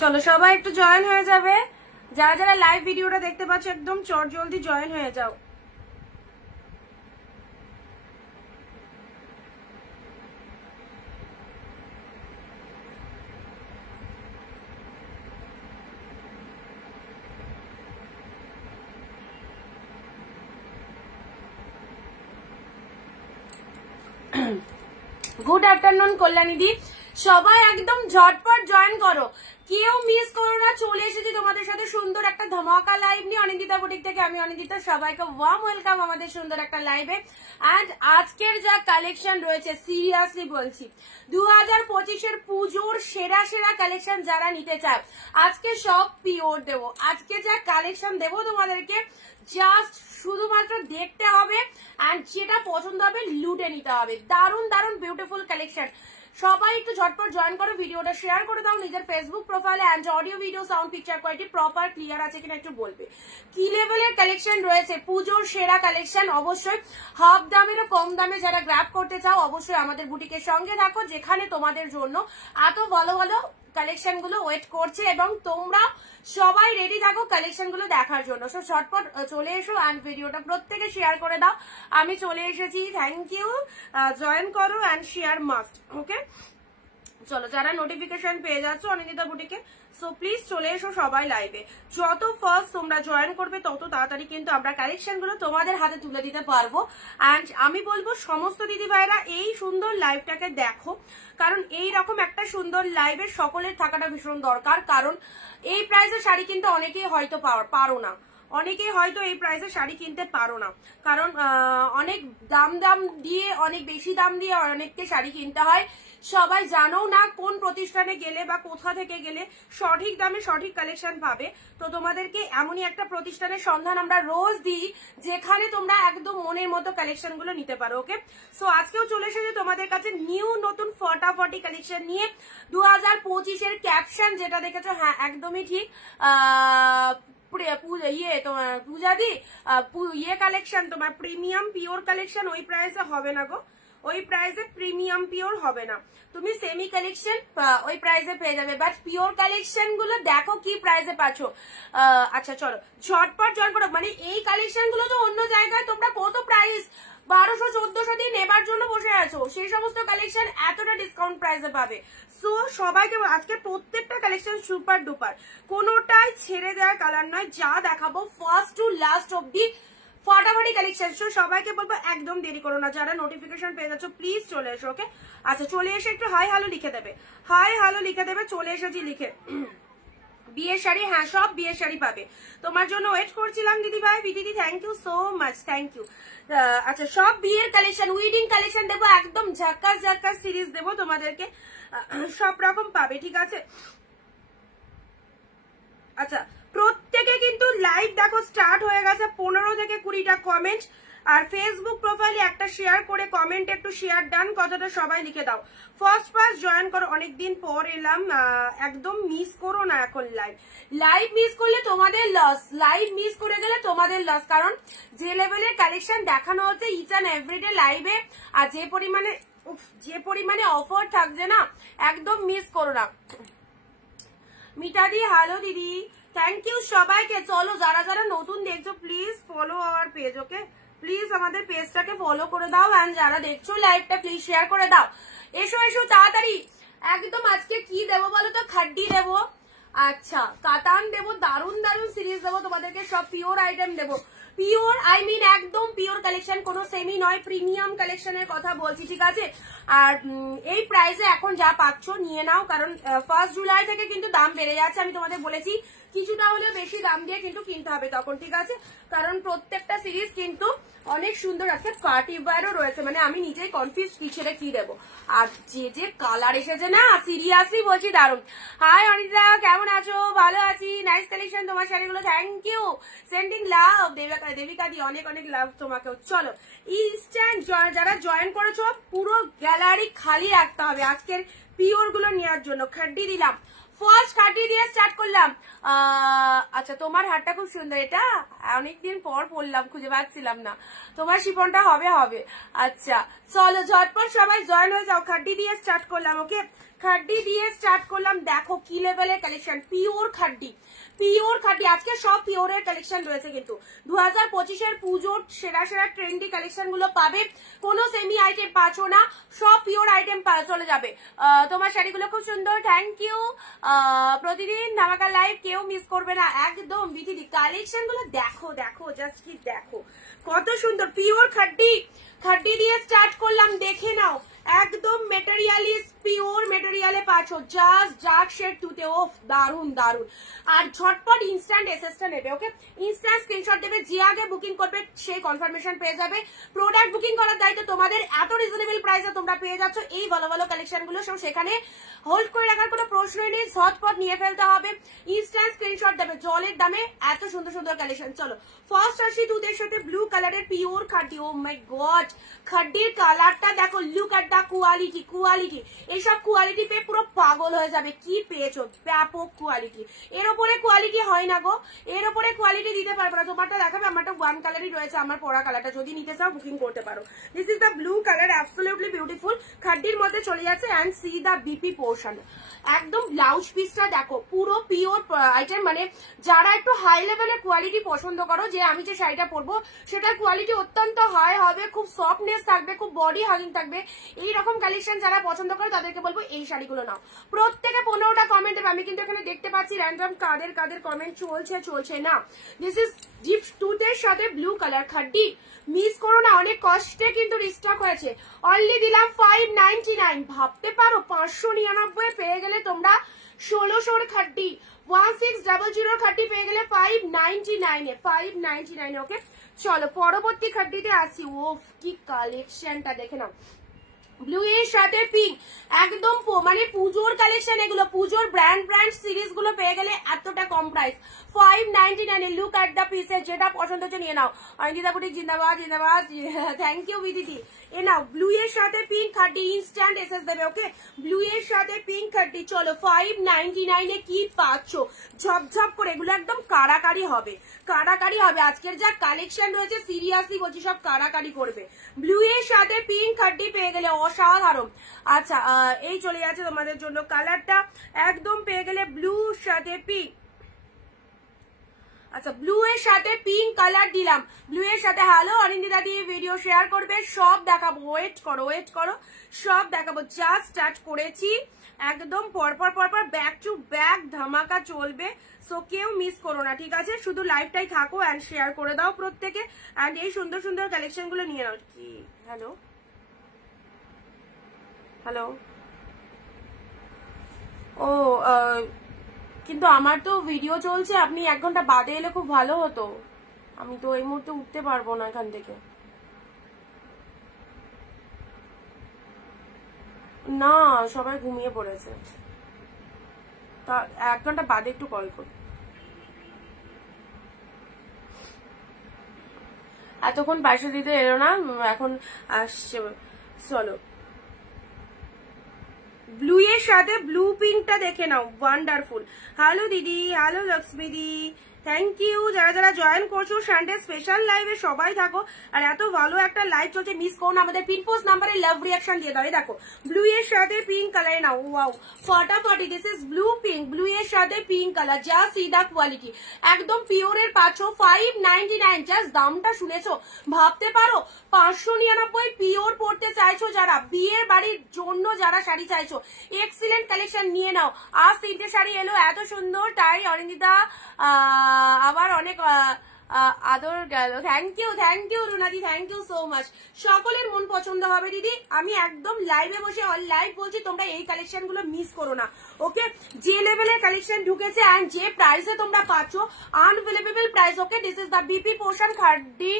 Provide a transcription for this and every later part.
চলো সবাই একটু জয়েন হয়ে যাবে, যারা যারা লাইভ ভিডিওটা দেখতে পাচ্ছ একদম চট জলদি জয়েন হয়ে যাও। গুড আফটারনুন কল্যাণী দি, সবাই একদম ঝটপট জয়েন করো, কেউ মিস করো না। চলে এসেছি তোমাদের সাথে সুন্দর একটা ধামাকা লাইভ নিয়ে অনিন্দিতা বুটিক থেকে। আমি অনিন্দিতা, সবাইকে ওয়ার্ম ওয়েলকাম আমাদের সুন্দর একটা লাইভে। অ্যান্ড আজকের যা কালেকশন রয়েছে সিরিয়াসলি বলছি 2025-এর পুজোর সেরা সেরা কালেকশন যারা নিতে চায় আজকে সব পিওর দেবো। আজকে যা কালেকশন দেবো তোমাদেরকে জাস্ট শুধুমাত্র দেখতে হবে অ্যান্ড যেটা পছন্দ হবে লুটে নিতে হবে। দারুণ দারুণ বিউটিফুল কালেকশন। সবাই একটু ঝটপট জয়েন করো, ভিডিওটা শেয়ার করে দাও নিজের ফেসবুক প্রোফাইলে। And audio video sound picture quality proper clear আছে কিনা একটু বলবে। কি লেভেলের কালেকশন রয়েছে, পুজোর সেরা কালেকশন। অবশ্যই হাফ দামেরও কম দামে যারা গ্র্যাব করতে চাও অবশ্যই আমাদের বুটিকের সঙ্গে থাকো, যেখানে তোমাদের জন্য এত ভালো ভালো কালেকশন গুলো ওয়েট করছে এবং তোমরা সবাই রেডি থাকো কালেকশন গুলো দেখার জন্য। সো ঝটপট চলে এসো অ্যান্ড ভিডিওটা প্রত্যেকে শেয়ার করে দাও। আমি চলে এসেছি, থ্যাংক ইউ। জয়েন করো অ্যান্ড শেয়ার মাস্ট, ওকে। চলো যারা নোটিফিকেশন পেয়ে যাচ্ছ অনিন্দিতা বুটিকে, সো প্লিজ চলে এসো সবাই লাইভে। যত ফার্স্ট তোমরা জয়েন করবে তত তাড়াতাড়ি কিন্তু আমরা কালেকশন গুলো তোমাদের হাতে তুলে দিতে পারবো। অ্যান্ড আমি বলবো সমস্ত দিদি ভাইরা এই সুন্দর লাইভটাকে দেখো, কারণ এই রকম একটা সুন্দর লাইভে সকলের থাকাটা ভীষণ দরকার। কারণ এই প্রাইসের শাড়ি কিন্তু অনেকেই হয়তো পারো না, অনেকেই হয়তো এই প্রাইসে শাড়ি কিনতে পারো না, কারণ অনেক দাম দিয়ে, অনেক বেশি দাম দিয়ে অনেককে শাড়ি কিনতে হয়। সবাই জানো না কোন প্রতিষ্ঠানে গেলে বা কোথা থেকে গেলে সঠিক দামে সঠিক কালেকশন পাবে। তো তোমাদেরকে এমনই একটা প্রতিষ্ঠানের সন্ধান আমরা রোজ দিই যেখানে তোমরা একদম মনের মতো কালেকশন গুলো নিতে পারো, ওকে। সো আজকেও চলে এসেছে তোমাদের কাছে নিউ নতুন ফটাফটি কালেকশন নিয়ে। 2025-এর ক্যাপশন যেটা দেখেছো, হ্যাঁ একদমই ঠিক। তোমার পূজাদি কালেকশন, তোমার প্রিমিয়াম পিওর কালেকশন ওই প্রাইসে হবে না গো, ওই প্রাইসে প্রিমিয়াম পিওর হবে না। তুমি সেমি কালেকশন ওই প্রাইসে পেয়ে যাবে, বাট পিওর কালেকশন গুলো দেখো কি প্রাইসে পাচ্ছ। আচ্ছা চলো ঝটপট জয়েন করো। মানে এই কালেকশন গুলো তো অন্য জায়গায় তোমরা কত প্রাইস 1200-1400 দিয়ে নেবার জন্য বসে আছো, সেই সমস্ত কালেকশন এতটা ডিসকাউন্ট প্রাইসে পাবে। সো সবাইকে আজকে প্রত্যেকটা কালেকশন সুপার ডুপার, কোনোটাই ছেড়ে দেওয়ার কালার নয়। যা দেখাবো ফার্স্ট টু লাস্ট অব্দি ফটাফটি কালেকশন। সবাইকে বলবো একদম দেরি করো না, যারা নোটিফিকেশন পেয়ে যাচ্ছ প্লিজ চলে এসো, ওকে। আচ্ছা চলে এসে একটু হাই হ্যালো লিখে দেবে, হাই হ্যালো লিখে দেবে। চলে এসেছি লিখে। বিয়ের শাড়ি, হ্যাঁ সব বিয়ের শাড়ি পাবে, তোমার জন্য ওয়েট করছিলাম দিদি ভাই বিদিদি, thank you so much, thank you. আচ্ছা সব বিয়ের কালেকশন, উইডিং কালেকশন দেবো, একদম ঝাক্কাস ঝাক্কাস সিরিজ দেবো তোমাদেরকে, সব রকম পাবে, ঠিক আছে। আচ্ছা প্রত্যেকে কিন্তু লাইভ দেখো স্টার্ট হয়ে গেছে, 15 থেকে 20টা কমেন্ট, আর ফেসবুক প্রোফাইলে একটা শেয়ার করে কমেন্ট একটু শেয়ার ডান কথাটা সবাই লিখে দাও। ফার্স্ট জয়েন করো, অনেকদিন পর এলাম, একদম মিস করো না এখন লাইভ মিস করলে তোমাদের লস, লাইভ মিস করে গেলে তোমাদের লস। কারণ যে লেভেলের কালেকশন দেখানো হচ্ছে ইচ অ্যান্ড এভরিডে লাইভে, আর যে পরিমাণে অফার থাকছে না, একদম মিস করো না। মিতাদি হ্যালো দিদি, থ্যাংক ইউ সবাইকে। চলো যারা যারা নতুন দেখছো please follow our page, okay. Please আমাদের পেজটাকে ফলো করে দাও, অ্যান্ড যারা দেখছো লাইভটা প্লিজ শেয়ার করে দাও। এসো এসো তাড়াতাড়ি। একদম আজকে কি দেবো বলো তো, খাড্ডি দেবো, আচ্ছা কাতান দেবো, দারুন দারুন সিরিজ দেবো তোমাদেরকে, সব পিওর আইটেম দেবো। পিওর আই মিন একদম পিওর কালেকশন, কোনো সেমি নয়, প্রিমিয়াম কালেকশনের কথা বলছি, ঠিক আছে। আর এই প্রাইসে এখন যা পাচ্ছ নিয়ে নাও, কারণ 1 জুলাই থেকে কিন্তু দাম বেড়ে যাচ্ছে। আমি তোমাদের বলেছি কিছুটা হলেও বেশি দাম দিয়ে কিন্তু কিনতে হবে তখন, ঠিক আছে। কারণ প্রত্যেকটা সিরিজ কিন্তু অনেক সুন্দর আছে, পার্টি ওয়্যারও রয়েছে, মানে আমি নিজেই কনফিউজ কি ছেড়ে কি দেবো। আর যে কালার এসেছে না, সিরিয়াসলি বলছি দারুন। হাই অনিতা, কেমন আছো? ভালো আছি, নাইস কালেকশন তোমার শাড়িগুলো, থ্যাংক ইউ, সেন্ডিং লাভ। দেবিকা দি অনেক অনেক লাভ তোমাকেও। চলো ইনস্ট্যান্ট যারা জয়েন করেছো পুরো গ্যালারি খালি রাখতে হবে আজকের পিওর গুলো নেওয়ার জন্য। খাড্ডি দিলাম, ফার্স্ট খাটি দিয়ে স্টার্ট করলাম। আচ্ছা তোমার হারটা খুব সুন্দর, এটা অনেকদিন পর পড়লাম, খুঁজে পাচ্ছিলাম না। তোমার শিফনটা হবে হবে। আচ্ছা চলো ঝটপট সবাই জয়েন হয়ে যাও। খাড্ডি দিয়ে স্টার্ট করলাম। ওকে খাড্ডি দিয়ে স্টার্ট করলাম। দেখো কি লেভেলের কালেকশন, পিওর খাড্ডি, পিওর খাড্ডি। আজকে সব পিওরের কালেকশন রয়েছে কিন্তু 2025-এর পুজোর সেরা সেরা ট্রেন্ডি কালেকশন গুলো পাবে। কোনো সেমি আইটেম পাচ্ছো না, সব পিওর আইটেম চলে যাবে। তোমার শাড়িগুলো খুব সুন্দর, থ্যাংক ইউ। প্রতিদিন ধামাকা লাইভ কেউ মিস করবে না একদম। বিথিদি কালেকশন গুলো দেখো দেখো, জাস্ট কি দেখো কত সুন্দর পিওর খাড্ডি। খাড্ডি দিয়ে স্টার্ট করলাম, দেখে নাও একদম মেটেরিয়ালিস পিওর মেটেরিয়ালে পাচ্ছো, জাস্ট ডার্ক শেড টুতে। ওফ দারুন দারুন। আর ঝটপট ইনস্ট্যান্ট এসএসটা নেবে। ওকে ইনস্ট্যান্ট স্ক্রিনশট দেবে, যে আগে বুকিং করবে সেই কনফার্মেশন পেয়ে যাবে। প্রোডাক্ট বুকিং করার দায়িত্ব তোমাদের। এত রিজনেবল প্রাইসে তোমরা পেয়ে যাচ্ছ এই ভালো ভালো কালেকশন গুলো, সব সেখানে হোল্ড করে রাখার কোনো প্রশ্নই নেই, ঝটপট নিয়ে ফেলতে হবে। ইনস্ট্যান্ট স্ক্রিনশট দেবে, জলের দামে এত সুন্দর সুন্দর কালেকশন। চলো ফার্স্ট আসি দুধের সাথে ব্লু কালারের পিওর খাড্ডি। ও মাই গড খাড্ডির কালারটা দেখো, look at the quality, quality. এইসব কোয়ালিটি পেয়ে পুরো পাগল হয়ে যাবে। কি পেয়েছো, ব্যাপক কোয়ালিটি। এর উপরে কোয়ালিটি হয় না গো, এর উপরে কোয়ালিটি দিতে পারবো না। তোমারটা দেখাবে, আমারটা ওয়ান কালারই রয়েছে, আমার পরা কালারটা। যদি নিতে চাও বুকিং করতে পারো। This is the blue colour, absolutely beautiful. খাড্ডির মধ্যে চলে যাচ্ছে and see the BP portion. একদম ব্লাউজ পিসটা দেখো, পুরো পিওর আইটেম। মানে যারা একটু হাই লেভেলের কোয়ালিটি পছন্দ করো, যে আমি যে শাড়িটা পরবো সেটার কোয়ালিটি অত্যন্ত হাই হবে, খুব সফটনেস থাকবে, খুব বডি হাগিং থাকবে, এইরকম কালেকশন যারা পছন্দ করে তাদেরকে বলবো এই শাড়িগুলো নাও। প্রত্যেকে 15টা কমেন্ট দেবে। আমি কিন্তু এখানে দেখতে পাচ্ছি র্যান্ডম কাদের কাদের কমেন্ট চলছে চলছে না। দিস ইজ ডিপ টুথের সাথে ব্লু কালার খাড্ডি, মিস করো না, অনেক কষ্টে কিন্তু রিস্টক হয়েছে। অনলি দিলাম 599। ভাবতে পারো 599 পেয়ে গেলে তোমরা 1600 খাড্ডি, 1600 খাড্ডি পেয়ে গেলে 599 599। ওকে চলো পরবর্তী খাড্ডিতে আসি। ওফ কি কালেকশনটা দেখে নাও, ব্লু এর সাথে পিঙ্ক, একদম মানে পুজোর কালেকশন এগুলো। পুজোর ব্র্যান্ড সিরিজ গুলো পেয়ে গেলে এতটা কম প্রাইস 599 এ। লুক এট দা পিসেস, যেটা পছন্দ হচ্ছে নিয়ে নাও। অনিন্দিতা বুটিক জিন্দাবাদ জিন্দাবাদ, থ্যাংক ইউ বিদিদি। এ নাও ব্লু এর সাথে পিঙ্ক খাড্ডি, ইনস্ট্যান্ট এসএস দেবে। ওকে ব্লু এর সাথে পিঙ্ক খাড্ডি। চলো 599 এ কি পাচ্ছ, ঝপঝপ করে। এগুলো একদম কারাকারি হবে, কারাকারি হবে। আজকের যা কালেকশন রয়েছে সিরিয়াসলি বলছি সব কারাকারি করবে। ব্লু এর সাথে পিঙ্ক খাড্ডি পেয়ে গেলে অসাধারণ। আচ্ছা এই চলে যাচ্ছে তোমাদের জন্য কালারটা, একদম পেয়ে গেলে ব্লু সাথে পিঙ্ক। আচ্ছা ব্লু এর সাথে পিঙ্ক কালার দিলাম, ব্লু এর সাথে। হ্যালো অনিন্দিতা দিয়ে ভিডিও শেয়ার করবে, সব দেখাবো, ওয়েট করো ওয়েট করো, সব দেখাবো। জাস্ট স্টার্ট করেছি, একদম পরপর পরপর ব্যাক টু ব্যাক ধামাকা চলবে। সো কেউ মিস করো না, ঠিক আছে? শুধু লাইভটাই থাকো অ্যান্ড শেয়ার করে দাও প্রত্যেকে, অ্যান্ড এই সুন্দর সুন্দর কালেকশন গুলো নিয়ে নাও। কি হ্যালো হ্যালো, ও কিন্তু আমার তো ভিডিও চলছে, আপনি 1 ঘন্টা বাদে এলে খুব ভালো হতো। আমি তো এই মুহূর্তে উঠতে পারবো না এখান থেকে। না সবাই ঘুমিয়ে পড়েছে, তা 1 ঘন্টা বাদে একটু কল কর। এতক্ষণ পয়সা দিতে এলো না, এখন আসছে। চলো ব্লু এর সাথে ব্লু পিঙ্কটা দেখে নাও, ওয়ান্ডারফুল। হ্যালো দিদি, হ্যালো লক্ষ্মী দি, থ্যাংক ইউ। যারা যারা জয়েন করছো সানডে স্পেশাল লাইভে সবাই থাকো। আর এত ভালো একটা লাইভ চলছে, মিস করো না। আমাদের পিনপোস্ট নাম্বারে লাভ রিয়াকশন দিয়ে দাও। দেখো ব্লু এর সাথে পিঙ্ক কালারে নাও, ওয়াও ফাটাফাটি। This is blue pink, blue এর সাথে পিঙ্ক কালার। জাস্ট সি দা কোয়ালিটি, একদম পিওরের পাচ্ছ 599। জাস্ট দামটা শুনেছো, ভাবতে পারো 599 পিওর পড়তে চাইছো যারা, বিয়ের বাড়ির জন্য যারা শাড়ি চাইছো, এক্সিলেন্ট কালেকশন নিয়ে নাও। আজ 3টে শাড়ি এলো এত সুন্দর, তাই অনিন্দিতা আবার অনেক আদর গেল। থ্যাংক ইউ রুনাদি, থ্যাংক ইউ সো মাচ। সকলের মন পছন্দ হবে দিদি, আমি একদম লাইভে বসে অল লাইভ বলছি, তোমরা এই কালেকশন গুলো মিস করো না। ওকে যে লেভেলের কালেকশন ঢুকেছে অ্যান্ড যে প্রাইসে তোমরা পাচ্ছ, unbelievable price. Okay this is the BP portion খাড্ডি,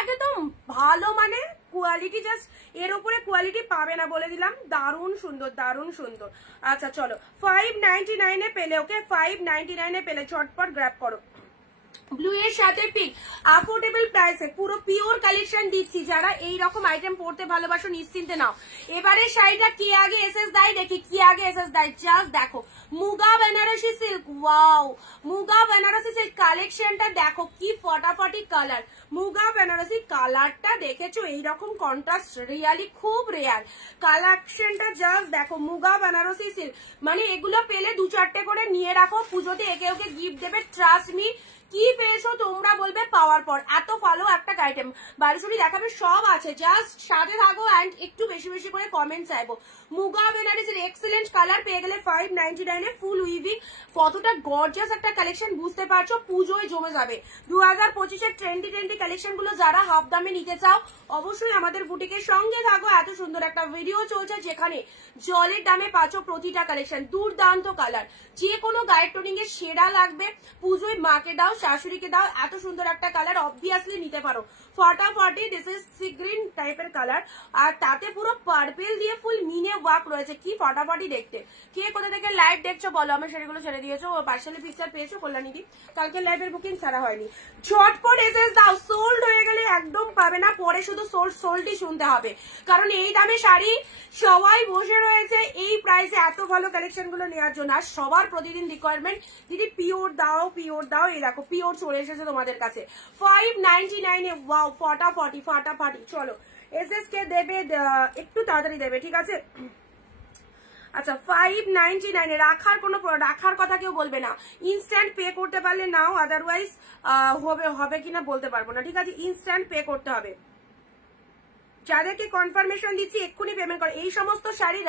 একদম ভালো মানে কোয়ালিটি, জাস্ট এর উপরে কোয়ালিটি পাবে না বলে দিলাম। দারুণ সুন্দর, দারুণ সুন্দর। আচ্ছা চলো 599 এ পেলে, ওকে 599 এ পেলে, ঝটপট গ্র্যাব করো। ব্লু এর সাথে পিঙ্ক, অ্যাফোর্ডেবল প্রাইসে পুরো পিওর কালেকশন দিচ্ছি। যারা এই রকম আইটেম পড়তে ভালোবাসো নিশ্চিন্তে নাও। এবারে শাড়িটা কি আগে এসএস দেয় দেখি, কি আগে এসএস দেয়। জাস্ট দেখো Muga Banarasi silk, wow Muga Banarasi silk কালেকশনটা দেখো কি ফটাফটি কালার। মুগা বেনারসি কালারটা দেখেছো, এইরকম কন্ট্রাস্ট রিয়ালি খুব রেয়ার কালেকশনটা। জাস্ট দেখো মুগা বেনারসি সিল্ক, মানে এগুলো পেলে 2-4টে করে নিয়ে রাখো, পুজোতে একে ওকে গিফট দেবে। ট্রাস্ট মি, কি পেয়েছো তোমরা বলবে পাওয়ার পর। এত ভালো একটা আইটেম, বারোশরি দেখাবে, সব আছে। জাস্ট সাথে থাকো অ্যান্ড একটু বেশি বেশি করে কমেন্ট চাইবো। মুগা বেনারসির এক্সিলেন্ট কালার পেয়ে গেলে 599 এ ফুল উইভিং। কতটা গর্জিয়াস একটা কালেকশন বুঝতে পারছো, পুজোয় জমে যাবে। 2025-এর ট্রেন্ডি কালেকশন গুলো যারা হাফ দামে নিতে চাও অবশ্যই আমাদের বুটিকের সঙ্গে থাকো। এত সুন্দর একটা ভিডিও চলছে যেখানে জলের দামে পাচ্ছ প্রতিটা কালেকশন। দুর্দান্ত কালার, যে কোনো গাইড টোনিং এর সেরা লাগবে, পুজোয় মাকে দাও শাশুড়িকে দাও, এত সুন্দর একটা কালার অবভিয়াসলি নিতে পারো। ফটাফটি, দিস ইজ সি গ্রিন টাইপের কালার, আর তাতে পুরো পার্পেল দিয়ে ফুল মিনে ওয়ার্ক রয়েছে, কি ফটাফটি দেখতে। কে কোথা থেকে লাইভ দেখছো বলো, আমার শাড়িগুলো ছেড়ে দিয়েছো, পার্সেলি পিকচার পেয়েছো কল্যাণীদি, কালকে লাইভের বুকিং ছাড়া হয়নি। ঝটপট এসএস দাও, সোল্ড হয়ে গেলে একদম পাবে না, পরে শুধু সোল্ডই শুনতে হবে, কারণ এই দামে শাড়ি সবাই বসে রয়েছে এই প্রাইসে এত ভালো কালেকশন গুলো নেওয়ার জন্য। আর সবার প্রতিদিন রিকোয়ারমেন্ট দিদি পিওর দাও পিওর দাও, এই দেখো পিওর চলে এসেছে তোমাদের কাছে 599 এ। ওয়াও ফটাফটি। চলো এসএস কে দেবে, একটু তাড়াতাড়ি দেবে, ঠিক আছে। আচ্ছা 599 এ রাখার কথা কেউ বলবে না, ইনস্ট্যান্ট পে করতে পারলে নাও, আদারওয়াইজ হবে কিনা বলতে পারবো না, ঠিক আছে। ইনস্ট্যান্ট পে করতে হবে। যাদেরকে কনফার্মেশন দিচ্ছি এক্ষুনি পেমেন্ট করো। এই সমস্ত শাড়ি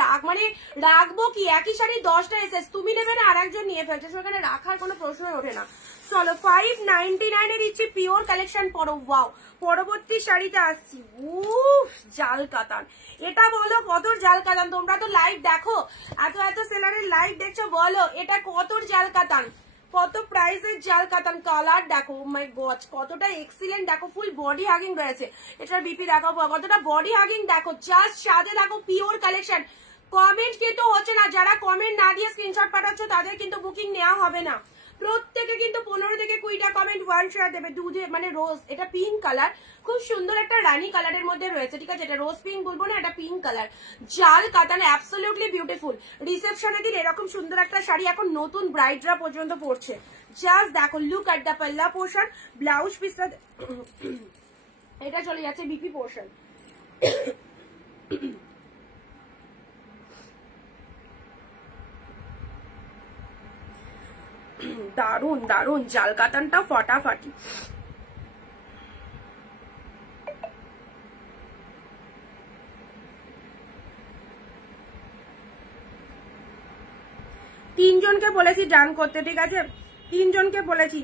রাখবো কি, একই শাড়ি 10টা এসেছে, তুমি নেবে না আর একজন নিয়ে ফেলছে, সেখানে রাখার কোনো প্রশ্নই ওঠে না। চলো 599 এ দিচ্ছি পিওর কালেকশন পরো। ওয়াও, পরবর্তী শাড়িটা আসছি, উফ জাল কাতান। এটা বলো কত জাল কাতান, তোমরা তো লাইভ দেখো, এত সেলারের লাইভ দেখছো, বলো এটা কত জাল কাতান, কত প্রাইসের জাল কাতান। কালার দেখো, মাই গড কতটা এক্সিলেন্ট, দেখো ফুল বডি হাগিং রয়েছে। এটার বিপি দেখো কতটা বডি হাগিং, দেখো জাস্ট সাথে দেখো পিওর কালেকশন। কমেন্ট কিন্তু হচ্ছে না, যারা কমেন্ট না দিয়ে স্ক্রিনশট পাঠাচ্ছ তাদের কিন্তু বুকিং নেওয়া হবে না। প্রত্যেকে কিন্তু 15 থেকে 20টা কমেন্ট 1 শেয়ার দেবে। দুধে মানে রোজ, এটা পিঙ্ক কালার, খুব সুন্দর একটা রানী কালারের মধ্যে রয়েছে, ঠিক আছে। এটা রোজ পিঙ্ক বলবো না, এটা পিঙ্ক কালার, জাল কাতান, অ্যাবসলিউটলি বিউটিফুল। রিসেপশনে দিন এরকম সুন্দর একটা শাড়ি এখন নতুন ব্রাইডরা পর্যন্ত পরছে। জাস্ট দেখো, লুক এট দ্য পাল্লা পোর্শন, ব্লাউজ পিসটা এটা চলে যাচ্ছে বিপি পোর্শন। দারুন দারুন জাল কাতানটা ফটাফটি। তিনজনকে বলেছি ডান করতে, ঠিক আছে, তিনজনকে বলেছি।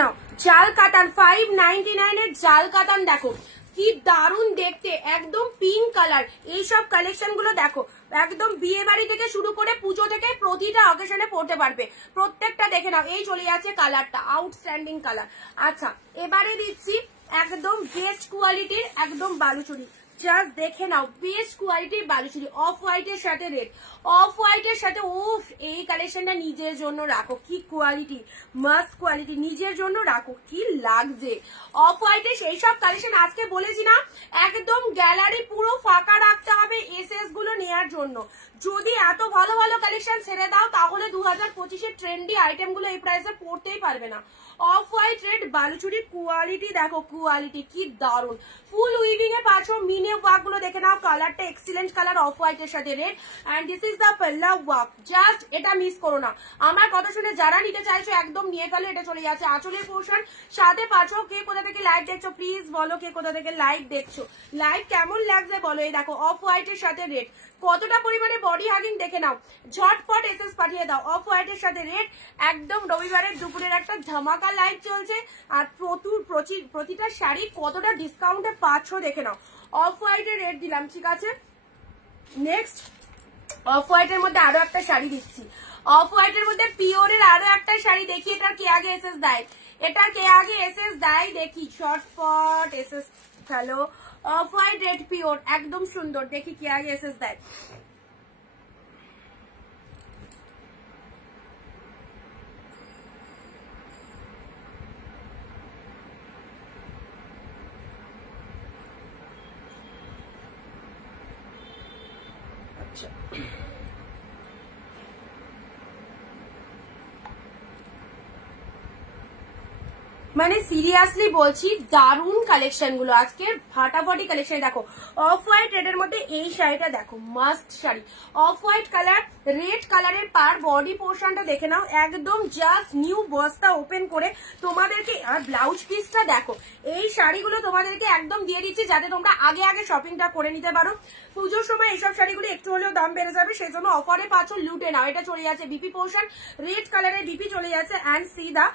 নাও জাল কাতান 599 এর জাল কাতান, দেখো কি দারুন দেখতে, একদম পিঙ্ক কালার। এইসব কালেকশন গুলো দেখো একদম বিয়ে বাড়ি থেকে শুরু করে পুজো থেকে প্রতিটা অকেশনে পড়তে পারবে, প্রত্যেকটা দেখে নাও। এই চলে যাচ্ছে কালারটা, আউটস্ট্যান্ডিং কালার। আচ্ছা এবারে দিচ্ছি একদম বেস্ট কোয়ালিটির একদম বালুচুরি, জাস্ট দেখে নাও বেস্ট কোয়ালিটির বালুচুরি, অফ হোয়াইটের সাথে রেড, অফ হোয়াইটের সাথে। উফ, এই কালেকশনটা নিজের জন্য রাখো, কি কোয়ালিটি, মাস্ট কোয়ালিটি, নিজের জন্য রাখো, কি লাগছে। অফ হোয়াইটের সেই সব কালেকশন আজকে বলেছি না, একদম গ্যালারি পুরো ফাঁকা রাখতে হবে এসএস গুলো নেওয়ার জন্য। যদি এত ভালো ভালো কালেকশন ছেড়ে দাও তাহলে 2025-এর ট্রেন্ডি আইটেম গুলো এই প্রাইসে পড়তেই পারবে না। Of white red Baluchari, quality দেখো, কোয়ালিটি কি দারুন, ফুল উইভিং এ পাচ্ছ। মিনে ওয়ার্ক গুলো দেখে নাও, কালারটা এক্সিলেন্ট কালার, অফ হোয়াইট এর সাথে red, and this is the palla work. Just এটা মিস করো না, আমার কথা শুনে যারা নিতে চাইছো একদম নিয়ে ফেলো। এটা চলে যাচ্ছে আঁচলের পোর্শন, সাথে পাচ্ছ। কে কোথা থেকে লাইভ দেখছো প্লিজ বলো, কে কোথা থেকে লাইভ দেখছো, লাইভ কেমন লাগছে বলো। এই দেখো অফ হোয়াইট এর সাথে রেড, কতটা পরিমাণে বডি হাগিং দেখে নাও। ঝটপট এসএস পাঠিয়ে দাও। অফ হোয়াইট এর সাথে রেড, একদম রবিবারের দুপুরের একটা ধামাকা লাইভ চলছে, আর প্রতিটা শাড়ি কতটা ডিসকাউন্টে পাচ্ছ দেখে নাও। অফ হোয়াইট এর রেড দিলাম, ঠিক আছে। নেক্সট অফ হোয়াইট এর মধ্যে আরো একটা শাড়ি দিচ্ছি, অফ হোয়াইট এর মধ্যে পিওরের আরো একটা শাড়ি দেখি। এটা কি আগে এসএস দেয়, এটা কে আগে এসএস দেয় দেখি, শর্টপট এসএস hello, off white red pure একদম সুন্দর, দেখি কে আগে এসএস দেয়। আচ্ছা মানে সিরিয়াসলি বলছি দারুন কালেকশন গুলো আজকে, ফাটাফাটি কালেকশন। দেখো অফ হোয়াইট রেডের মধ্যে এই শাড়িটা দেখো, must sari, off white colour red কালারের পার বডি পোর্শনটা দেখে নাও, একদম জাস্ট নিউ বস্তা ওপেন করে তোমাদেরকে। আর ব্লাউজ পিসটা দেখো, এই শাড়িগুলো তোমাদেরকে একদম দিয়ে দিচ্ছি যাতে তোমরা আগে আগে শপিংটা করে নিতে পারো। পুজোর সময় এইসব শাড়িগুলো একটু হলেও দাম বেড়ে যাবে, সেই জন্য অফারে পাচ্ছ, লুটে নাও। এটা চলে যাচ্ছে বিপি পোর্শন, রেড কালারের বিপি চলে যাচ্ছে, অ্যান্ড সি দা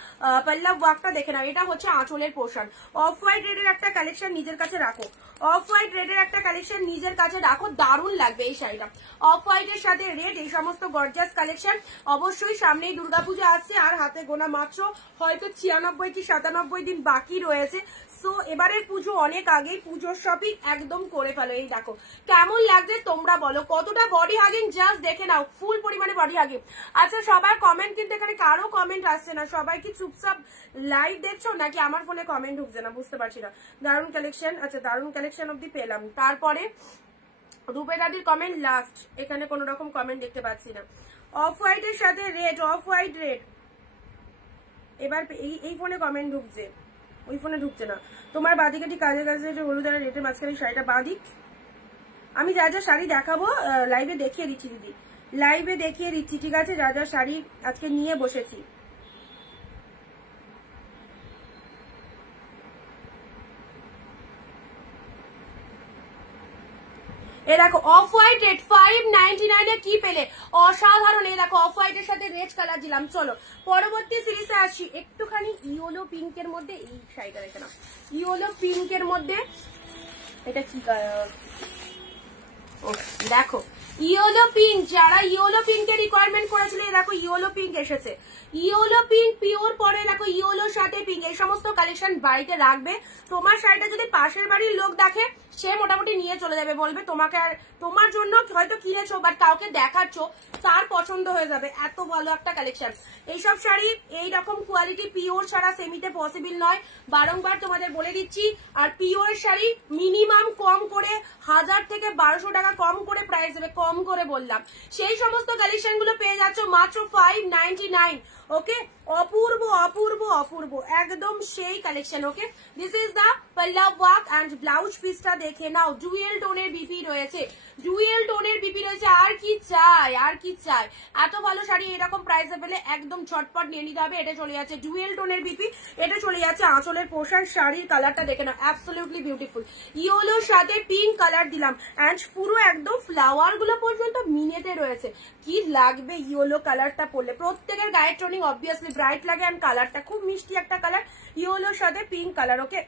পল্লব ওয়ার্কটা দেখে নাও, এটা হচ্ছে আঁচলের পোর্শন। অফ হোয়াইট রেডের একটা কালেকশন নিজের কাছে রাখো, অফ হোয়াইট রেডের একটা কালেকশন নিজের কাছে রাখো, দারুণ লাগবে এই শাড়িটা। অফ হোয়াইটের সাথে রেড, এই সমস্ত গর্জাস কালেকশন। অবশ্যই সামনেই দুর্গাপূজা আসছে, আর হাতে গোনা মাত্র হয়তো 96 কি 97 দিন বাকি রয়েছে। সো এবারের পুজো অনেক আগেই, পুজোর শপিং একদম করে ফেলো। এই দেখো কেমন লাগছে তোমরা বলো, কতটা বডি হাগিং জাস্ট দেখে নাও, ফুল পরিমাণে বডি হাগিং। আচ্ছা সবার কমেন্ট কিন্তু এখানে কারো কমেন্ট আসছে না, সবাই কি চুপচাপ লাইভ দেখছো নাকি আমার ফোনে কমেন্ট ঢুকছে না বুঝতে পারছি না। দারুণ কালেকশন, আচ্ছা দারুণ কালেকশন অব্দি পেলাম। তারপরে রূপে দাদির কমেন্ট লাস্ট, এখানে কোনো রকম কমেন্ট দেখতে পাচ্ছি না। অফ হোয়াইটের সাথে রেড, অফ হোয়াইট রেড, এবার এই ফোনে কমেন্ট ঢুকছে, ওই ফোনে ঢুকছে না। তোমার বাদিকে ঠিক কাজে কাজে যে হলুদ আর রেটের মাঝখানে শাড়িটা বাদিক, আমি যা যা শাড়ি দেখাবো লাইভে দেখিয়ে দিচ্ছি দিদি, লাইভে দেখিয়ে দিচ্ছি ঠিক আছে, যা যা শাড়ি আজকে নিয়ে বসেছি। এ দেখো অফ হোয়াইট রেড 599 এ কি পেলে, অসাধারণ। এই দেখো অফ হোয়াইটের সাথে রেড কালার দিলাম। চলো পরবর্তী সিরিজে আসি, একটুখানি ইয়েলো পিঙ্কের মধ্যে এই শাড়িটা দেখে নাও, ইয়েলো পিঙ্কের মধ্যে এটা কি দেখো ইয়েলো পিঙ্ক, যারা ইয়েলো পিঙ্কের রিকোয়ারমেন্ট করেছিল দেখো ইয়েলো পিঙ্ক এসেছে, ইয়েলো পিঙ্ক পিওর পরে দেখো ইয়েলোর সাথে পিঙ্ক, এই সমস্ত কালেকশন বাড়িতে রাখবে। তোমার শাড়িটা যদি পাশের বাড়ির লোক দেখে সে মোটামুটি নিয়ে চলে যাবে, বলবে তোমাকে, আর তোমার জন্য হয়তো কিনেছো বাট কাউকে দেখাচ্ছ, তার পছন্দ হয়ে যাবে, এত ভালো একটা কালেকশন। এইসব শাড়ি এইরকম কোয়ালিটি পিওর ছাড়া সেমিতে পসিবল নয়, বারংবার তোমাদের বলে দিচ্ছি। আর পিওর শাড়ি মিনিমাম কম করে 1000 থেকে 1200 টাকা কম করে প্রাইস দেবে, কম করে বললাম। সেই সমস্ত কালেকশন গুলো পেয়ে যাচ্ছ মাত্র 599। ওকে, অপূর্ব অপূর্ব অপূর্ব একদম সেই কালেকশন। ওকে, দিস ইজ দা পল্লব ওয়ার্ক অ্যান্ড ব্লাউজ পিসটা দেখে নাও, ডুয়েল টোনের বিপি রয়েছে, ডুয়েল টোনের বিপি রয়েছে, আর কি চাই, আর কি চাই। এত ভালো শাড়ি এরকম প্রাইসে পেলে একদম ঝটপট নিয়ে নিতে হবে। এটা চলে যাচ্ছে ডুয়েল টোনের বিপি, এটা চলে যাচ্ছে আঁচলের পোশাক। শাড়ির কালারটা দেখে নাও, অ্যাবসলিউটলি বিউটিফুল, ইয়েলোর সাথে পিঙ্ক কালার দিলাম, অ্যান্ড পুরো একদম ফ্লাওয়ার গুলো পর্যন্ত মিনেতে রয়েছে। কি লাগবে ইয়েলো কালারটা পরলে, প্রত্যেকের গায়ের টোনিং অবভিয়াসলি ব্রাইট লাগে, অ্যান্ড কালারটা খুব মিষ্টি একটা কালার, ইয়েলোর সাথে পিঙ্ক কালার। ওকে,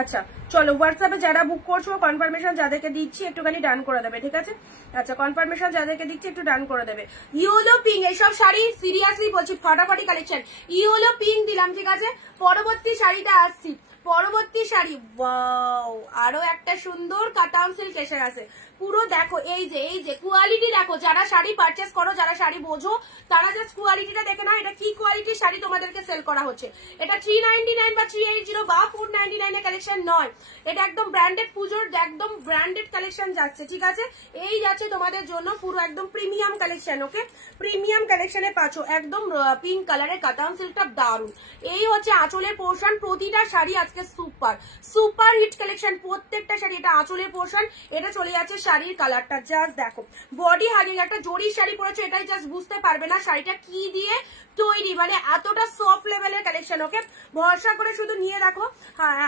আচ্ছা চলো হোয়াটসঅ্যাপে যারা বুক করছো কনফার্মেশন যাদেরকে দিচ্ছি একটুখানি ডান করে দেবে, ঠিক আছে। আচ্ছা কনফার্মেশন যাদেরকে দিচ্ছি একটু ডান করে দেবে। ইয়েলো পিঙ্ক, এইসব শাড়ি সিরিয়াসলি বলছি ফাটাফাটি কালেকশন, ইয়েলো পিঙ্ক দিলাম, ঠিক আছে। পরবর্তী শাড়িটা আসছি, পরবর্তী শাড়ি, ওয়াও আরো একটা সুন্দর কাতান সিল্ক এসে গেছে। পুরো দেখো এই যে কোয়ালিটি দেখো, যারা শাড়ি পারচেস করো, যারা শাড়ি বোঝো, তারা জাস্ট কোয়ালিটিটা দেখে নাও, এটা কি কোয়ালিটির শাড়ি তোমাদেরকে সেল করা হচ্ছে। এটা 399 বা 380 বা 499 এর কালেকশন নয়, এটা একদম ব্র্যান্ডেড, পুজোর একদম ব্র্যান্ডেড কালেকশন যাচ্ছে, ঠিক আছে। এই যাচ্ছে তোমাদের জন্য পুরো একদম প্রিমিয়াম কালেকশন। ওকে, প্রিমিয়াম কালেকশনে পাচ্ছ একদম পিঙ্ক কালারের কাতান সিল্কটা দারুন। এই হচ্ছে আঁচলের পোর্শন, প্রতিটা শাড়ি আজকে সুপার সুপার হিট কালেকশন, প্রত্যেকটা শাড়ি। এটা আঁচলের পোর্শন, এটা চলে যাচ্ছে শাড়ির কালারটা, জাস্ট দেখো বডি হাগিং একটা জরির শাড়ি পরেছো, এটাই জাস্ট বুঝতে পারবে না শাড়িটা কি দিয়ে তৈরি, মানে এতটা সফট লেভেলের কালেকশন। ওকে, ভরসা করে শুধু নিয়ে রাখো,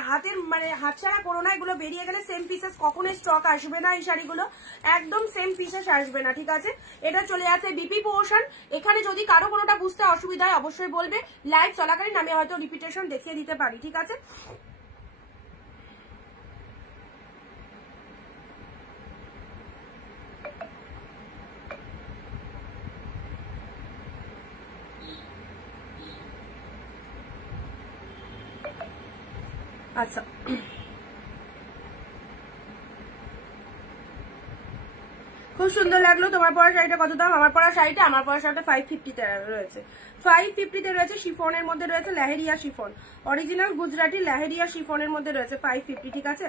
হাতের মানে হাতছাড়া করো না, এগুলো বেরিয়ে গেলে সেম পিসেস কখনোই স্টক আসবে না, এই শাড়িগুলো একদম সেম পিসেস আসবে না, ঠিক আছে। এটা চলে যাচ্ছে বিপি পোর্শন। এখানে যদি কারো কোনোটা বুঝতে অসুবিধা হয় অবশ্যই বলবে, লাইভ চলাকালীন আমি হয়তো রিপিটেশন দেখিয়ে দিতে পারি, ঠিক আছে। আচ্ছা খুব সুন্দর লাগলো। তোমার পরা শাড়িটা কত দাম? আমার পরা শাড়িটা 550 রয়েছে, 550 রয়েছে। শিফনের মধ্যে রয়েছে, লেহেরিয়া শিফন, অরিজিনাল গুজরাটি লেহেরিয়া শিফনের মধ্যে রয়েছে 550, ঠিক আছে।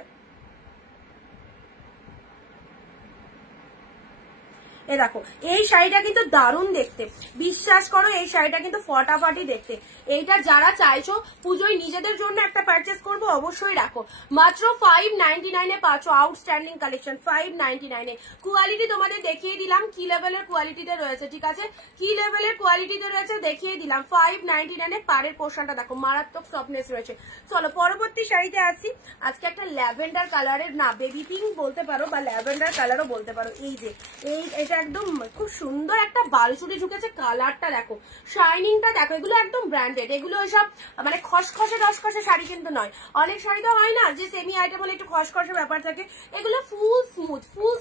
এ দেখো এই শাড়িটা কিন্তু দারুণ দেখতে, বিশ্বাস করো এই শাড়িটা কিন্তু ফটাফাটি দেখতে। এইটা যারা চাইছো পুজোয় নিজেদের জন্য একটা পারচেস করবো অবশ্যই রাখো, মাত্র 599 পাচ্ছ। Outstanding collection 599। কোয়ালিটি তোমাদের দেখিয়ে দিলাম কি লেভেলের কোয়ালিটিতে রয়েছে, ঠিক আছে, কি লেভেলের কোয়ালিটিতে রয়েছে দেখিয়ে দিলাম। 599 পাড়ের পোর্শনটা দেখো মারাত্মক সফটনেস রয়েছে। চলো পরবর্তী শাড়িতে আসছি। আজকে একটা ল্যাভেন্ডার কালারের, না বেবি পিঙ্ক বলতে পারো বা ল্যাভেন্ডার কালারও বলতে পারো। এই যে এটা একদম খুব সুন্দর একটা বালুচুরি ঝুঁকেছে, কালারটা দেখো, শাইনিংটা দেখো, এগুলো একদম ব্র্যান্ডেড, এগুলো এসব মানে খসখসে রসকসে শাড়ি কিন্তু নয়। অনেক শাড়ি তো হয় না যে সেমি আইটেম হলে একটু খসখসে ব্যাপার থাকে, এগুলো ফুল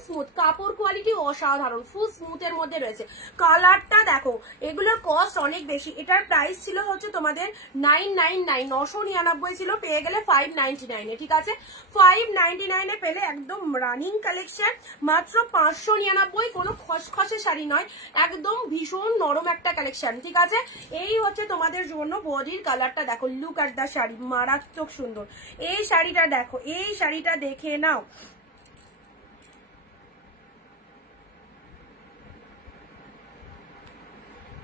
স্মুথ, কাপড় কোয়ালিটি অসাধারণ, ফুল স্মুথের মধ্যে রয়েছে। কালারটা দেখো, এগুলোর কস্ট অনেক বেশি, এটার প্রাইস ছিল হচ্ছে তোমাদের 999, 999 ছিল, পেয়ে গেলে 599, ঠিক আছে। 599 পেলে একদম রানিং কালেকশন, মাত্র 599, কোনো খসখসে শাড়ি নয়, একদম ভীষণ নরম একটা কালেকশন, ঠিক আছে। এই হচ্ছে তোমাদের জন্য বডির কালারটা দেখো, লুক এট দা শাড়ি, মারাত্মক সুন্দর। এই শাড়িটা দেখো, এই শাড়িটা দেখে নাও,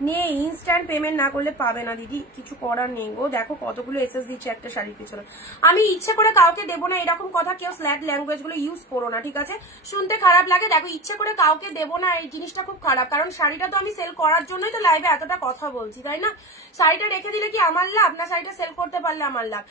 নিয়ে ইনস্ট্যান্ট পেমেন্ট না করলে পাবে না দিদি, কিছু করার নেই গো। দেখো কতগুলো এসএস দিচ্ছে একটা শাড়ির পিছনে। আমি ইচ্ছে করে কাউকে দেবো না এরকম কথা কেউ স্ল্যাট ল্যাঙ্গুয়েজ গুলো ইউজ করো না, ঠিক আছে, শুনতে খারাপ লাগে। দেখো ইচ্ছে করে কাউকে দেবো না, এই জিনিসটা খুব খারাপ, কারণ শাড়িটা তো আমি সেল করার জন্যই তো লাইভে এতটা কথা বলছি, তাই না। শাড়িটা রেখে দিলে কি আমার লাভ, না শাড়িটা সেল করতে পারলে আমার লাভ।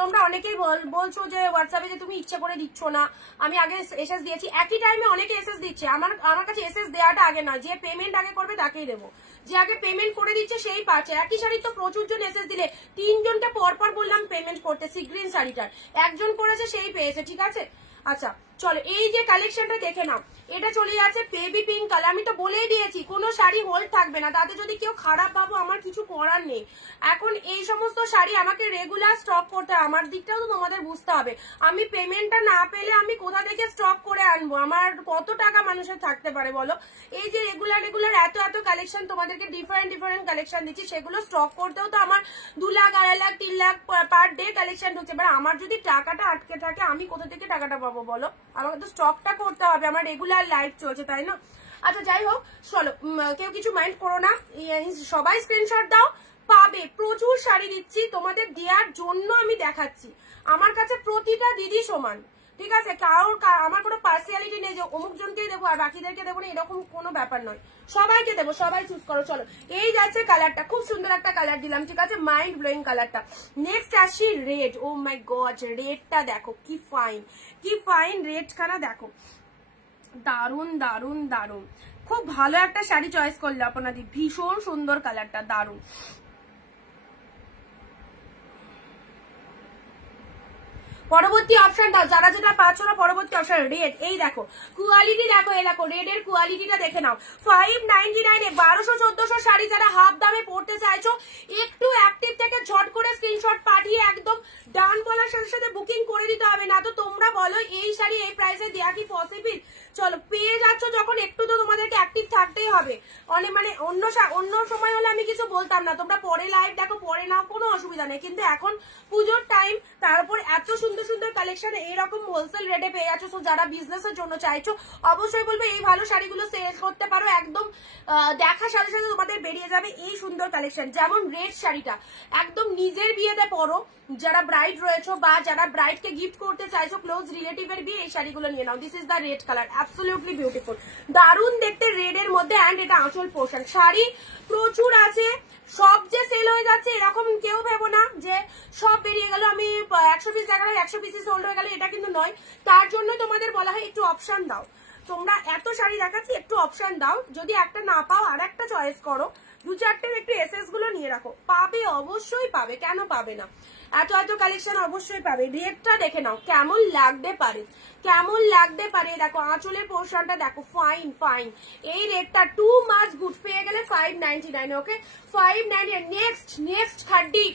তোমরা অনেকেই বলছো যে হোয়াটসঅ্যাপে যে তুমি ইচ্ছে করে দিচ্ছ না, আমি আগে এসএস দিয়েছি, একই টাইমে অনেকে এসএস দিচ্ছে। আমার কাছে এসএস দেওয়াটা আগে নয়, যে পেমেন্ট আগে করবে তাকেই দেবো, যে আগে পেমেন্ট করে দিচ্ছে সেই পাচ্ছে। একই শাড়ি তো প্রচুর জন এসএস দিলে, 3 জনকে পরপর বললাম পেমেন্ট করতে, সি গ্রিন শাড়িটার একজন করেছে সেই পেয়েছে, ঠিক আছে। আচ্ছা চলো এই যে কালেকশনটা দেখে নাও, এটা চলে যাচ্ছে বেবি পিঙ্ক কালার। আমি তো বলেই দিয়েছি কোনো শাড়ি হোল্ড থাকবে না, তাতে যদি কেউ খারাপ ভাবো আমার কিছু করার নেই। এখন এই সমস্ত শাড়ি আমাকে রেগুলার স্টক করতে হয়, আমার দিকটাও তো তোমাদের বুঝতে হবে। আমি পেমেন্টটা না পেলে আমি কোথা থেকে স্টক করে আনবো, আমার কত টাকা মানুষের থাকতে পারে বলো। এই যে রেগুলার এত কালেকশন তোমাদেরকে ডিফারেন্ট কালেকশন দিচ্ছি, সেগুলো স্টক করতেও তো আমার 2 lakh 2.5 lakh 3 lakh per day collection ঢুকছে। এবার আমার যদি টাকাটা আটকে থাকে আমি কোথা থেকে টাকাটা পাবো বলো, আমাকে তো স্টকটা করতে হবে, আমার রেগুলার লাইফ চলছে, তাই না। আচ্ছা যাই হোক, চলো কেউ কিছু মাইন্ড করো না, সবাই স্ক্রিনশট দাও, পাবে। প্রচুর শাড়ি দিচ্ছি তোমাদের দেওয়ার জন্য, আমি দেখাচ্ছি। আমার কাছে প্রতিটা দিদি সমান, ঠিক আছে, আমার কোনো পার্সিয়ালিটি নেই যে অমুক জনকেই দেবো আর বাকিদেরকে দেবো না, এরকম কোনো ব্যাপার নয়, সবাইকে দেবো, সবাই চুজ করো। চলো এই যাচ্ছে কালারটা, খুব সুন্দর একটা কালার দিলাম, ঠিক আছে, মাইন্ড ব্লোয়িং কালারটা। নেক্সট আসি রেড। ও মাই গড, রেডটা দেখো কি ফাইন রেড খানা দেখো, দারুন, খুব ভালো একটা শাড়ি চয়েস করলে আপনাদের, ভীষণ সুন্দর কালারটা, দারুন। পরবর্তী অপশন দাও, যারা যেটা পাচ্ছ না পরবর্তী অপশন রেড। এই দেখো কোয়ালিটি দেখো, এই দেখো রেডের কোয়ালিটিটা দেখে নাও। 599 1200-1400 শাড়ি যারা হাফ দামে পড়তে চাইছো, একটু অ্যাক্টিভ থেকে ঝট করে স্ক্রিনশট পাঠিয়ে একদম ডান বলার সাথে সাথে বুকিং করে দিতে হবে, না তো তোমরা বলো এই শাড়ি এই প্রাইসে দেওয়া কি পসিবল। চলো পেয়ে যাচ্ছ যখন, একটু তো তোমাদেরকে অ্যাক্টিভ থাকতেই হবে। মানে অন্য সময় হলে আমি কিছু বলতাম না, তোমরা পরে লাইভ দেখো, পরে নাও, কোনো অসুবিধা নেই, কিন্তু এখন পুজোর টাইম, তার উপর এত সুন্দর কালেকশন এইরকম হোলসেল রেটে পেয়ে যাচ্ছ। তো যারা বিজনেসের জন্য চাইছো অবশ্যই বলবো এই ভালো শাড়িগুলো সেল করতে পারো, একদম দেখার সাথে সাথে তোমাদের বেরিয়ে যাবে এই সুন্দর কালেকশন। যেমন রেড শাড়িটা একদম নিজের বিয়েতে পরো, যারা ব্রাইড রয়েছো বা যারা ব্রাইড কে গিফট করতে চাইছো, ক্লোজ রিলেটিভের বিয়ে, এই শাড়িগুলো নিয়ে নাও। This is the red colour, absolutely beautiful, দারুন দেখতে রেড এর মধ্যে। অ্যান্ড এটা আঁচল পোর্শন, শাড়ি প্রচুর আছে, সব যে সেল হয়ে যাচ্ছে এরকম কেউ ভেবো না যে সব বেরিয়ে গেল, আমি 100 পিস দেখালাম 100 পিসই সোল্ড হয়ে গেল, এটা কিন্তু নয়। তার জন্য তোমাদের বলা হয় একটু অপশন দাও, তোমরা এত শাড়ি দেখাচ্ছি একটু অপশন দাও, যদি একটা না পাও আর একটা চয়েস করো, 2-4টের একটু এসএস গুলো নিয়ে রাখো, পাবে, অবশ্যই পাবে, কেন পাবে না, এত কালেকশন অবশ্যই পাবে। রেটটা দেখে নাও কেমন লাগতে পারে, দেখো আঁচলের পোর্শনটা দেখো, ফাইন। এই রেটটা টু মাচ গুড, পেয়ে গেলে 599, ওকে 599। নেক্সট খাড্ডি,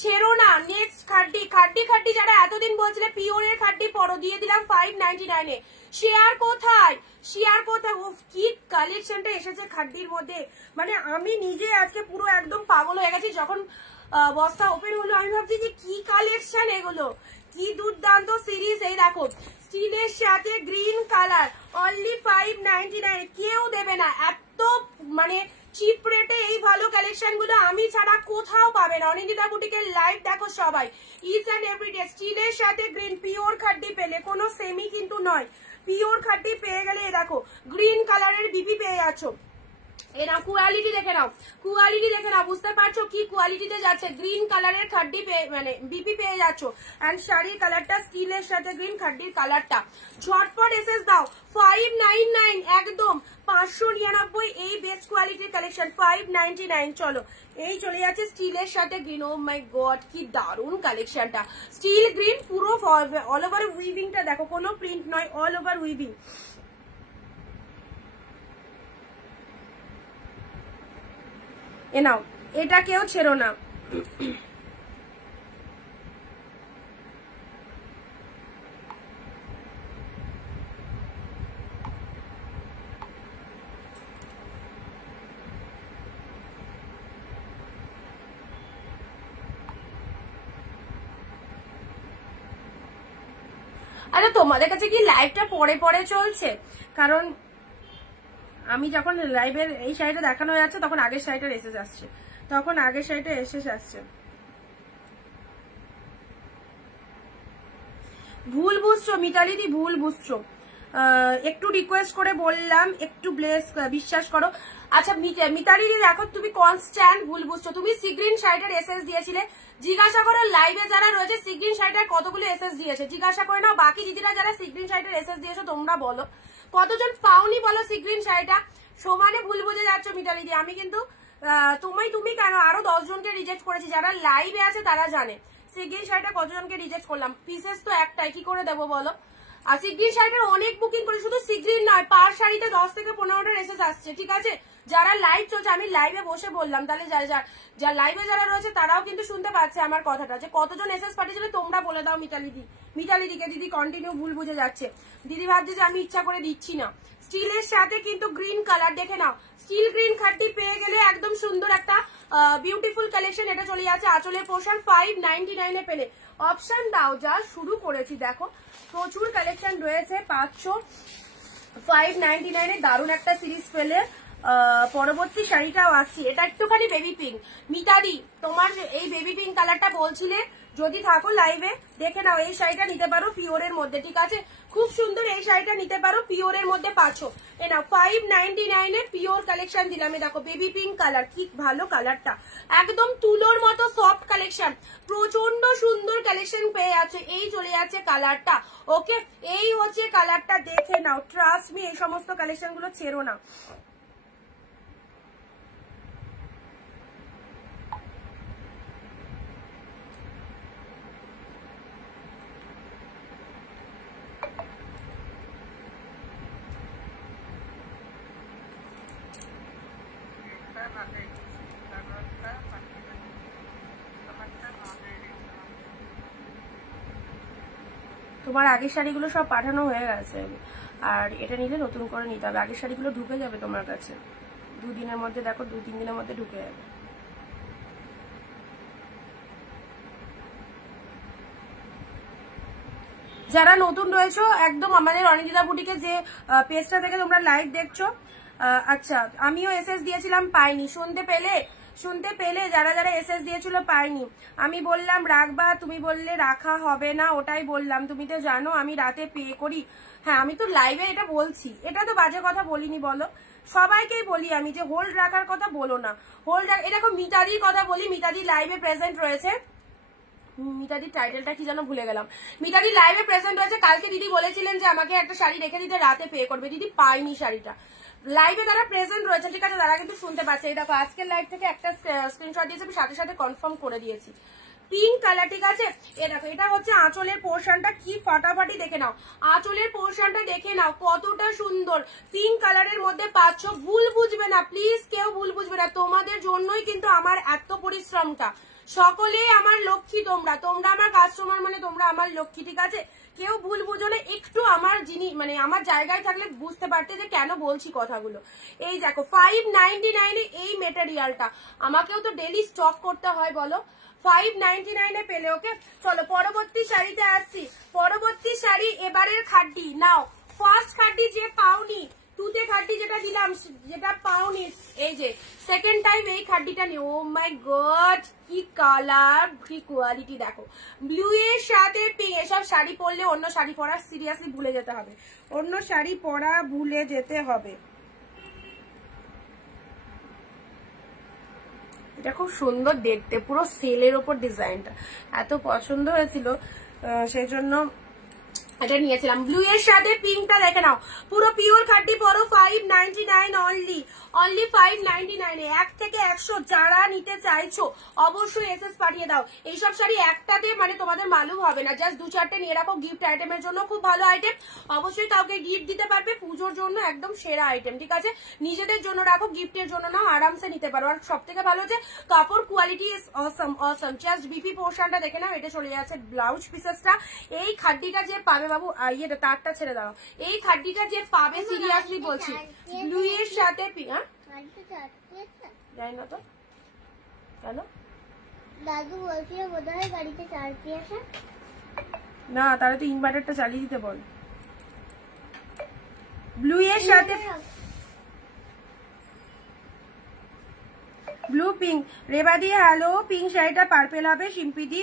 ছেড়ো না। নেক্সট খাড্ডি, খাড্ডি খাড্ডি যারা এতদিন বলছিলে পিওরের খাড্ডি পরো, দিয়ে দিলাম 599 এ। শেয়ার কোথায়, শেয়ার কোথায়? ও কি কালেকশনটা এসেছে খাড্ডির মধ্যে, মানে আমি নিজে আজকে পুরো একদম পাগল হয়ে গেছি। যখন বস্তা ওপেন হলো আমি ভাবছি যে কি কালেকশন এগুলো, কি দুর্দান্ত সিরিজ। এই দেখো স্টিলের সাথে গ্রিন কালার, অনলি 599, কেউ দেবে না এত মানে চিপ রেটে এই ভালো কালেকশন গুলো আমি ছাড়া কোথাও পাবে না। অনিন্দিতা বুটিকের লাইভ দেখো সবাই, ইচ অ্যান্ড এভরিডে। স্টিলের সাথে গ্রিন পিওর খাড্ডি পেলে, কোনো সেমি কিন্তু নয়, পিওর খাড্ডি পেয়ে গেলে দেখো গ্রিন কালারের বিপি পেয়ে যাচ্ছ। এরা কোয়ালিটি দেখে নাও, কোয়ালিটি দেখে নাও, বুঝতে পারছো কি কোয়ালিটিতে যাচ্ছে। গ্রিন কালারের খাড্ডি মানে বিপি পেয়ে যাচ্ছ। এন্ড শাড়ির কালারটা স্টিলের সাথে গ্রিন খাড্ডির কালারটা। ঝটপট এসএস দাও 599, একদম 599, এই বেস্ট কোয়ালিটির কালেকশন 599। চলো এই চলে যাচ্ছে স্টিলের সাথে গ্রিন। ও মাই গড কি দারুন কালেকশনটা, স্টিল গ্রিন পুরো অল ওভার উইভিংটা দেখো, কোনো প্রিন্ট নয়, অল ওভার উইভিং। এ নাও, এটা কেউ ছেড়ো না। আরে তোমাদের কাছে কি লাইভটা পরে পরে চলছে? কারণ আমি যখন লাইভের এই শাড়িটা দেখানো যাচ্ছে তখন আগের শাড়িটার এসেস আসছে, তখন আগের শাড়িটা এসেস আসছে। ভুল বুঝছো মিতালি দি, ভুল বুঝছো। একটু রিকোয়েস্ট করে বললাম, একটু বিশ্বাস করো। আচ্ছা মিতালি দি দেখো, তুমি কনস্ট্যান্ট ভুল বুঝছো। তুমি সিগ্রিন শাড়িটার এসএস দিয়েছিলে, জিজ্ঞাসা করো লাইভে যারা রয়েছে সিগ্রিন শাড়িটার কতগুলো এসএস দিয়েছে, জিজ্ঞাসা করে নাও। বাকি দিদিরা যারা সিগ্রিন শাড়িটার এসএস দিয়েছো তোমরা বলো কতজন পাওনি বলো সিগ্রিন শাড়িটা। সমানে ভুল বুঝে যাচ্ছ মিতালি দি। আমি কিন্তু তুমি কেন আরো 10 জনকে রিজেক্ট করেছি, যারা লাইভে আছে তারা জানে সিগ্রিন শাড়িটা কতজনকে রিজেক্ট করলাম। পিসেস তো একটাই, কি করে দেবো বলো। আর সিগ্রিন শাড়িটার অনেক বুকিং করে, শুধু সিগ্রিন নয়, পার শাড়িতে 10 থেকে 15টা এসএস আসছে, ঠিক আছে। যারা লাইভ চলছে, আমি লাইভে বসে বললাম, তাহলে যারা লাইভে যারা রয়েছে তারাও কিন্তু শুনতে পাচ্ছে আমার কথাটা, যে কতজন এসএস পাঠিয়েছিল তোমরা বলে দাও মিতালি দি। মিতালি দিকে দিদি কন্টিনিউ ভুল বুঝে যাচ্ছে, দিদি ভাবছে যে আমি ইচ্ছা করে দিচ্ছি না। স্টিলের সাথে কিন্তু গ্রিন কালার দেখে নাও, স্টিল গ্রিন খাড্ডি পেয়ে গেলে একদম সুন্দর একটা বিউটিফুল কালেকশন। এটা চলে যাচ্ছে আঁচলের পোর্শন 599 এ পেলে। অপশন দাও, যা শুরু করেছি দেখো প্রচুর কালেকশন রয়েছে, 599 এ দারুণ একটা সিরিজ পেলে। পরবর্তী শাড়িটাও আসছি, এটা একটুখানি বেবি পিঙ্ক। মিতাদি তোমার এই বেবি পিঙ্ক কালারটা বলছিলে, যদি থাকো লাইভে দেখে নাও, এই শাড়িটা নিতে পারো পিওরের মধ্যে, ঠিক আছে। খুব সুন্দর এই শাড়িটা নিতে পারো, পিওরের মধ্যে পাচ্ছ। এ না 599 এ পিওর কালেকশন দিলাম। দেখো বেবি পিঙ্ক কালার, কি ভালো কালারটা, একদম তুলোর মতো সফট কালেকশন, প্রচন্ড সুন্দর কালেকশন পেয়ে যাচ্ছে। এই চলে যাচ্ছে কালারটা, ওকে এই হচ্ছে কালারটা, দেখে নাও। ট্রাস্ট মি, এই সমস্ত কালেকশন গুলো ছেড়ো না। তোমার আগের শাড়িগুলো সব পাঠানো হয়ে গেছে, আর এটা নিলে নতুন করে নিতে হবে। আগের শাড়িগুলো ঢুকে যাবে তোমার কাছে 2 দিনের মধ্যে, দেখো 2-3 দিনের মধ্যে ঢুকে যাবে। যারা নতুন রয়েছে একদম আমাদের অনিন্দিতা বুটিকে যে পেজটা থেকে তোমরা লাইভ দেখছো, আচ্ছা আমিও এসএস দিয়েছিলাম পাইনি, শুনতে পেলে যারা যারা এসএস দিয়েছিল পাইনি। আমি বললাম রাখবা, তুমি বললে রাখা হবে না, ওটাই বললাম। তুমি তো জানো আমি রাতে পে করি। হ্যাঁ আমি তো লাইভে এটা বলছি, এটা তো বাজে কথা বলিনি বলো, সবাইকেই বলি আমি যে হোল্ড রাখার কথা বলো না। হোল্ড এরকম মিতাদির কথা বলি, মিতাদি লাইভে প্রেজেন্ট রয়েছে। মিতাদির টাইটেলটা কি যেন ভুলে গেলাম। মিতাদি লাইভে প্রেজেন্ট রয়েছে। কালকে দিদি বলেছিলেন যে আমাকে একটা শাড়ি রেখে দিতে, রাতে পে করবে, দিদি পাইনি শাড়িটা। লাইভে তারা প্রেজেন্ট রয়েছে, ঠিক আছে, তারা কিন্তু শুনতে পাচ্ছে। এই দেখো আজকের লাইভ থেকে একটা স্ক্রিনশট দিয়েছে, আমি সাথে সাথে কনফার্ম করে দিয়েছি। পিঙ্ক কালার, ঠিক আছে। এ দেখো এটা হচ্ছে আঁচলের পোর্শনটা, কি ফাটাফাটি দেখে নাও, আঁচলের পোর্শনটা দেখে নাও কতটা সুন্দর। পিঙ্ক কালারের মধ্যে পাচ্ছ, ভুল বুঝবে না প্লিজ, কেউ ভুল বুঝবে না, তোমাদের জন্যই কিন্তু আমার এত পরিশ্রমটা। সকলেই আমার লক্ষ্মী, তোমরা তোমরা আমার কাস্টমার, মানে তোমরা আমার লক্ষ্মী, ঠিক আছে? কেউ ভুল বুঝলে একটু আমার জিনিস মানে আমার জায়গায় থাকলে বুঝতে পারতে যে কেন বলছি কথাগুলো। এই দেখো 599 এ এই মেটেরিয়ালটা, আমাকেও তো ডেলি স্টক করতে হয় বলো, 599 এ পেলে। ওকে, চলো পরবর্তী শাড়িতে আসছি। পরবর্তী শাড়ি এবারের খাড্ডি। নাও ফার্স্ট খাড্ডি যে পাওনি, তুতে খাড্ডি যেটা দিলাম যেটা পাওনি, এই যে সেকেন্ড টাইম এই খাড্ডিটা নিও। ও মাই গড, কি কালার, কি কোয়ালিটি দেখো, ব্লু এর সাথে পিঙ্ক। এসব শাড়ি পরলে অন্য শাড়ি পরা সিরিয়াসলি ভুলে যেতে হবে, অন্য শাড়ি পরা ভুলে যেতে হবে। এটা খুব সুন্দর দেখতে, পুরো সেলের ওপর ডিজাইনটা এত পছন্দ হয়েছিল, সেই জন্য এটা নিয়েছিলাম। ব্লু এর সাথে পিঙ্কটা দেখে নাও, পুরো পিওর খাড্ডি পরো, 599 অনলি, অনলি 599 এ। 1 থেকে 100 যারা নিতে চাইছো অবশ্যই এসএস পাঠিয়ে দাও। এইসব শাড়ি একটাতে মানে তোমাদের মালুম হবে না, জাস্ট 2-4টে নিয়ে রাখো, গিফট আইটেমের জন্য খুব ভালো আইটেম, অবশ্যই কাউকে গিফট দিতে পারবে, পুজোর জন্য একদম সেরা আইটেম, ঠিক আছে? নিজেদের জন্য রাখো, গিফটের জন্য নাও, আরামসে নিতে পারো। আর সব থেকে ভালো যে কাপড় quality is Assam, Assam. Just BP পোর্শনটা দেখে নাও, এটা চলে যাচ্ছে ব্লাউজ পিসেসটা। এই খাড্ডিটা যে পাবে বাবু, ইয়েটা তারটা ছেড়ে দাও, এই খাড্ডিটা যে পাবে সিরিয়াসলি বলছি, ব্লু এর সাথে জানি না তো কেন দাদু বলছিল বোধহয় গাড়িতে চার্জ দিয়েছে না, তাহলে তো ইনভার্টারটা চালিয়ে দিতে বল। ব্লু এর সাথে ব্লু পিঙ্ক, রেবাদি হ্যালো, পিঙ্ক শাড়িটা পার্পেল হবে, সিম্পিদি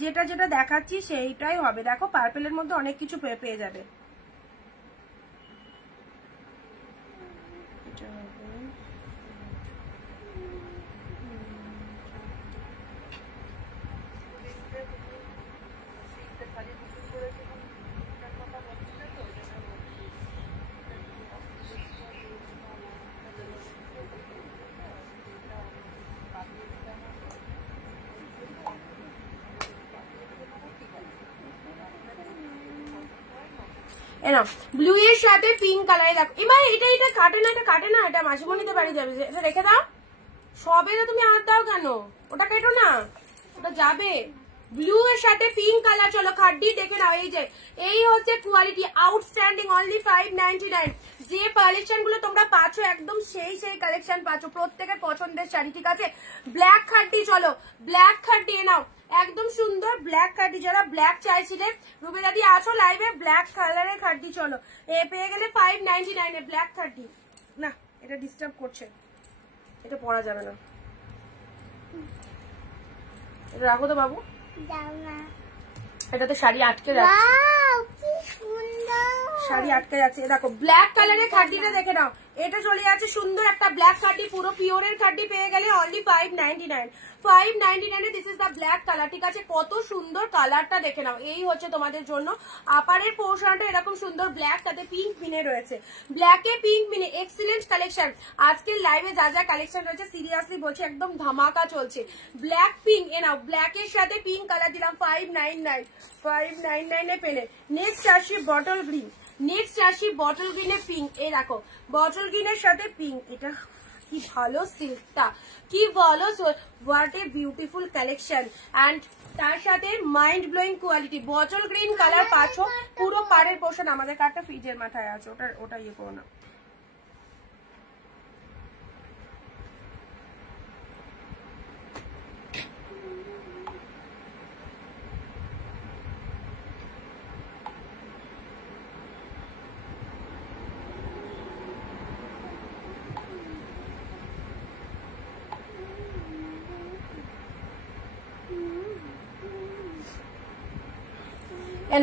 যেটা যেটা দেখাচ্ছি সেইটাই হবে। দেখো পার্পেলের মধ্যে অনেক কিছু পেয়ে যাবে। ব্লু এর সাথে পিঙ্ক কালারে দেখো, এবার এটা কাটে না, এটা কাটে না, এটা মাসিমণিতে বাড়ি যাবে, এটা রেখে দাও। সবে না তুমি হাত দাও কেন, ওটা কেটো না, ওটা যাবে। ব্লু এর সাথে পিঙ্ক কালার, চলো খাড্ডি দেখে নাও। এই যে এই হচ্ছে কোয়ালিটি, আউটস্ট্যান্ডিং, অনলি 599। যে কালেকশন গুলো তোমরা পাচ্ছ একদম সেই সেই কালেকশন পাচ্ছ, প্রত্যেকের পছন্দের শাড়ি, ঠিক আছে? ব্ল্যাক খাড্ডি, চলো ব্ল্যাক খাড্ডি নাও, একদম সুন্দর ব্ল্যাক খাড্ডি। যারা ব্ল্যাক চাইছিলে রুবেলাদি আছো লাইভে, ব্ল্যাক কালারের খাড্ডি চলো পেয়ে গেলে 599 এ ব্ল্যাক খাড্ডি। না এটা ডিস্টার্ব করছে, এটা পরা যাবে না, এটা রাখো তো বাবু, এটাতে শাড়ি আটকে যাচ্ছে, শাড়ি আটকে যাচ্ছে। দেখো ব্ল্যাক কালারের খাড্ডিটা দেখে নাও, এটা চলে যাচ্ছে সুন্দর একটা ব্ল্যাক খাড্ডি, পুরো পিওরের খাড্ডি পেয়ে গেলে অনলি 599। 599 এ this is the black colour, ঠিক আছে? কত সুন্দর কালারটা দেখে নাও। এই হচ্ছে তোমাদের জন্য আপারের পোর্শনটা এরকম সুন্দর ব্ল্যাক, সাথে পিঙ্ক মিনে রয়েছে, ব্ল্যাকে পিঙ্ক মিনে, এক্সিলেন্ট কালেকশন। আজকের লাইভে যা যা কালেকশন রয়েছে সিরিয়াসলি বলছি একদম ধামাকা চলছে। ব্ল্যাক পিঙ্ক এ নাও, ব্ল্যাকের সাথে পিঙ্ক কালার দিলাম 599 এ পেলে। নেক্সট আসি বটল গ্রিন, নেক্সট আসি বটল গ্রিনে পিঙ্ক। এই দেখো বটল গ্রিনের সাথে পিঙ্ক, এটা কি ভালো সিল্কটা, কি ভালো, what a beautiful collection. And তার সাথে mind blowing quality, bottle green colour পাচ্ছ, পুরো পাড়ের পোর্শন। আমাদের কার্ডটা ফ্রিজের মাথায় আছে, ওটা ইয়ে করো না।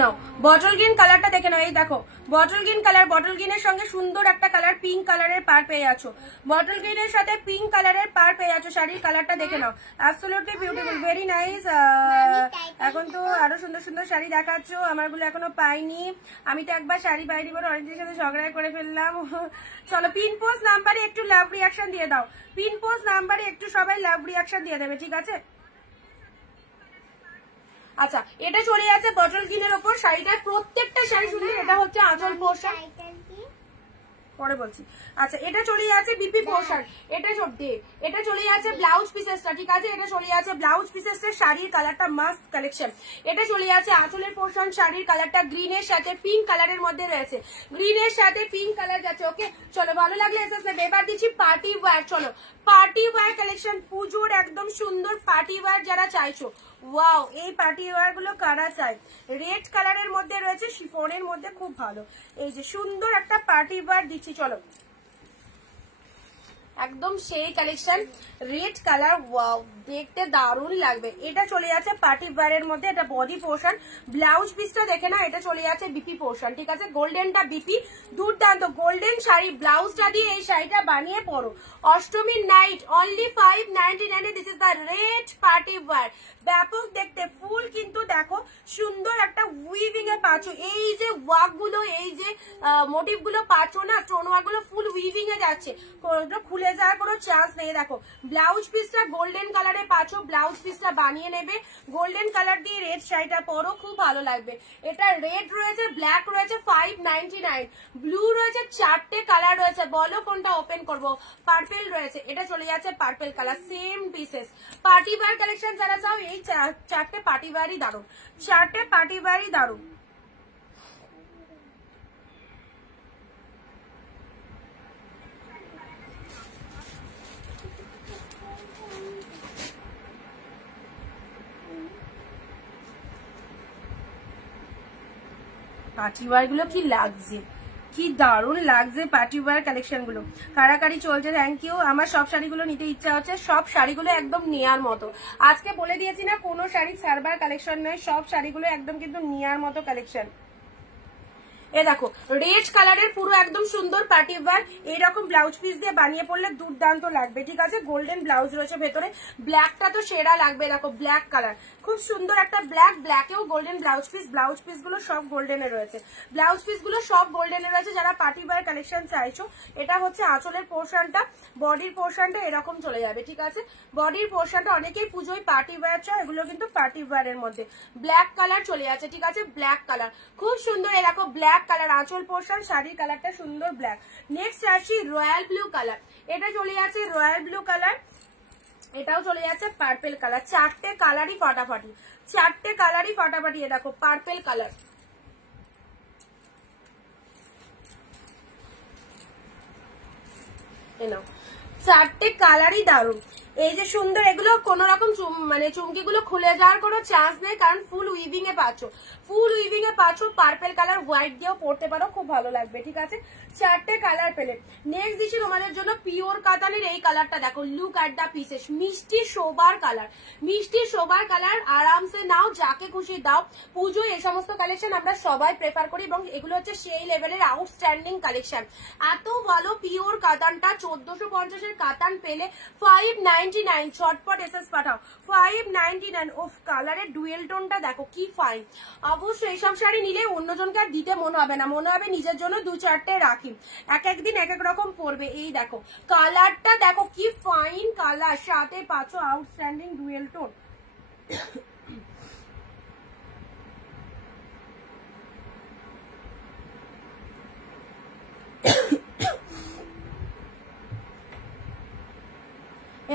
নাও বটল গ্রিন কালারটা দেখে নাও, এই দেখো বটল গ্রিন কালার, বটল গ্রিনের সঙ্গে সুন্দর একটা কালার পিঙ্ক কালারের পার পেয়ে যাচ্ছো, বটল গ্রিনের সাথে পিঙ্ক কালারের পার পেয়ে যাচ্ছো। শাড়ির কালারটা দেখে নাও, অ্যাবসলিউটলি বিউটিফুল, ভেরি নাইস। এখন তো আরো সুন্দর সুন্দর শাড়ি দেখাচ্ছ, আমারগুলো এখনো পাইনি। আমি তো একবার শাড়ি বাইরে বলে অনেকদের সাথে ঝগড়া করে ফেললাম। চলো পিন পোস্ট নাম্বারে একটু লাভ রিয়াকশন দিয়ে দাও, পিন পোস্ট নাম্বারে একটু সবাই লাভ রিয়াকশন দিয়ে দেবে, ঠিক আছে? আচ্ছা এটা চলে যাচ্ছে বটল গ্রিনের ওপর, শাড়িটার প্রত্যেকটা শাড়ি সুন্দর। এটা হচ্ছে আঁচল পোর্শন, পরে বলছি। আচ্ছা এটা চলে যাচ্ছে বিপি পোর্শন, এটা চলে যাচ্ছে ব্লাউজ পিসেসটা, ঠিক আছে, এটা চলে যাচ্ছে ব্লাউজ পিসেসটা, শাড়ির কালারটা মাস্ট কালেকশন। এটা চলে যাচ্ছে আঁচলের পোর্শন, শাড়ির কালারটা গ্রিনের সাথে পিঙ্ক কালারের মধ্যে রয়েছে, গ্রিনের সাথে পিঙ্ক কালার যাচ্ছে। ওকে চলো ভালো লাগলে এসএস নেবে। এবার দিচ্ছি পার্টি ওয়্যার, চলো পার্টি ওয়্যার কালেকশন, পুজোর একদম সুন্দর পার্টি ওয়্যার যারা চাইছো, ওয়াও এই পার্টি ওয়্যার গুলো কারা চাই, রেড কালারের মধ্যে রয়েছে, শিফনের মধ্যে খুব ভালো, এই যে সুন্দর একটা পার্টি ওয়্যার দিচ্ছি। চলো একদম সেই কালেকশন, রেড কালার, ওয়াও দেখতে দারুণ লাগবে। এটা চলে যাচ্ছে পার্টি ওয়্যারের মধ্যে, এটা বডি পোর্শন, ব্লাউজ পিসটা দেখে না, এটা চলে যাচ্ছে বিপি পোর্শন, ঠিক আছে, গোল্ডেনটা বিপি, দুর্দান্ত গোল্ডেন শাড়ি, ব্লাউজটা দিয়ে এই শাড়িটা বানিয়ে পরো। অষ্টমীর night only 599, this is the red party wear, ব্যাপক দেখতে, ফুল কিন্তু দেখো সুন্দর একটা উইভিং এ পাচ্ছ, এই যে ওয়ার্ক গুলো, এই যে মোটিভ গুলো পাচ্ছ না, স্টোন ওয়ার্ক গুলো ফুল উইভিং এ যাচ্ছে, খুলে যাওয়ার কোনো চান্স নেই। দেখো ব্লাউজ পিসটা গোল্ডেন কালারে পাচ্ছ, ব্লাউজ পিসটা বানিয়ে নেবে, গোল্ডেন কালার দিয়ে রেড শাড়িটা পরো, খুব ভালো লাগবে। এটা রেড রয়েছে, ব্ল্যাক রয়েছে 599, ব্লু রয়েছে, 4টে কালার রয়েছে, বলো কোনটা ওপেন করবো, পার্পেল রয়েছে, এটা চলে যাচ্ছে purple colour, same pieces. Party wear collection যারা চাও এই 4টে পার্টি ওয়্যারই দারুন, 4টে পার্টি ওয়্যারই দারুন। পার্টি ওয়্যার গুলো কি লাগছে, কি দারুণ লাগছে পার্টি ওয়্যার কালেকশন গুলো, কারাকারি চলছে, থ্যাংক ইউ। আমার সব শাড়িগুলো নিতে ইচ্ছা হচ্ছে, সব শাড়িগুলো একদম নেয়ার মতো, আজকে বলে দিয়েছি না কোনো শাড়ি ছাড়বার কালেকশন নয়, সব শাড়িগুলো একদম কিন্তু নেয়ার মতো কালেকশন। এ দেখো রেড কালারের পুরো একদম সুন্দর পার্টি ওয়্যার, এইরকম ব্লাউজ পিস দিয়ে বানিয়ে পড়লে দুর্দান্ত লাগবে, ঠিক আছে, গোল্ডেন ব্লাউজ রয়েছে ভেতরে, ব্ল্যাকটা তো সেরা লাগবে, দেখো ব্ল্যাক কালার, খুব সুন্দর একটা ব্ল্যাক, ব্ল্যাকেও গোল্ডেন ব্লাউজ পিস গুলো সব গোল্ডেনে রয়েছে, ব্লাউজ পিস গুলো সব গোল্ডেনে রয়েছে। যারা পার্টি ওয়্যার কালেকশন চাইছো, এটা হচ্ছে আঁচলের পোর্শনটা, বডির পোর্শনটা এরকম চলে যাবে, ঠিক আছে, বডির পোর্শনটা অনেকেই পুজোয় পার্টি ওয়্যার চায়, এগুলো কিন্তু পার্টি ওয়্যারের মধ্যে ব্ল্যাক কালার চলে যাচ্ছে, ঠিক আছে, ব্ল্যাক কালার খুব সুন্দর, এরকম ব্ল্যাক কালার আঁচল পোর্শন, শাড়ির কালারটা সুন্দর ব্ল্যাক। নেক্সট আসি রয়্যাল ব্লু কালার, এটা চলে যাচ্ছে রয়্যাল ব্লু কালার, এটাও চলে যাচ্ছে পার্পেল কালার, 4টে কালারই ফাটাফাটি, 4টে কালারই ফাটাফাটি। এ দেখো পার্পেল কালার, এ নাও 4টে কালারই দারুন, এই যে সুন্দর, এগুলো কোন রকম মানে চুমকি গুলো খুলে যাওয়ার কোনো চান্স নেই, কারণ ফুল উইভিং এ পাচ্ছ, ফুল উইভিং এ পাচ্ছ, পার্পেল কালার হোয়াইট দিয়েও পরতে পারো, খুব ভালো লাগবে, ঠিক আছে, 4টে কালার পেলে। নেক্সট দিচ্ছি তোমাদের জন্য পিওর কাতানের এই কালারটা, দেখো লুক এট দা পিসেস, মিষ্টি শোবার কালার, মিষ্টি শোবার কালার, আরামসে নাও, যাকে খুশি দাও, পুজো এই সমস্ত কালেকশন আমরা সবাই প্রেফার করি, এবং এগুলো হচ্ছে সেই লেভেলের আউটস্ট্যান্ডিং কালেকশন, এত ভালো পিওর কাতানটা, 1450 কাতান পেলে 599, চটপট এসএস পাঠাও, 599, ওফ কালারের ডুয়েল টোনটা দেখো কি ফাইন, অবশ্যই এইসব শাড়ি নিলে অন্যজনকে আর দিতে মনে হবে না, মনে হবে নিজের জন্য 2-4টে রাখি, এক একদিন এক এক রকম পরবে। এই দেখো কালারটা দেখো কি ফাইন কালার, সাথে পাচ্ছ আউটস্ট্যান্ডিং ডুয়েল টোন,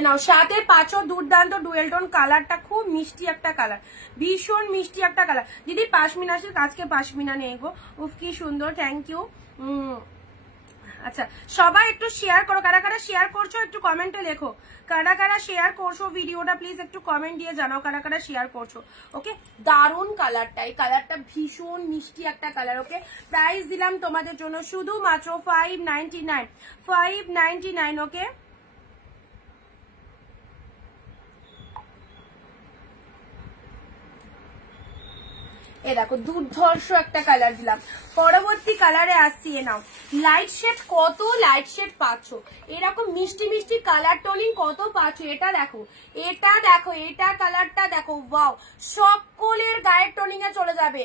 নাও সাথে পাচ্ছ দুর্দান্ত ডুয়েল টোন, কালারটা খুব মিষ্টি একটা কালার, ভীষণ মিষ্টি একটা কালার। দিদি পাশমিনা আসে, আজকে পাশমিনা নেই গো, উফ কি সুন্দর, থ্যাংক ইউ। আচ্ছা সবাই একটু শেয়ার করো, কারা কারা শেয়ার করছো একটু কমেন্টে লেখো, কারা কারা শেয়ার করছো ভিডিওটা প্লিজ একটু কমেন্ট দিয়ে জানাও কারা কারা শেয়ার করছো। ওকে দারুন কালারটা, এই কালারটা ভীষণ মিষ্টি একটা কালার। ওকে প্রাইস দিলাম তোমাদের জন্য শুধুমাত্র 599, 599। ওকে এ দেখো দুর্ধর্ষ একটা কালার দিলাম, পরবর্তী কালারে আসছি, এ নাও লাইট শেড, কত লাইট শেড পাচ্ছ, এরকম মিষ্টি মিষ্টি কালার টোনিং কত পাচ্ছ, এটা দেখো, এটা দেখো, এটা কালারটা দেখো, ওয়াও, সকলের গায়ের টোনিং এ চলে যাবে,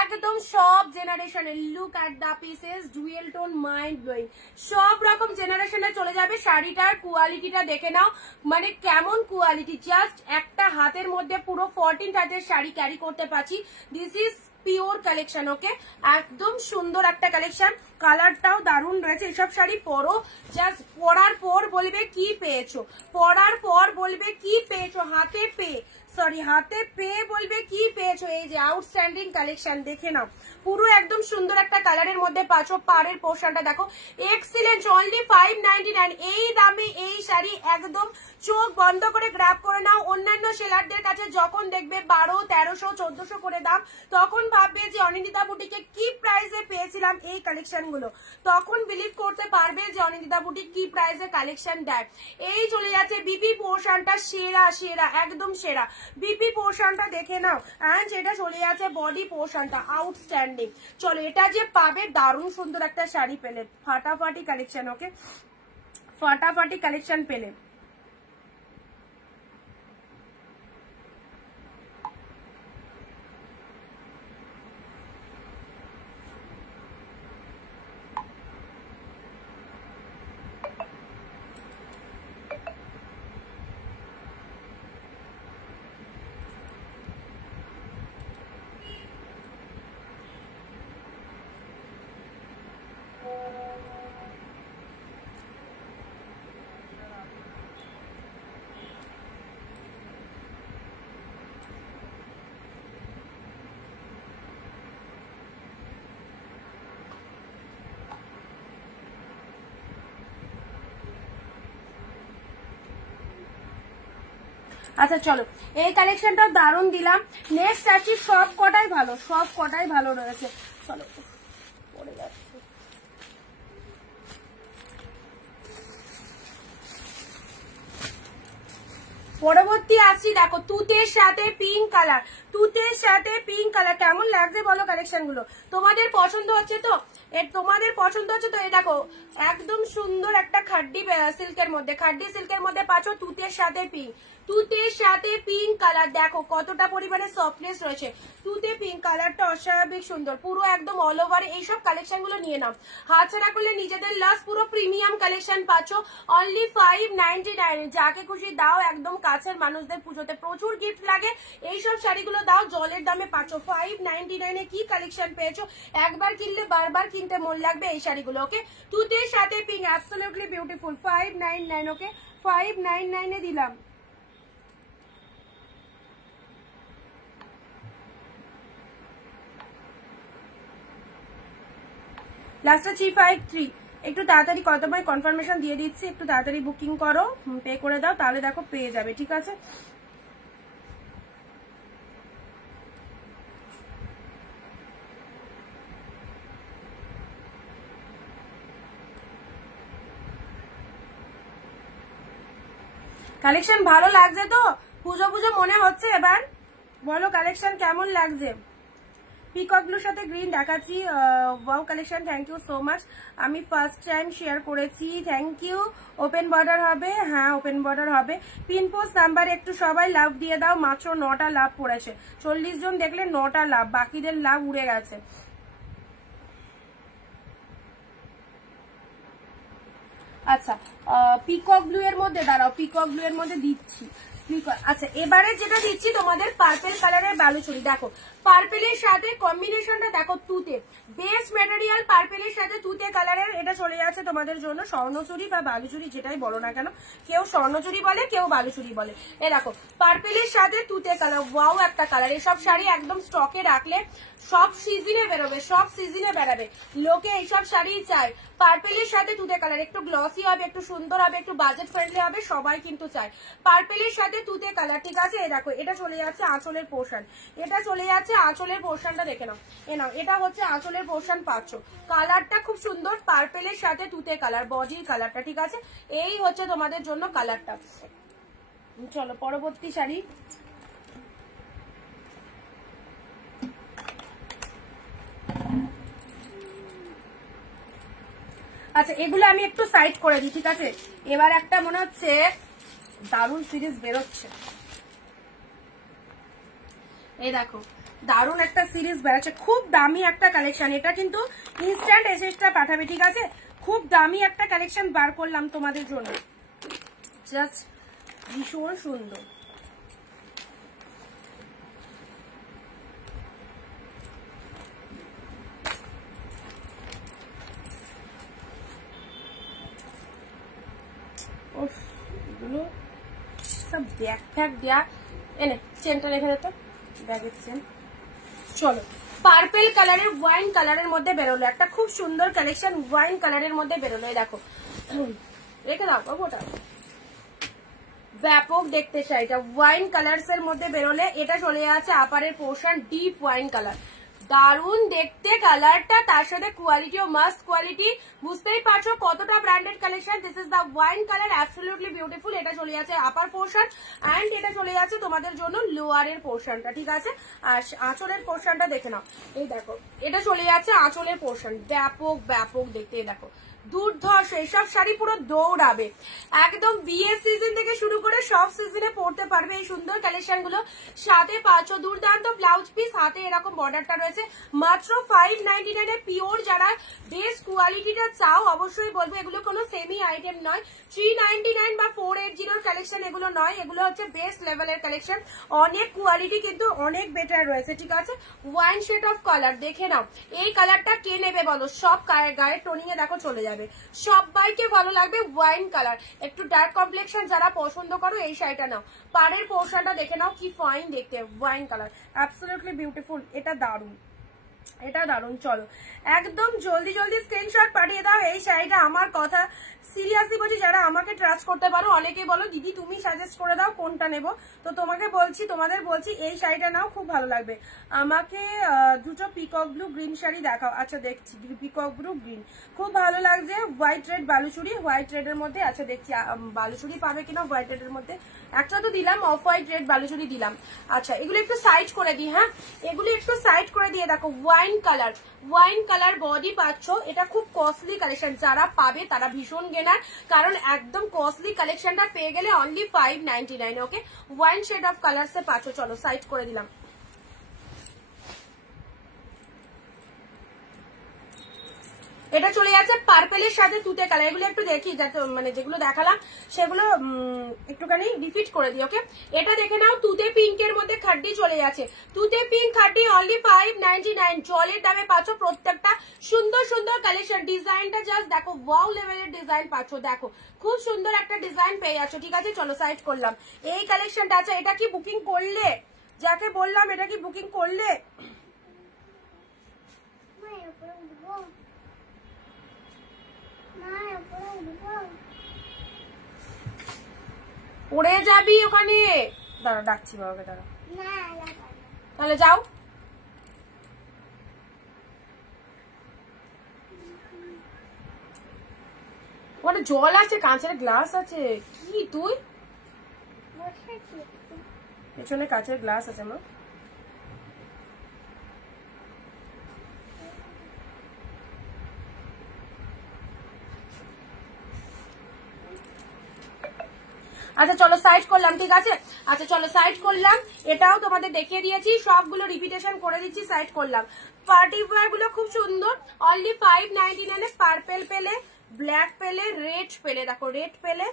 একদম সব জেনারেশনের, look at the pieces, dual tone, mind blowing, সব রকম জেনারেশনে চলে যাবে। শাড়িটার কোয়ালিটিটা দেখে নাও, মানে কেমন কোয়ালিটি, জাস্ট একটা হাতের মধ্যে পুরো 14 হাতের শাড়ি ক্যারি করতে পারছি, দিস ইজ পিওর কালেকশন। ওকে একদম সুন্দর একটা কালেকশন, কালারটাও দারুণ রয়েছে। এসব শাড়ি পরো, জাস্ট পরার পর বলবে কি পেয়েছো, পরার পর বলবে কি পেয়েছো, হাতে পেয়ে বলবে কি পেয়েছো। এই যে আউটস্ট্যান্ডিং কালেকশন দেখে নাও, পুরো একদম সুন্দর একটা কালারের মধ্যে পাচ্ছ। পাড়ের পোর্শনটা দেখো এক্সিলেন্ট, অনলি 599। এই দামে এই শাড়ি একদম চোখ বন্ধ করে গ্র্যাব করে নাও। অন্যান্য সেলারদের কাছে যখন দেখবে 1200, 1300, 1400 করে দাম, তখন ভাববে যে অনিন্দিতা বুটিকে কি প্রাইসে পেয়েছিলাম এই কালেকশন গুলো, তখন বিলিভ করতে পারবে যে অনিন্দিতা বুটিক কি প্রাইসে কালেকশন দেয়। এই চলে যাচ্ছে বিপি পোর্শনটা, সেরা সেরা একদম সেরা বিপি পোর্শনটা দেখে নাও। এন্ড এটা চলে যাচ্ছে বডি পোর্শনটা, আউটস্ট্যান্ডিং। চলো এটা যে পাবে দারুণ সুন্দর একটা শাড়ি পেলে, ফাটাফাটি কালেকশন। ওকে, ফাটাফাটি কালেকশন পেলে। আচ্ছা চলো, এই কালেকশনটা দারুণ দিলাম। নেক্সট আসছি, সব কটাই ভালো, সব কটাই ভালো রয়েছে। চলো পড়ে যাচ্ছে। পরবর্তী আসছি, দেখো তুতের সাথে পিঙ্ক কালার, তুতের সাথে পিঙ্ক কালার কেমন লাগছে বলো কালেকশন গুলো? তোমাদের পছন্দ হচ্ছে তো? তোমাদের পছন্দ হচ্ছে তো? এই দেখো একদম সুন্দর একটা খাড্ডি সিল্কের মধ্যে, খাড্ডি সিল্কের মধ্যে পাচ্ছ তুতের সাথে পিঙ্ক, তুতের সাথে পিঙ্ক কালার। দেখো কতটা পরিমাণে সফটনেস রয়েছে, তুতে পিঙ্ক কালারটা অস্বাভাবিক সুন্দর, পুরো একদম অল ওভার। এইসব কালেকশন গুলো নিয়ে নাও, হাতছাড়া করলে নিজেদের লস। পুরো প্রিমিয়াম কালেকশন পাচ্ছ অনলি 599। যাকে খুশি দাও, একদম কাছের মানুষদের পুজোতে প্রচুর গিফট লাগে, এইসব শাড়িগুলো দাও, জলের দামে পাচ্ছ। 599 কি কালেকশন পেয়েছো, একবার কিনলে বারবার কিনতে মন লাগবে এই শাড়িগুলো। ওকে, তুতের সাথে পিঙ্ক, অ্যাবসলিউটলি বিউটিফুল। 599। ওকে, 599 দিলাম। লাস্টে 353। একটু তাড়াতাড়ি কতবার কনফার্মেশন দিয়ে দিচ্ছি, একটু তাড়াতাড়ি বুকিং করো, পে করে দাও, তাহলে দেখো পেয়ে যাবে। ঠিক আছে, কালেকশন ভালো লাগছে তো? পুজো পুজো মনে হচ্ছে এবার, বলো কালেকশন কেমন লাগছে? পিকক ব্লুর সাথে গ্রিন দেখাচ্ছি, wow collection, thank you so much. আমি ফার্স্ট টাইম শেয়ার করেছি, থ্যাংক ইউ। ওপেন বর্ডার হবে, হ্যাঁ ওপেন বর্ডার হবে। পিন পোস্ট নাম্বারে একটু সবাই লাভ দিয়ে দাও, মাত্র 9টা লাভ পড়েছে। 40 জন দেখলে 9টা লাভ, বাকিদের লাভ উড়ে গেছে। আচ্ছা পিকক ব্লু এর মধ্যে দাঁড়াও, পিকক ব্লু এর মধ্যে দিচ্ছি। আচ্ছা এবারে যেটা দিচ্ছি তোমাদের পার্পেল কালারের বালুচুরি। দেখো পার্পেলের সাথে কম্বিনেশনটা দেখো, তুতে বেস্ট ম্যাটেরিয়াল, পার্পেলের সাথে তুতে কালারের। এটা চলে যাচ্ছে তোমাদের জন্য স্বর্ণচুরি বা বালুচুরি, যেটাই বলো না কেন, কেউ স্বর্ণচুরি বলে, কেউ বালুচুরি বলে। এ দেখো পার্পেলের সাথে তুতে কালার, ওয়াও একটা কালার। এসব শাড়ি একদম স্টকে রাখলে সব সিজনে বেরোবে, সব সিজনে বেরাবে, লোকে এইসব শাড়ি চায়। পার্পেলের সাথে তুতে কালার, একটু গ্লসি হবে, একটু সুন্দর হবে, একটু বাজেট ফ্রেন্ডলি হবে, সবাই কিন্তু চায় পার্পেলের সাথে তুতে কালার। ঠিক আছে, এই দেখো এটা চলে যাচ্ছে আঁচলের পোর্শন, এটা চলে যাচ্ছে আঁচলের পোর্শনটা দেখে নাও। এ নাও, এটা হচ্ছে আঁচলের পোর্শন পাচ্ছ। কালারটা খুব সুন্দর, পার্পেলের সাথে তুতে কালার, বডির কালারটা। ঠিক আছে, এই হচ্ছে তোমাদের জন্য কালারটা। চলো পরবর্তী শাড়ি। আচ্ছা এগুলো আমি একটু সাইড করে দিই। ঠিক আছে, এবার একটা মনে হচ্ছে দারুণ সিরিজ বেরোচ্ছে। এই দেখো দারুণ একটা সিরিজ বেরোচ্ছে, খুব দামি একটা কালেকশন। এটা কিন্তু ইনস্ট্যান্ট এসএসটা পাঠাবে। ঠিক আছে, খুব দামি একটা কালেকশন বার করলাম তোমাদের জন্য, জাস্ট ভীষণ সুন্দর। একটা ব্যাগ ফ্যাগ দেয়া, এনে চেনটা রেখে দিত, ব্যাগের চেন। চলো পার্পেল কালারের ওয়াইন কালারের মধ্যে বেরোলো একটা খুব সুন্দর কালেকশন, ওয়াইন কালারের মধ্যে বেরোলো। দেখো রেখে দাও ওটা, ব্যাপক দেখতে শাড়িটা ওয়াইন কালারস এর মধ্যে বেরোলে এটা চলে যাচ্ছে আপারের পোর্শন, ডিপ ওয়াইন কালার, দারুন দেখতে কালারটা, তার সাথে কোয়ালিটিও মাস্ট কোয়ালিটি, বুঝতেই পারছো কতটা branded collection. This is the wine colour, absolutely beautiful. এটা চলে যাচ্ছে আপার পোর্শন এন্ড এটা চলে যাচ্ছে তোমাদের জন্য লোয়ারের পোর্শনটা, ঠিক আছে। আর আঁচলের পোর্শনটা দেখে নাও, এই দেখো এটা চলে যাচ্ছে আঁচলের পোর্শন, ব্যাপক ব্যাপক দেখতে। দেখো দুর্ধর্ষ, এইসব শাড়ি পুরো দৌড়াবে, একদম বিয়ের সিজন থেকে শুরু করে সব সিজনে পড়তে পারবে এই সুন্দর কালেকশন গুলো। সাথে পাচ্ছ দুর্দান্ত ব্লাউজ পিস, হাতে এরকম বর্ডারটা রয়েছে, মাত্র 599 এ পিওর। যারা বেস্ট কোয়ালিটিটা চাও অবশ্যই বলবো, এগুলো কোনো সেমি আইটেম নয়, 399 বা 480 কালেকশন এগুলো নয়, এগুলো হচ্ছে বেস্ট লেভেলের কালেকশন, অনেক কোয়ালিটি কিন্তু অনেক বেটার রয়েছে, ঠিক আছে। ওয়াইন শেড অফ কালার দেখে নাও, এই কালারটা কে নেবে বলো, সব গায়ের টোনিং এ দেখো চলে যাবে, সবাইকে ভালো লাগবে। ওয়াইন কালার, একটু ডার্ক কমপ্লেক্সন যারা পছন্দ করো এই শাড়িটা নাও। পাড়ের পোর্শনটা দেখে নাও কি ফাইন দেখতে, ওয়াইন কালার অ্যাবসলিউটলি বিউটিফুল, এটা দারুন, এটা দারুন। চলো একদম জলদি জলদি স্ক্রিনশট পাঠিয়ে দাও এই শাড়িটা। আমার কথা সিরিয়াসলি বলছি, যারা আমাকে ট্রাস্ট করতে পারো, অনেকেই বলো দিদি তুমি সাজেস্ট করে দাও কোনটা নেব, তো তোমাকে বলছি, তোমাদের বলছি এই শাড়িটা নাও, খুব ভালো লাগবে। আমাকে দুটো পিকক ব্লু গ্রিন শাড়ি দেখাও। আচ্ছা দেখছি, পিকক ব্লু গ্রিন খুব ভালো লাগছে, white red Baluchari, white red এর মধ্যে। আচ্ছা দেখছি বালুচুরি পাবে কিনা হোয়াইট রেড এর মধ্যে, একটা তো দিলাম অফ হোয়াইট রেড বালুচুরি দিলাম। আচ্ছা এগুলো একটু সাইড করে দিই, হ্যাঁ এগুলো একটু সাইড করে দিয়ে দেখো, wine colour, wine colour body পাচ্ছ, এটা খুব কস্টলি কালেকশন, যারা পাবে তারা ভীষণ গেনার, কারণ একদম কস্টলি কালেকশনটা পেয়ে গেলে only 599। Okay wine shade of colour সে পাচ্ছ, চলো সাইড করে দিলাম। এটা চলে যাচ্ছে পার্পেলের সাথে তুতে কালার, এগুলো একটু দেখি যাতে মানে যেগুলো দেখালাম সেগুলো একটুখানি রিপিট করে দিই। ওকে এটা দেখে নাও, তুতে পিঙ্কের মধ্যে খাড্ডি চলে যাচ্ছে, তুতে পিঙ্ক খাড্ডি অনলি 599। জলের দামে পাচ্ছ প্রত্যেকটা সুন্দর সুন্দর কালেকশন, ডিজাইনটা জাস্ট দেখো, ওয়াও লেভেলের ডিজাইন পাচ্ছ, দেখো খুব সুন্দর একটা ডিজাইন পেয়ে যাচ্ছ, ঠিক আছে। চলো সাইড করলাম এই কালেকশনটা। আচ্ছা এটা কি বুকিং করলে, যাকে বললাম এটা কি বুকিং করলে? পড়ে যাবি ওখানে, দাঁড়া ডাকছি বাবাকে, দাঁড়া তাহলে যাও। ওখানে জল আছে, কাঁচের গ্লাস আছে, কি তুই পেছনে কাঁচের গ্লাস আছে মা। আচ্ছা চলো সাইড করলাম, ঠিক আছে। আচ্ছা চলো সাইড করলাম, এটাও তোমাদের দেখিয়ে দিয়েছি, সবগুলো রিপিটেশন করে দিচ্ছি, সাইড করলাম। পার্টি ওয়্যার গুলো খুব সুন্দর, অনলি 599 পার্পেল পেলে, ব্ল্যাক পেলে, রেড পেলে, দেখো রেড পেলে,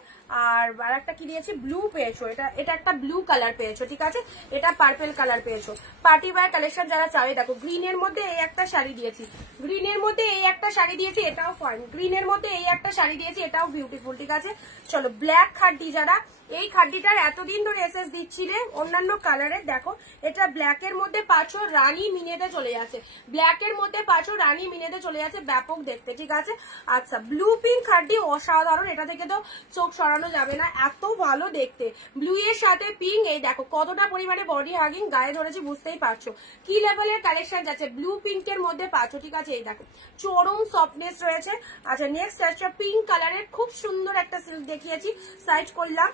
আর একটা কি দিয়েছি ব্লু পেয়েছো, এটা একটা ব্লু কালার পেয়েছো, ঠিক আছে। এটা পার্পেল কালার পেয়েছো। পার্টি ওয়্যার কালেকশন যারা চাই, দেখো গ্রিনের মধ্যে এই একটা শাড়ি দিয়েছি, গ্রিনের মধ্যে এই একটা শাড়ি দিয়েছি, এটাও ফাইন, গ্রিনের মধ্যে এই একটা শাড়ি দিয়েছি, এটাও বিউটিফুল, ঠিক আছে। চলো ব্ল্যাক খাড্ডি, যারা এই খাড্ডিটার এতদিন ধরে এসএস দিচ্ছিলে অন্যান্য কালারের, দেখো এটা ব্ল্যাক এর মধ্যে পাঁচো রানী মিনেতে চলে যাচ্ছে, ব্ল্যাক এর মধ্যে পাঁচো রানী মিনেতে চলে যাচ্ছে, ব্যাপক দেখতে, ঠিক আছে। আচ্ছা ব্লু পিঙ্ক খাড্ডি অসাধারণ, এটা থেকে তো চোখ সরানো যাবে না, এত ভালো দেখতে, ব্লু এর সাথে পিঙ্ক, এই দেখো কতটা পরিমাণে বডি হাগিং গায়ে ধরেছি, বুঝতেই পারছো কি লেভেলের কালেকশন যাচ্ছে। ব্লু পিঙ্ক এর মধ্যে পাচ্ছো, ঠিক আছে, এই দেখো চরম সফটনেস রয়েছে। আচ্ছা নেক্সট আসছে পিঙ্ক কালারের, খুব সুন্দর একটা সিল্ক দেখিয়েছি, সাইজ করলাম।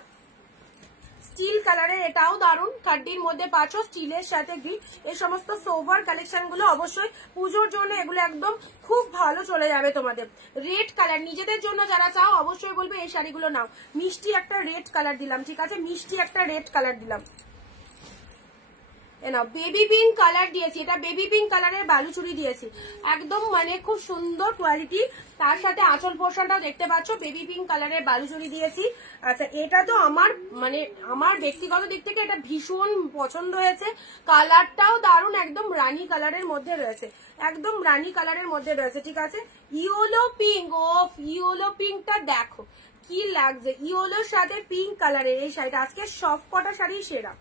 স্টিল কালারের, এটাও দারুন, কাড্ডির মধ্যে পাচ্ছ, স্টিলের সাথে গ্রিন। এই সমস্ত সোভার কালেকশন গুলো অবশ্যই পুজোর জন্য এগুলো একদম খুব ভালো চলে যাবে তোমাদের। রেড কালার নিজেদের জন্য যারা চাও অবশ্যই বলবে এই শাড়িগুলো নাও, মিষ্টি একটা রেড কালার দিলাম, ঠিক আছে, মিষ্টি একটা রেড কালার দিলাম। না বেবি পিঙ্ক কালার দিয়েছি, এটা বেবি পিঙ্ক কালারের বালুচুরি দিয়েছি, একদম মানে খুব সুন্দর কোয়ালিটি। তার সাথে আঁচল পোর্শনটাও দেখতে পাচ্ছ বেবি পিঙ্ক কালারের বালুচুরি দিয়েছি। আচ্ছা এটা তো আমার ব্যক্তিগত দিক থেকে এটা ভীষণ পছন্দ হয়েছে, কালারটাও দারুণ, একদম রানী কালারের মধ্যে রয়েছে, একদম রানী কালারের মধ্যে রয়েছে, ঠিক আছে। ইয়েলো পিঙ্ক, ও ইয়েলো পিঙ্কটা দেখো কি লাগছে, ইয়েলোর সাথে পিঙ্ক কালারের এই শাড়িটা। আজকে সব কটা শাড়ি সেরা,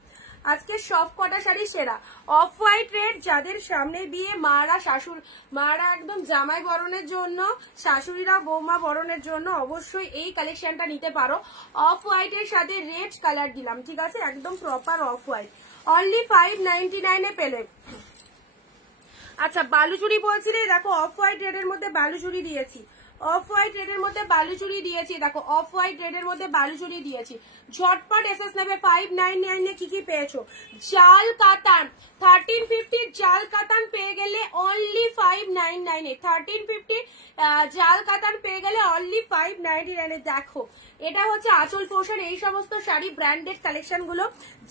আজকে সব কটা শাড়ি সেরা। অফ হোয়াইট রেড, যাদের সামনে বিয়ে, মারা একদম জামাই বরণের জন্য, শাশুড়িরা বৌমা বরণের জন্য অবশ্যই এই কালেকশনটা নিতে পারো। অফ হোয়াইট এর সাথে রেড কালার দিলাম, ঠিক আছে, একদম প্রপার অফ হোয়াইট, অনলি 599 এ পেলে। আচ্ছা বালুচুরি বলছিলে, দেখো অফ হোয়াইট রেডের মধ্যে বালুচুরি দিয়েছি, অফ হোয়াইট রেডের মধ্যে বালুচুরি দিয়েছি, দেখো অফ হোয়াইট রেডের মধ্যে বালুচুরি দিয়েছি। ঝটপট এসএস নেবে। 599 এ কি কি পেয়েছো? জাল কাতান 1350 জাল কাতান পেয়ে গেলে অনলি 599 এ, 1350 জাল কাতান পেয়ে গেলে অনলি 599 এ। দেখো এটা হচ্ছে আঁচল পোর্শন। এই সমস্ত শাড়ি ব্র্যান্ডেড কালেকশন গুলো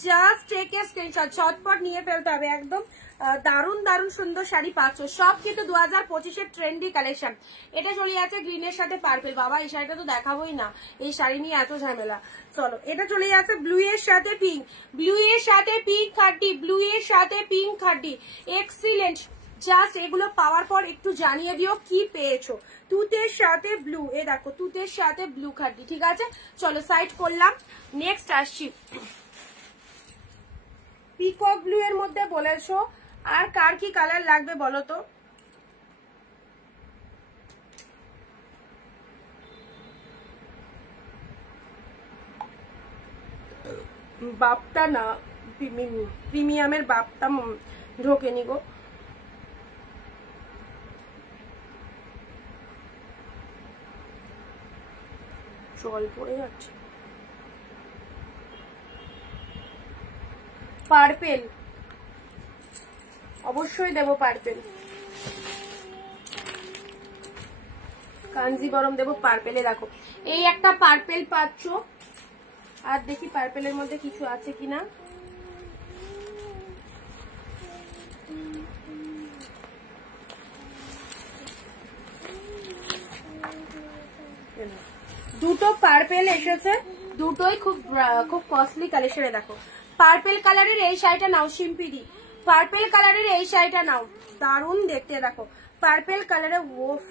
জাস্ট টেক এ স্ক্রিনশট, ঝটপট নিয়ে ফেলতে হবে। একদম দারুন দারুন সুন্দর শাড়ি পাচ্ছ, সব কিন্তু 2025 এর ট্রেন্ডি কালেকশন। এটা চলে যাচ্ছে গ্রিনের সাথে পার্পেল, বাবা এই শাড়িটা তো দেখাবোই না, এই শাড়ি নিয়ে এত ঝামেলা। চলো এটা চলে যাচ্ছে ব্লু এর সাথে পিঙ্ক, ব্লু এর সাথে পিঙ্ক খাড্ডি, ব্লু এর সাথে পিঙ্ক খাড্ডি, এক্সিলেন্ট। জাস্ট এগুলো পাওয়ার পর একটু জানিয়ে দিও কি পেয়েছো। তুতের সাথে ব্লু, এ দেখো তুতের সাথে ব্লু খাড্ডি, ঠিক আছে। চলো সাইড করলাম, নেক্সট আসছি। পিকক ব্লু এর মধ্যে বলেছো, আর কার কি কালার লাগবে বলো তো? বাপটা না, প্রিমিয়ামের বাপটা ঢোকেনি গো। জল পড়ে যাচ্ছে। পার্পেল অবশ্যই দেবো, পার্পেল কাঞ্জিবরম দেবো, পার্পেলে দেখো এই একটা পার্পেল পাচ্ছ। আর দেখি পার্পেলের মধ্যে কিছু আছে কিনা। দুটো পার্পেল এসেছে, দুটোই খুব কস্টলি কালেকশনে। দেখো পার্পেল কালারের এই শাড়িটা নাও শিম্পিদি, পার্পেল কালারের এই শাড়িটা নাও, দারুণ দেখতে। দেখো পার্পেল কালারের, ওফ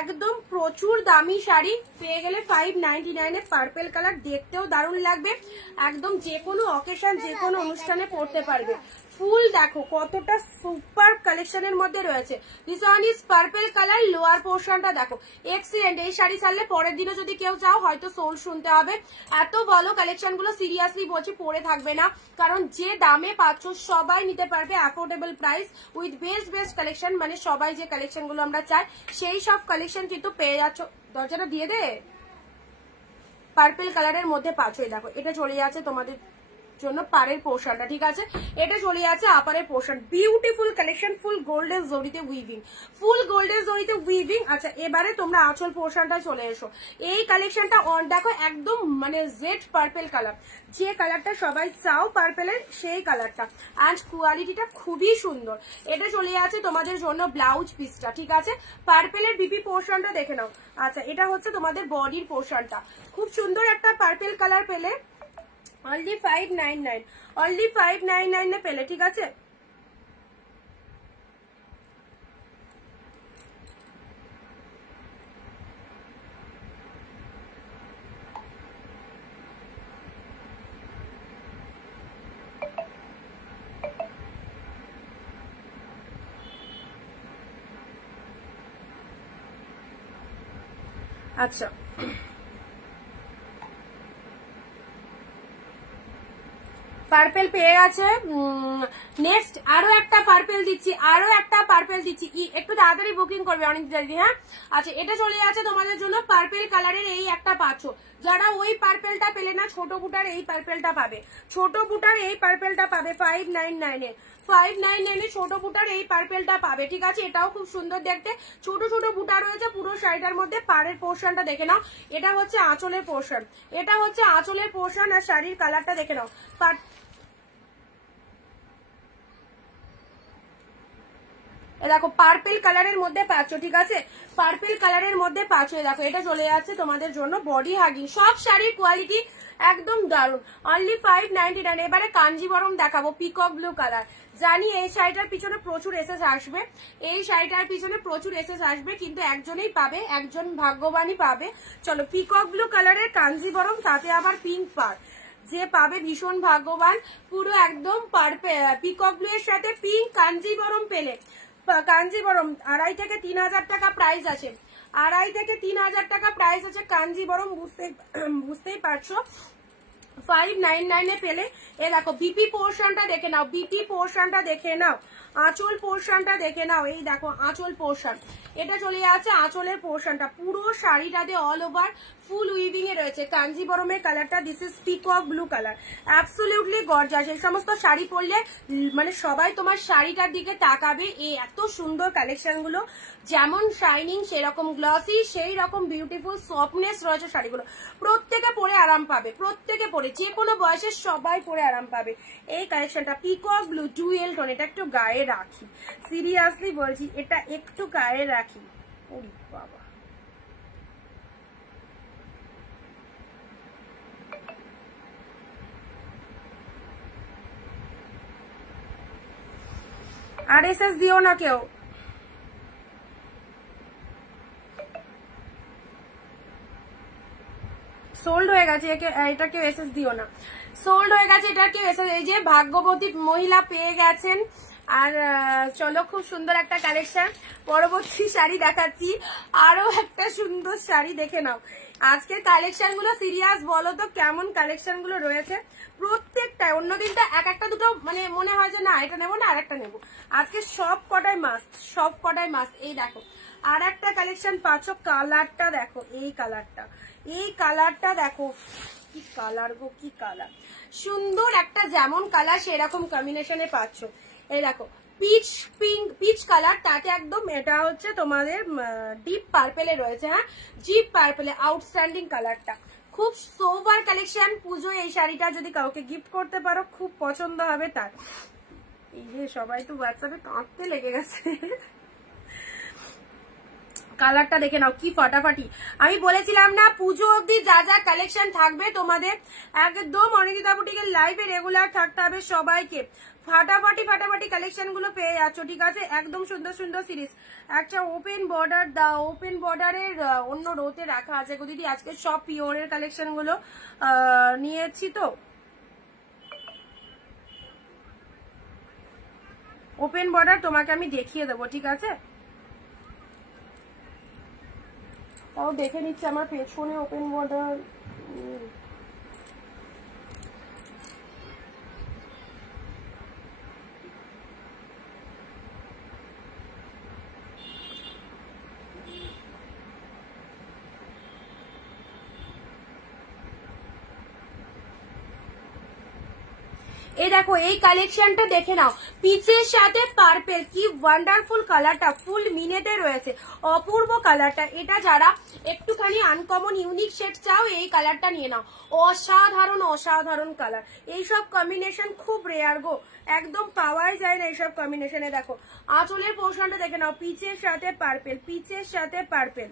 একদম প্রচুর দামি শাড়ি পেয়ে গেলে 599 এ। পার্পেল কালার দেখতেও দারুণ লাগবে, একদম যে কোনো অকেশন যে কোনো অনুষ্ঠানে পরতে পারবে। ফুল দেখো কতটা সুপার কালেকশনের মধ্যে রয়েছে। This one is purple colour, lower পোর্শনটা দেখো এক্সিলেন্ট। এই শাড়ি ছাড়লে পরের দিনও যদি কেউ চাও হয়তো সোল শুনতে হবে। এত ভালো কালেকশন গুলো সিরিয়াসলি বলছি পরে থাকবে না, কারণ যে দামে পাচ্ছ সবাই নিতে পারবে, affordable price with best collection. মানে সবাই যে কালেকশন গুলো আমরা চাই সেই সব কালেকশন কিন্তু পেয়ে যাচ্ছ। দরজাটা দিয়ে দে। পার্পেল কালারের মধ্যে পাচ্ছ, দেখো এটা চলে যাচ্ছে তোমাদের জন্য পাড়ের পোর্শনটা, ঠিক আছে। এটা চলে যাচ্ছে আপারের portion, beautiful collection, full golden জরিতে উইভিং, ফুল গোল্ডেন জরিতে উইভিং। আচ্ছা এবারে তোমরা আঁচল পোর্শনটা চলে এসো। এই কালেকশনটা দেখো একদম মানে জেড পার্পেল কালার, যে কালারটা সবাই চাও পার্পেলের সেই কালারটা, অ্যান্ড কোয়ালিটিটা খুবই সুন্দর। এটা চলে যাচ্ছে তোমাদের জন্য ব্লাউজ পিসটা, ঠিক আছে। পার্পেলের বিপি পোর্শনটা দেখে নাও। আচ্ছা এটা হচ্ছে তোমাদের বডির পোর্শনটা, খুব সুন্দর একটা পার্পেল কালার পেলে অনলি 599, অনলি 599 এ পেলে, ঠিক আছে। আচ্ছা পার্পেল পেয়ে গেছে। নেক্সট আরো একটা পার্পেল দিচ্ছি, আরো একটা পার্পেল দিচ্ছি, একটু তাড়াতাড়ি বুকিং করবে অনেক তাড়াতাড়ি, হ্যাঁ। আচ্ছা এটা চলে যাচ্ছে তোমাদের জন্য পার্পেল কালারের এই একটা পাচ্ছ। যারা ওই পার্পেলটা পেলে না, ছোট বুটার এই পার্পেলটা পাবে, ছোট বুটার এই পার্পেলটা পাবে 599 এ, 599 এ ছোট বুটার এই পার্পেলটা পাবে, ঠিক আছে। এটাও খুব সুন্দর দেখতে, ছোট ছোট বুটা রয়েছে পুরো শাড়িটার মধ্যে। পাড়ের পোর্শনটা দেখে নাও, এটা হচ্ছে আঁচলের পোর্শন, এটা হচ্ছে আঁচলের পোর্শন। আর শাড়ির কালারটা দেখে নাও, দেখো পার্পেল কালারের মধ্যে পাচ্ছ, ঠিক আছে, পার্পেল কালারের মধ্যে পাচ্ছ। দেখো এটা চলে যাচ্ছে তোমাদের জন্য বডি হাগিং, সব শাড়ির কোয়ালিটি একদম দারুন, অনলি 599। এবারে কাঞ্জিবরম দেখাবো পিকক ব্লু কালার। জানি এই শাড়িটার পিছনে প্রচুর এসএস আসবে, এই শাড়িটার পিছনে প্রচুর এসএস আসবে, কিন্তু একজনই পাবে, একজন ভাগ্যবানই পাবে। চলো পিকক ব্লু কালারের কাঞ্জিবরম, তাতে আবার পিঙ্ক পার, যে পাবে ভীষণ ভাগ্যবান। পুরো একদম পিকক ব্লু এর সাথে পিঙ্ক কাঞ্জিবরম পেলে। কাঞ্জিবরম 2.5 থেকে 3,000 টাকা প্রাইস আছে, 2.5 থেকে 3,000 টাকা প্রাইস আছে কাঞ্জিবরম, বুঝতেই পারছো। 599 এ পেলে। এ দেখো বিপি পোর্শনটা দেখে নাও, বিপি পোর্শনটা দেখে নাও, আঁচল পোর্শনটা দেখে নাও। এই দেখো আঁচল পোর্শন, এটা চলে যাচ্ছে আঁচলের পোর্শনটা, পুরো শাড়িটাতে অল ওভার ফুল উইভিং এ রয়েছে কাঞ্জিবরমের কালারটা। This is peacock blue colour, absolutely gorgeous. এই সমস্ত শাড়ি পরলে মানে সবাই তোমার শাড়িটার দিকে তাকাবে। এই এত সুন্দর কালেকশন গুলো, যেমন শাইনিং সেরকম গ্লসি, সেই রকম বিউটিফুল সফটনেস রয়েছে শাড়িগুলো। প্রত্যেকে পরে আরাম পাবে, প্রত্যেকে পরে, যে কোনো বয়সের সবাই পরে আরাম পাবে। এই কালেকশনটা পিকক ব্লু ডুয়েল টোন, এটা একটু গায়ে রাখি, সিরিয়াসলি বলছি, এটা একটু গায়ে রাখি। ওরে বাবা, আর এসএস দিও না কেউ, সোল্ড হয়ে গেছে, এটা কেউ এসএস দিও না, সোল্ড হয়ে গেছে, এটা কেউ এসএস। এই যে ভাগ্যবতী মহিলা পেয়ে গেছেন। আর চলো খুব সুন্দর একটা কালেকশন, পরবর্তী শাড়ি দেখাচ্ছি, আরো একটা সুন্দর শাড়ি দেখে নাও। আজকের কালেকশন গুলো সিরিয়াস বলো তো কেমন কালেকশন গুলো রয়েছে প্রত্যেকটা। অন্যদিন তো এক একটা দুটো মানে মনে হয় যে না এটা নেবো না আর একটা নেবো, আজকে সব কটাই মাস্ট, সব কটাই মাস্ট। এই দেখো আর একটা কালেকশন পাচ্ছ, কালারটা দেখো, এই কালারটা, এই কালারটা দেখো, কি কালার গো, কি কালার সুন্দর একটা, যেমন কালার সেরকম কম্বিনেশনে পাচ্ছ। এই দেখো পিচ পিঙ্ক, পিচ কালার, তাতে একদম এটা হচ্ছে তোমাদের ডিপ পার্পেলে রয়েছে, হ্যাঁ ডিপ পার্পেলে, আউটস্ট্যান্ডিং কালারটা, খুব সোবার কালেকশন। পুজো এই শাড়িটা যদি কাউকে গিফট করতে পারো খুব পছন্দ হবে তার। এই যে সবাই তো হোয়াটসঅ্যাপে কাঁদতে লেগে গেছে। কালারটা দেখে নাও কি ফাটাফাটি। আমি বলেছিলাম না পুজো অবধি যা যা কালেকশন থাকবে তোমাদের একদম অনিন্দিতা বুটিকের লাইভে রেগুলার থাকতে হবে সবাইকে। ফাটাফাটি ফাটাফাটি কালেকশন গুলো পেয়ে যাচ্ছ, ঠিক আছে, একদম সুন্দর সুন্দর সিরিজ। একটা ওপেন বর্ডার দাও, ওপেন বর্ডারের অন্য রোতে রাখা আছে গো দিদি, আজকে সব পিওরের কালেকশন গুলো নিয়েছি তো। ওপেন বর্ডার তোমাকে আমি দেখিয়ে দেবো, ঠিক আছে, তাও দেখে নিচ্ছে আমার পেছনে ওপেন বর্ডার। এই দেখো এই কালেকশনটা দেখে নাও, পিচের সাথে পার্পেল, কি ওয়ান্ডারফুল কালারটা, ফুল মিনেটে রয়েছে, অপূর্ব কালারটা। এটা যারা একটুখানি আনকমন ইউনিক শেড চাও এই কালারটা নিয়ে নাও, অসাধারণ অসাধারণ কালার। এইসব কম্বিনেশন খুব রেয়ার গো, একদম পাওয়াই যায় না এইসব কম্বিনেশনে। দেখো আঁচলের পোর্শনটা দেখে নাও, পিচের সাথে পার্পেল, পিচের সাথে পার্পেল।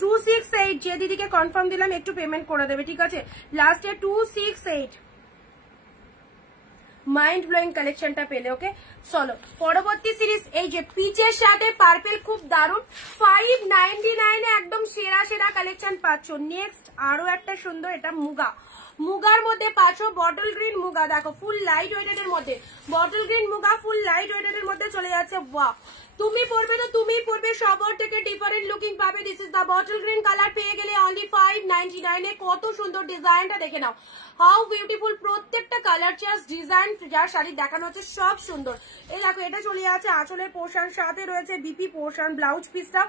268 যে দিদিকে কনফার্ম দিলাম একটু পেমেন্ট করে দেবে, ঠিক আছে, লাস্টে 268 মাইন্ড ব্লোয়িং কালেকশনটা পেলে। ওকে চলো পরবর্তী সিরিজ, এই যে পিচের সাথে পার্পেল, খুব দারুণ, 599 এ একদম সেরা সেরা কালেকশন পাচ্ছ। নেক্সট আরো একটা সুন্দর, এটা মুগা, মুগার মধ্যে পাচ্ছ বটল গ্রিন মুগা, দেখো ফুল লাইট ওয়েটেড এর মধ্যে, বটল গ্রিন মুগা ফুল লাইট ওয়েটেড এর মধ্যে চলে যাচ্ছে। বাহ, তুমি পরবে তো তুমি পরবে, সবার থেকে ডিফারেন্ট লুকিং পাবে। This is the bottle green colour, পেয়ে গেলে অনলি 599 এ। কত সুন্দর ডিজাইনটা দেখে নাও, হাউ বিউটিফুল, প্রত্যেকটা কালার চার্জ ডিজাইন যার শাড়ি দেখানো হচ্ছে সব সুন্দর। এই দেখো এটা চলে যাচ্ছে আঁচলের পোর্শন, সাথে রয়েছে বিপি পোর্শন, ব্লাউজ পিসটা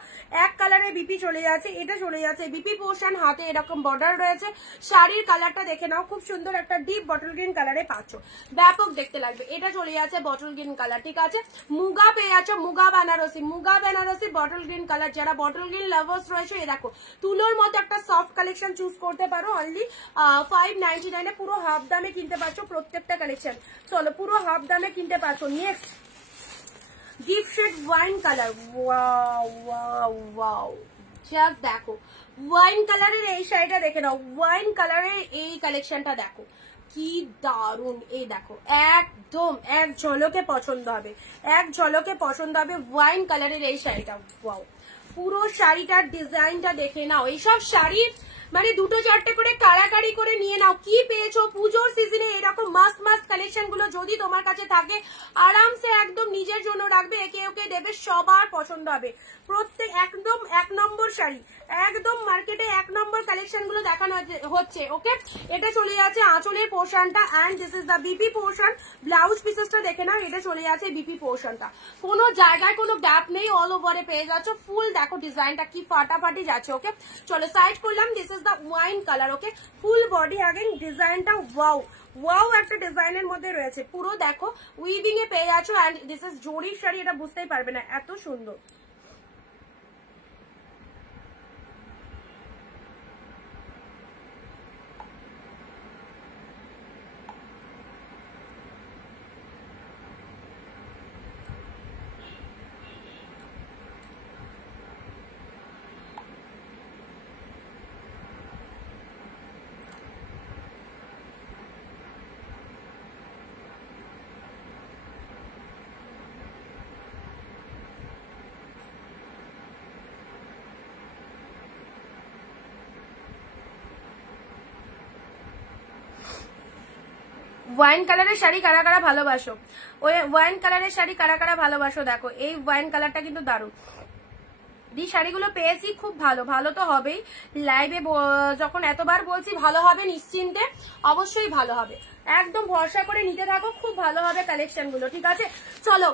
এক কালারে বিপি চলে যাচ্ছে, এটা চলে যাচ্ছে বিপি পোর্শন, হাতে এরকম বর্ডার রয়েছে। শাড়ির কালারটা দেখে নাও, খুব সুন্দর একটা ডিপ বটল গ্রিন কালারে পাচ্ছ, ব্যাপক দেখতে লাগবে। এটা চলে যাচ্ছে বটল গ্রিন কালার, ঠিক আছে, মুগা পেয়ে যাচ্ছ, muga Banarasi bottle green colour. যারা বটল গ্রিন লাভার্স রয়েছে, এই দেখো তুলোর মতো একটা সফট কালেকশন কালেকশন চুজ করতে পারো। অনলি 599 পুরো হাফ দামে কিনতে পারছো প্রত্যেকটা কালেকশন। চলো পুরো হাফ দামে কিনতে পারছো। Next deep shade wine colour, wow wow wow, just দেখো ওয়াইন কালারের এই শাড়িটা দেখে নাও, ওয়াইন কালারের এই কালেকশনটা দেখো কি দারুন। এই দেখো একদম এক ঝলকে পছন্দ হবে, এক ঝলকে পছন্দ হবে ওয়াইন কালারের এই শাড়িটা। ওয়াও, পুরো শাড়িটার ডিজাইনটা দেখে নাও। এইসব শাড়ি মানে দুটো চারটে করে কাড়াকাড়ি করে নিয়ে নাও। কি পেয়েছো পুজোর সিজনে এরকম মাস্ট মাস্ট কালেকশন গুলো যদি তোমার কাছে থাকে আরামসে একদম নিজের জন্য রাখবে, একে ওকে দেবে, সবার পছন্দ হবে। প্রত্যেক একদম 1 নম্বর শাড়ি, একদম মার্কেটে 1 নম্বর কালেকশন গুলো দেখানো হচ্ছে। ওকে, এটা চলে যাচ্ছে আঁচলের পোর্শনটা and this is the BP portion. Blouse পিসেসটা দেখে নাও, এটা চলে যাচ্ছে বিপি পোর্শনটা। কোনো জায়গায় কোনো গ্যাপ নেই, অল ওভারে পেয়ে যাচ্ছ। ফুল দেখো ডিজাইনটা কি ফাটাফাটি যাচ্ছে। ওকে, চলো সাইড করলাম। This is the wine colour. Okay, full body again ডিজাইনটা ওয়াও ওয়াও একটা ডিজাইনের মধ্যে রয়েছে। পুরো দেখো উইভিং এ পেয়ে যাচ্ছ এন্ড দিস ইজ জরির শাড়ি, এটা বুঝতেই পারবে না এত সুন্দর। ওয়াইন কালারের শাড়ি কারা কারা ভালোবাসো, ওই ওয়াইন কালারের শাড়ি কারা কারা ভালোবাসো দেখো। এই ওয়াইন কালারটা কিন্তু দারুণ। এই শাড়িগুলো পেয়েছি খুব ভালো, ভালো তো হবেই। লাইভে যখন এতবার বলছি ভালো হবে, নিশ্চিন্তে অবশ্যই ভালো হবে। একদম ভরসা করে নিতে থাকো, খুব ভালো হবে কালেকশন গুলো। ঠিক আছে, চলো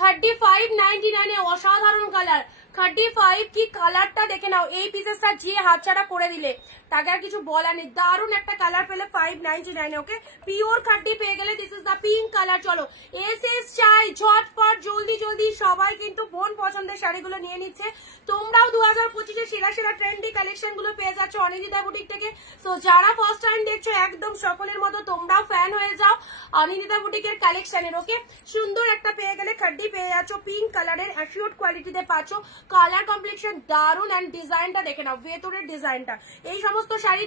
3599 অসাধারণ কালার। 35 কি কালারটা দেখে নাও। এই পিসেসটা যে হাতছাড়া করে দিলে তাকে আর কিছু বলার নেই। দারুণ একটা কালার পেলে 599। ওকে, পিওর 30 পেয়ে গেলে this is the pink colour. চলো এসএস চাই ঝটপট জলদি জলদি, সবাই কিন্তু বোন পছন্দের শাড়িগুলো নিয়ে নিচ্ছে। তোমরাও 2025-এর সেরা সেরা ট্রেন্ডি কালেকশন গুলো পেয়ে যাচ্ছ অনিন্দিতা বুটিক থেকে। তো যারা ফার্স্ট টাইম দেখছো একদম সকলের মতো তোমরাও ফ্যান হয়ে যাও অনিন্দিতা বুটিকের কালেকশনের। ওকে, সুন্দর একটা পেয়ে গেলে 30 পেয়ে যাচ্ছ পিঙ্ক কালারের, অ্যাসিওর কোয়ালিটিতে পাচ্ছ। কালার কমপ্লেকশন দারুন এন্ড ডিজাইনটা দেখে নাও, ভেতরের ডিজাইনটা। এই সমস্ত শাড়ি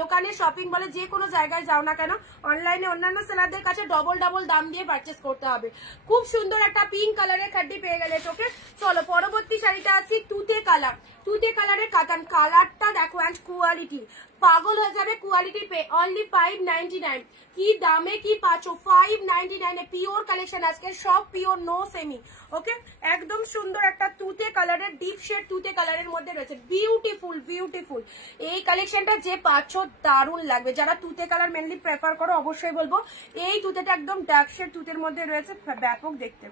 দোকানে শপিং বলে যে কোনো জায়গায় যাও না কেন, অনলাইনে অন্যান্য সেলারদের কাছে ডবল ডবল দাম দিয়ে পারচেস করতে হবে। খুব সুন্দর একটা পিঙ্ক কালারের 30 পেয়ে গেলে। ওকে, চলো পরবর্তী শাড়িটা আছে তুতে কালার। তুতে কালারের কাতান, কালারটা দেখো এন্ড কোয়ালিটি পাগল হয়ে যাবে। Quality pay only 599। কি দামে কি পাচ্ছ 599 পিওর কালেকশন, আজকে সব পিওর, নো সেমি। ওকে, একদম সুন্দর একটা তুতে কালারের, ডিপ শেড তুতে কালারের মধ্যে রয়েছে। বিউটিফুল বিউটিফুল এই কালেকশনটা যে পাচ্ছ দারুণ লাগবে। যারা তুতে কালার মেনলি প্রেফার করো অবশ্যই বলবো এই তুতেটা একদম ডার্ক শেড তুতের মধ্যে রয়েছে, ব্যাপক দেখতে।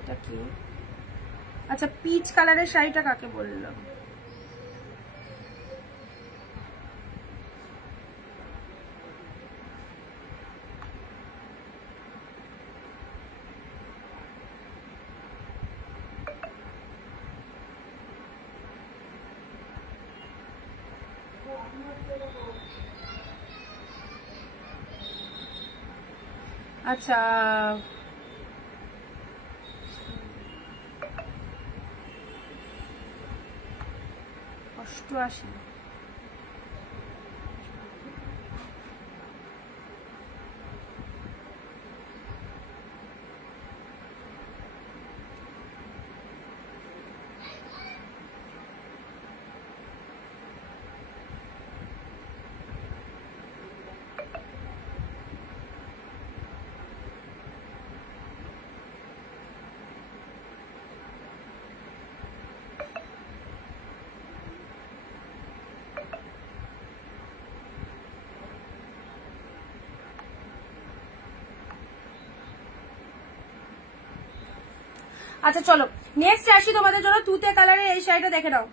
এটা কি? আচ্ছা, পিচ কালারের শাড়িটা কাকে বললাম? আচ্ছা, অষ্টআশি। আচ্ছা চলো নেক্সট আসি তোমাদের জন্য তুতে কালারের এই শাড়িটা দেখে নাও।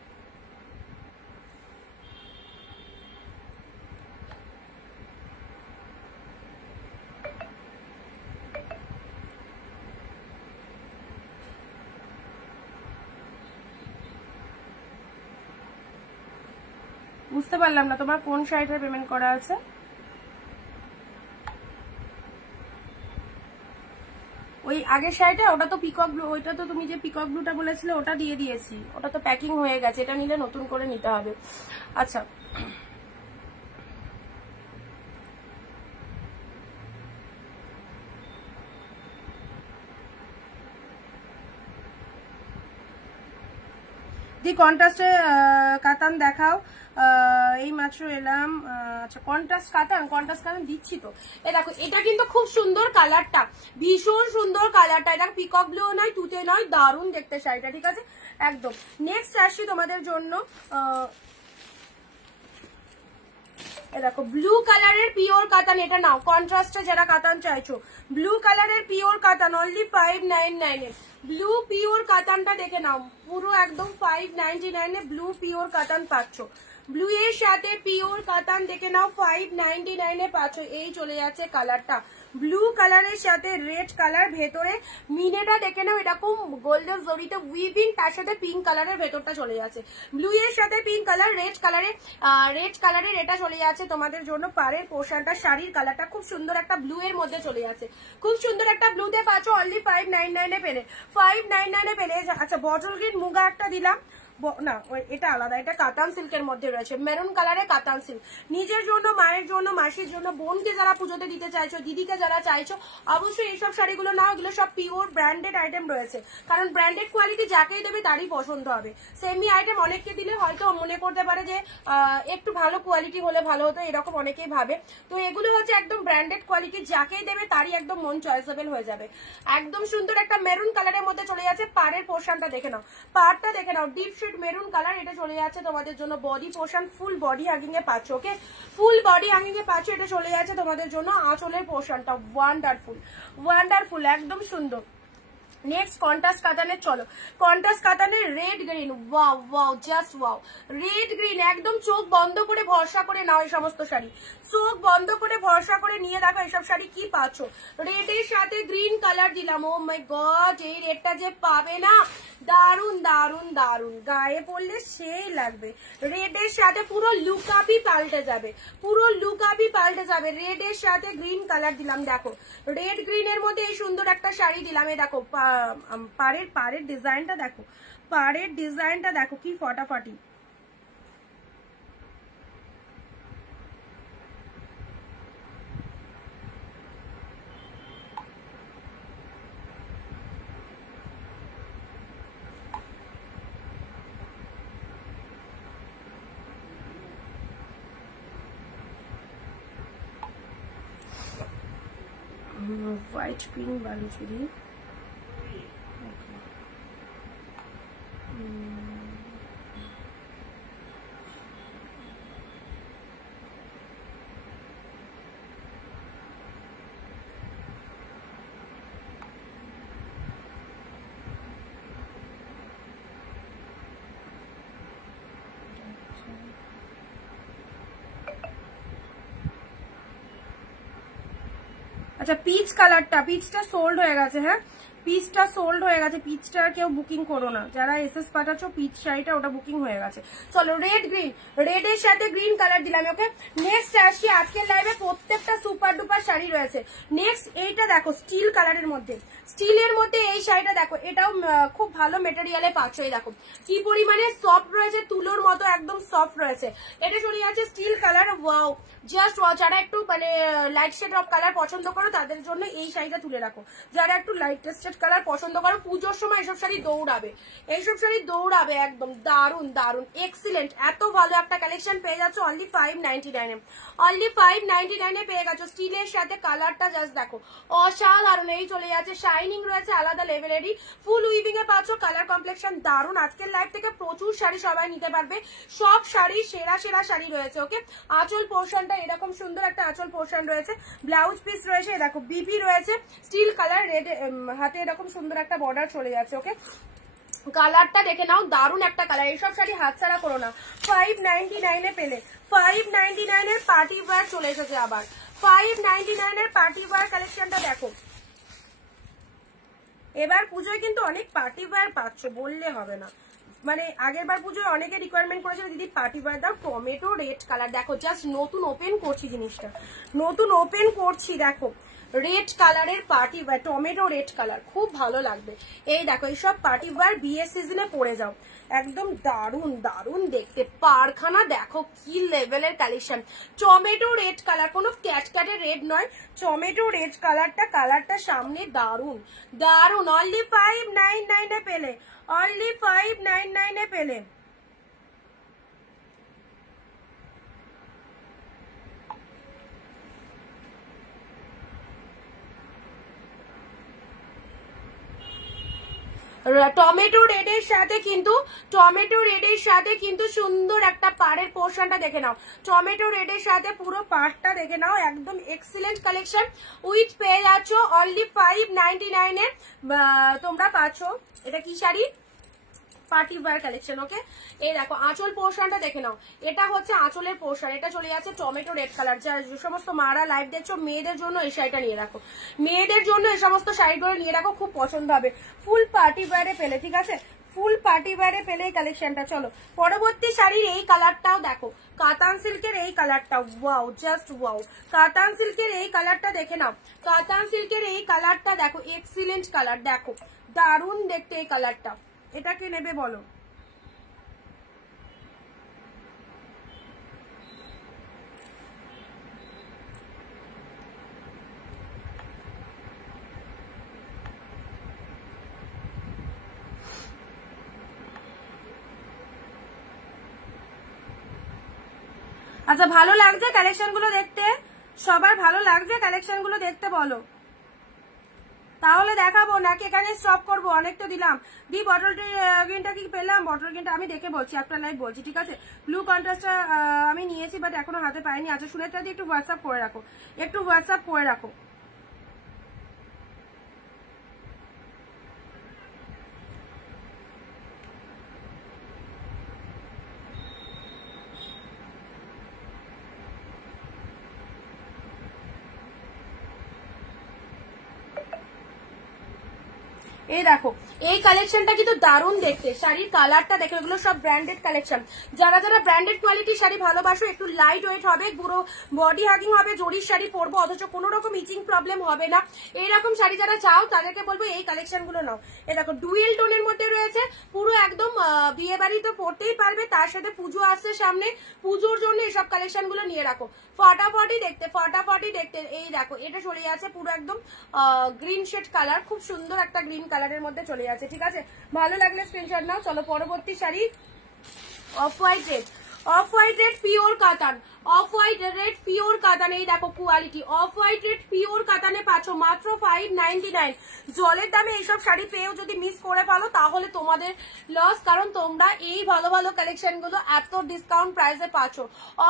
বুঝতে পারলাম না তোমার কোন শাড়িটার পেমেন্ট করা আছে। ওই আগের শাড়িটা, ওটা তো পিকক ব্লু, ওইটা তো তুমি যে পিকক ব্লুটা বলেছিলে ওটা দিয়ে দিয়েছি, ওটা তো প্যাকিং হয়ে গেছে, এটা নিলে নতুন করে নিতে হবে। আচ্ছা দি কন্ট্রাস্টে কাতান দেখাও, এই মাত্র এলাম। আচ্ছা কন্ট্রাস্ট কাতান দিচ্ছি তো। এই দেখো এটা কিন্তু খুব সুন্দর কালারটা, ভীষণ সুন্দর কালারটা, এটা পিকক ব্লু নয়, তুতে নয়, দারুণ দেখতে শাড়িটা, ঠিক আছে একদম। নেক্সট আসছি তোমাদের জন্য, দেখো ব্লু কালারের পিওর কাতান, এটা নাও কন্ট্রাস্টে যারা কাতান চাইছো, ব্লু কালারের পিওর কাতান অনলি 599 এ। ব্লু পিওর কাতানটা দেখে নাও, পুরো একদম 599 এ ব্লু পিওর কাতান পাচ্ছ। ব্লু এর সাথে পিওর কাতান দেখে নাও 599 এ পাচ্ছ। এই চলে যাচ্ছে কালারটা, ব্লু কালারের সাথে রেড কালার, ভেতরে মিনেটা দেখে নাও এরকম গোল্ডেন জরিতে উইভিং, তার সাথে পিঙ্ক কালারের ভেতরটা চলে যাচ্ছে। ব্লু এর সাথে পিঙ্ক কালার, রেড কালারের এটা চলে যাচ্ছে তোমাদের জন্য পাড়ের পোর্শনটা, শাড়ির কালারটা খুব সুন্দর একটা ব্লু এর মধ্যে চলে যাচ্ছে, খুব সুন্দর একটা ব্লুতে পাচ্ছ অনলি 599 এ পেলে, 599 এ পেলে। আচ্ছা বটল গ্রিন মুগা একটা দিলাম না, এটা আলাদা, এটা কাতান সিল্কের মধ্যে রয়েছে, মেরুন কালারে কাতান সিল্ক। নিজের জন্য, মায়ের জন্য, মাসির জন্য, বোনকে যারা পুজোতে দিতে চাইছো, দিদিকে যারা চাইছো, অবশ্যই এইসব শাড়িগুলো নাও, এগুলো সব পিওর ব্র্যান্ডেড আইটেম রয়েছে, কারণ ব্র্যান্ডেড কোয়ালিটি যাকেই দেবে তারই পছন্দ হবে। সেমি আইটেম অনেককে দিলে হয়তো মনে করতে পারে যে একটু ভালো কোয়ালিটি হলে ভালো হতো, এরকম অনেকেই ভাবে। তো এগুলো হচ্ছে একদম ব্র্যান্ডেড কোয়ালিটি, যাকেই দেবে তারই একদম মন চয়েসেবল হয়ে যাবে। একদম সুন্দর একটা মেরুন কালারের মধ্যে চলে যাচ্ছে, পাড়ের পোর্শনটা দেখে নাও, পাড়টা দেখে নাও ডিপ মেরুন কালার, এটা চলে যাচ্ছে তোমাদের জন্য body portion, full body hanging এ পাচ্ছ, ওকে ফুল বডি হ্যাঙ্গিং এ পাচ্ছ। এটা চলে যাচ্ছে তোমাদের জন্য আঁচলের পোর্শনটা, ওয়ান্ডারফুল একদম সুন্দর। নেক্সট কন্ট্রাস্ট কাতানের, চলো কন্ট্রাস্ট কাতানের red green, wow just wow, red green একদম চোখ বন্ধ করে ভরসা করে নাও এই সমস্ত শাড়ি, চোখ বন্ধ করে ভরসা করে নিয়ে দেখো এইসব শাড়ি কি পাচ্ছ। রেডের সাথে গ্রিন কালার দিলাম, ও মাই গড এই রেডটা যে পাবে না, দারুন দারুন দারুন, গায়ে পড়লে সেই লাগবে। রেডের সাথে পুরো লুকআপই পাল্টে যাবে, পুরো লুকআপই পাল্টে যাবে। রেডের সাথে গ্রিন কালার দিলাম, দেখো রেড গ্রিনের মধ্যে এই সুন্দর একটা শাড়ি দিলাম। এই দেখো পাড়ের ডিজাইনটা দেখো, পাড়ের ডিজাইনটা দেখো কি ফটাফটি। হোয়াইট পিঙ্ক বালুচুরি, আচ্ছা পিচ কালারটা, পিচটা সোল্ড হয়ে গেছে, হ্যাঁ পিচটা সোল্ড হয়ে গেছে, পিচটা কেউ বুকিং করো না, যারা এসএস পাঠাচ্ছ পিচ শাড়িটা ওটা বুকিং হয়ে গেছে। চলো রেড গ্রিন, রেডের সাথে গ্রিন কালার দিলাম, ওকে নেক্সট আসছি আজকের লাইভে প্রত্যেকটা সুপার ডুপার শাড়ি রয়েছে। নেক্সট এইটা দেখো স্টিল কালারের মধ্যে, স্টিলের মধ্যে এই শাড়িটা দেখো, এটাও খুব ভালো মেটেরিয়ালে পাচ্ছ। এই দেখো কি পরিমাণে সফট রয়েছে, তুলোর মতো একদম সফট রয়েছে। এটা চলে যাচ্ছে steel colour, wow just wow. যারা একটু মানে লাইট শেড অফ কালার পছন্দ করো তাদের জন্য এই শাড়িটা তুলে রাখো, যারা একটু লাইট টেস্টেড কালার পছন্দ করো পুজোর সময় এইসব শাড়ি দৌড়াবে, এইসব শাড়ি দৌড়াবে একদম। দারুন দারুন এক্সিলেন্ট, এত ভালো একটা কালেকশন পেয়ে যাচ্ছ অনলি 599 এ, অনলি 599 এ পেয়ে গেছো। স্টিলের সাথে কালারটা জাস্ট দেখো অসাধারণ, এই চলে যাচ্ছে শাইনিং রয়েছে আলাদা লেভেলেরই, ফুল উইভিং এ পাচ্ছ, কালার কমপ্লেকশন দারুন। আজকের লাইভ থেকে প্রচুর শাড়ি সবাই নিতে পারবে, সব শাড়ি সেরা সেরা শাড়ি রয়েছে, ওকে আঁচল পোর্শনটা এরকম সুন্দর একটা আঁচল পোর্শন রয়েছে, ব্লাউজ পিস রয়েছে, দেখো বিপি রয়েছে স্টিল কালার, রেড হাতে এরকম সুন্দর একটা বর্ডার চলে যাচ্ছে, ওকে কালারটা দেখে নাও, দারুণ একটা কালার। এইসব শাড়ি হাতছাড়া করো না। 599 পেলে। 599 এর পার্টি ওয়্যার চলে এসেছে আবার। 599 এর পার্টি ওয়্যার কালেকশনটা দেখো। এবার পুজোয় কিন্তু অনেক পার্টি ওয়্যার পাচ্ছ, বললে হবে না। মানে আগের বার পুজোয় অনেকে রিকোয়ারমেন্ট করেছিল দিদি পার্টি ওয়্যার দাও, টমেটো রেড কালার। দেখো জাস্ট নতুন ওপেন করছি জিনিসটা, নতুন ওপেন করছি। দেখো রেড কালারের party wear, tomato red colour, খুব ভালো লাগবে। এই দেখো এইসব পার্টি ওয়্যার বিয়ে সিজনে পরে যাও, একদম দারুন দারুন দেখতে। পারখানা দেখো কি লেভেলের কালেকশন। টমেটো রেড কালার, কোনো ক্যাটক্যাটে রেড নয়, টমেটো রেড কালারটা সামনে দারুন দারুন। অনলি 599 পেলে, অনলি 599 পেলে। টমেটো রেডের সাথে কিন্তু সুন্দর একটা পাড়ের পোর্শনটা দেখে নাও। টমেটো রেডের সাথে পুরো পাড়টা দেখে নাও, একদম এক্সিলেন্ট কালেকশন। উইথ পেয়ে যাচ্ছ অনলি 599 এ তোমরা পাচ্ছ। এটা কি sari? Party wear collection. Okay, এই দেখো আঁচল পোর্শনটা দেখে নাও, এটা হচ্ছে আঁচলের পোর্শন। এটা চলে যাচ্ছে টমেটো রেড কালার। যা সমস্ত মারা লাইভ দেখছো, মেয়েদের জন্য এই শাড়িটা নিয়ে রাখো, মেয়েদের জন্য এই সমস্ত শাড়িগুলো নিয়ে রাখো, খুব পছন্দ হবে। ফুল পার্টি ওয়্যারে পেলে, ঠিক আছে, ফুল পার্টি ওয়্যারে পেলে এই কালেকশনটা। চলো পরবর্তী শাড়ির এই কালারটাও দেখো, কাতান সিল্কের এই কালারটা, ওয়াও জাস্ট ওয়াও। কাতান সিল্কের এই কালারটা দেখে নাও, কাতান সিল্কের এই কালারটা দেখো, এক্সিলেন্ট কালার, দেখো দারুণ দেখতে এই কালারটা। এটা কে নেবে বলো? আচ্ছা ভালো লাগছে কালেকশন গুলো দেখতে? সবার ভালো লাগছে কালেকশন গুলো দেখতে বলো, তাহলে দেখাবো নাকি এখানে স্টপ করবো? অনেক তো দিলাম। দি বটল গ্রিনটা কি পেলাম? বটল গ্রিনটা আমি দেখে বলছি, আফটার লাইভ বলছি, ঠিক আছে। ব্লু কন্ট্রাস্টটা আমি নিয়েছি বাট এখনো হাতে পাইনি। আচ্ছা সুনেত্রা দিয়ে একটু হোয়াটসঅ্যাপ করে রাখো, একটু হোয়াটসঅ্যাপ করে রাখো। এই দেখো এই কালেকশনটা কিন্তু দারুণ দেখতে, শাড়ির কালারটা দেখো, এগুলো সব ব্র্যান্ডেড কালেকশন। যারা যারা ব্র্যান্ডেড কোয়ালিটির শাড়ি ভালোবাসো, একটু লাইট ওয়েট হবে, পুরো বডি হাগিং হবে, জরির শাড়ি পরবো অথচ কোনো রকম ইচিং প্রবলেম হবে না, এইরকম শাড়ি যারা চাও তাদেরকে বলবো এই কালেকশন গুলো নাও। এ দেখো ডুয়েল টোনের মধ্যে রয়েছে, পুরো একদম বিয়ে বাড়ি তো পরতেই পারবে, তার সাথে পুজো আসছে সামনে, পুজোর জন্য এইসব কালেকশন গুলো নিয়ে রাখো। ফাটাফাটি দেখতে, ফাটাফাটি দেখতে। এই দেখো এটা চলে যাচ্ছে পুরো একদম গ্রিন শেড কালার, খুব সুন্দর একটা গ্রিন কালারের মধ্যে চলে যাচ্ছে, ঠিক আছে। ভালো লাগলে স্ক্রিনশট নাও। চলো পরবর্তী sari, off white red, off white red pure কাতান, অফ হোয়াইট রেড পিওর কাতান। এই দেখো quality, off white red pure কাতানে পাচ্ছ মাত্র 599। জলের দামে এইসব শাড়ি পেয়েও যদি মিস করে ফেলো তাহলে তোমাদের লস, কারণ তোমরা এই ভালো ভালো কালেকশন গুলো এত ডিসকাউন্ট প্রাইসে পাচ্ছ।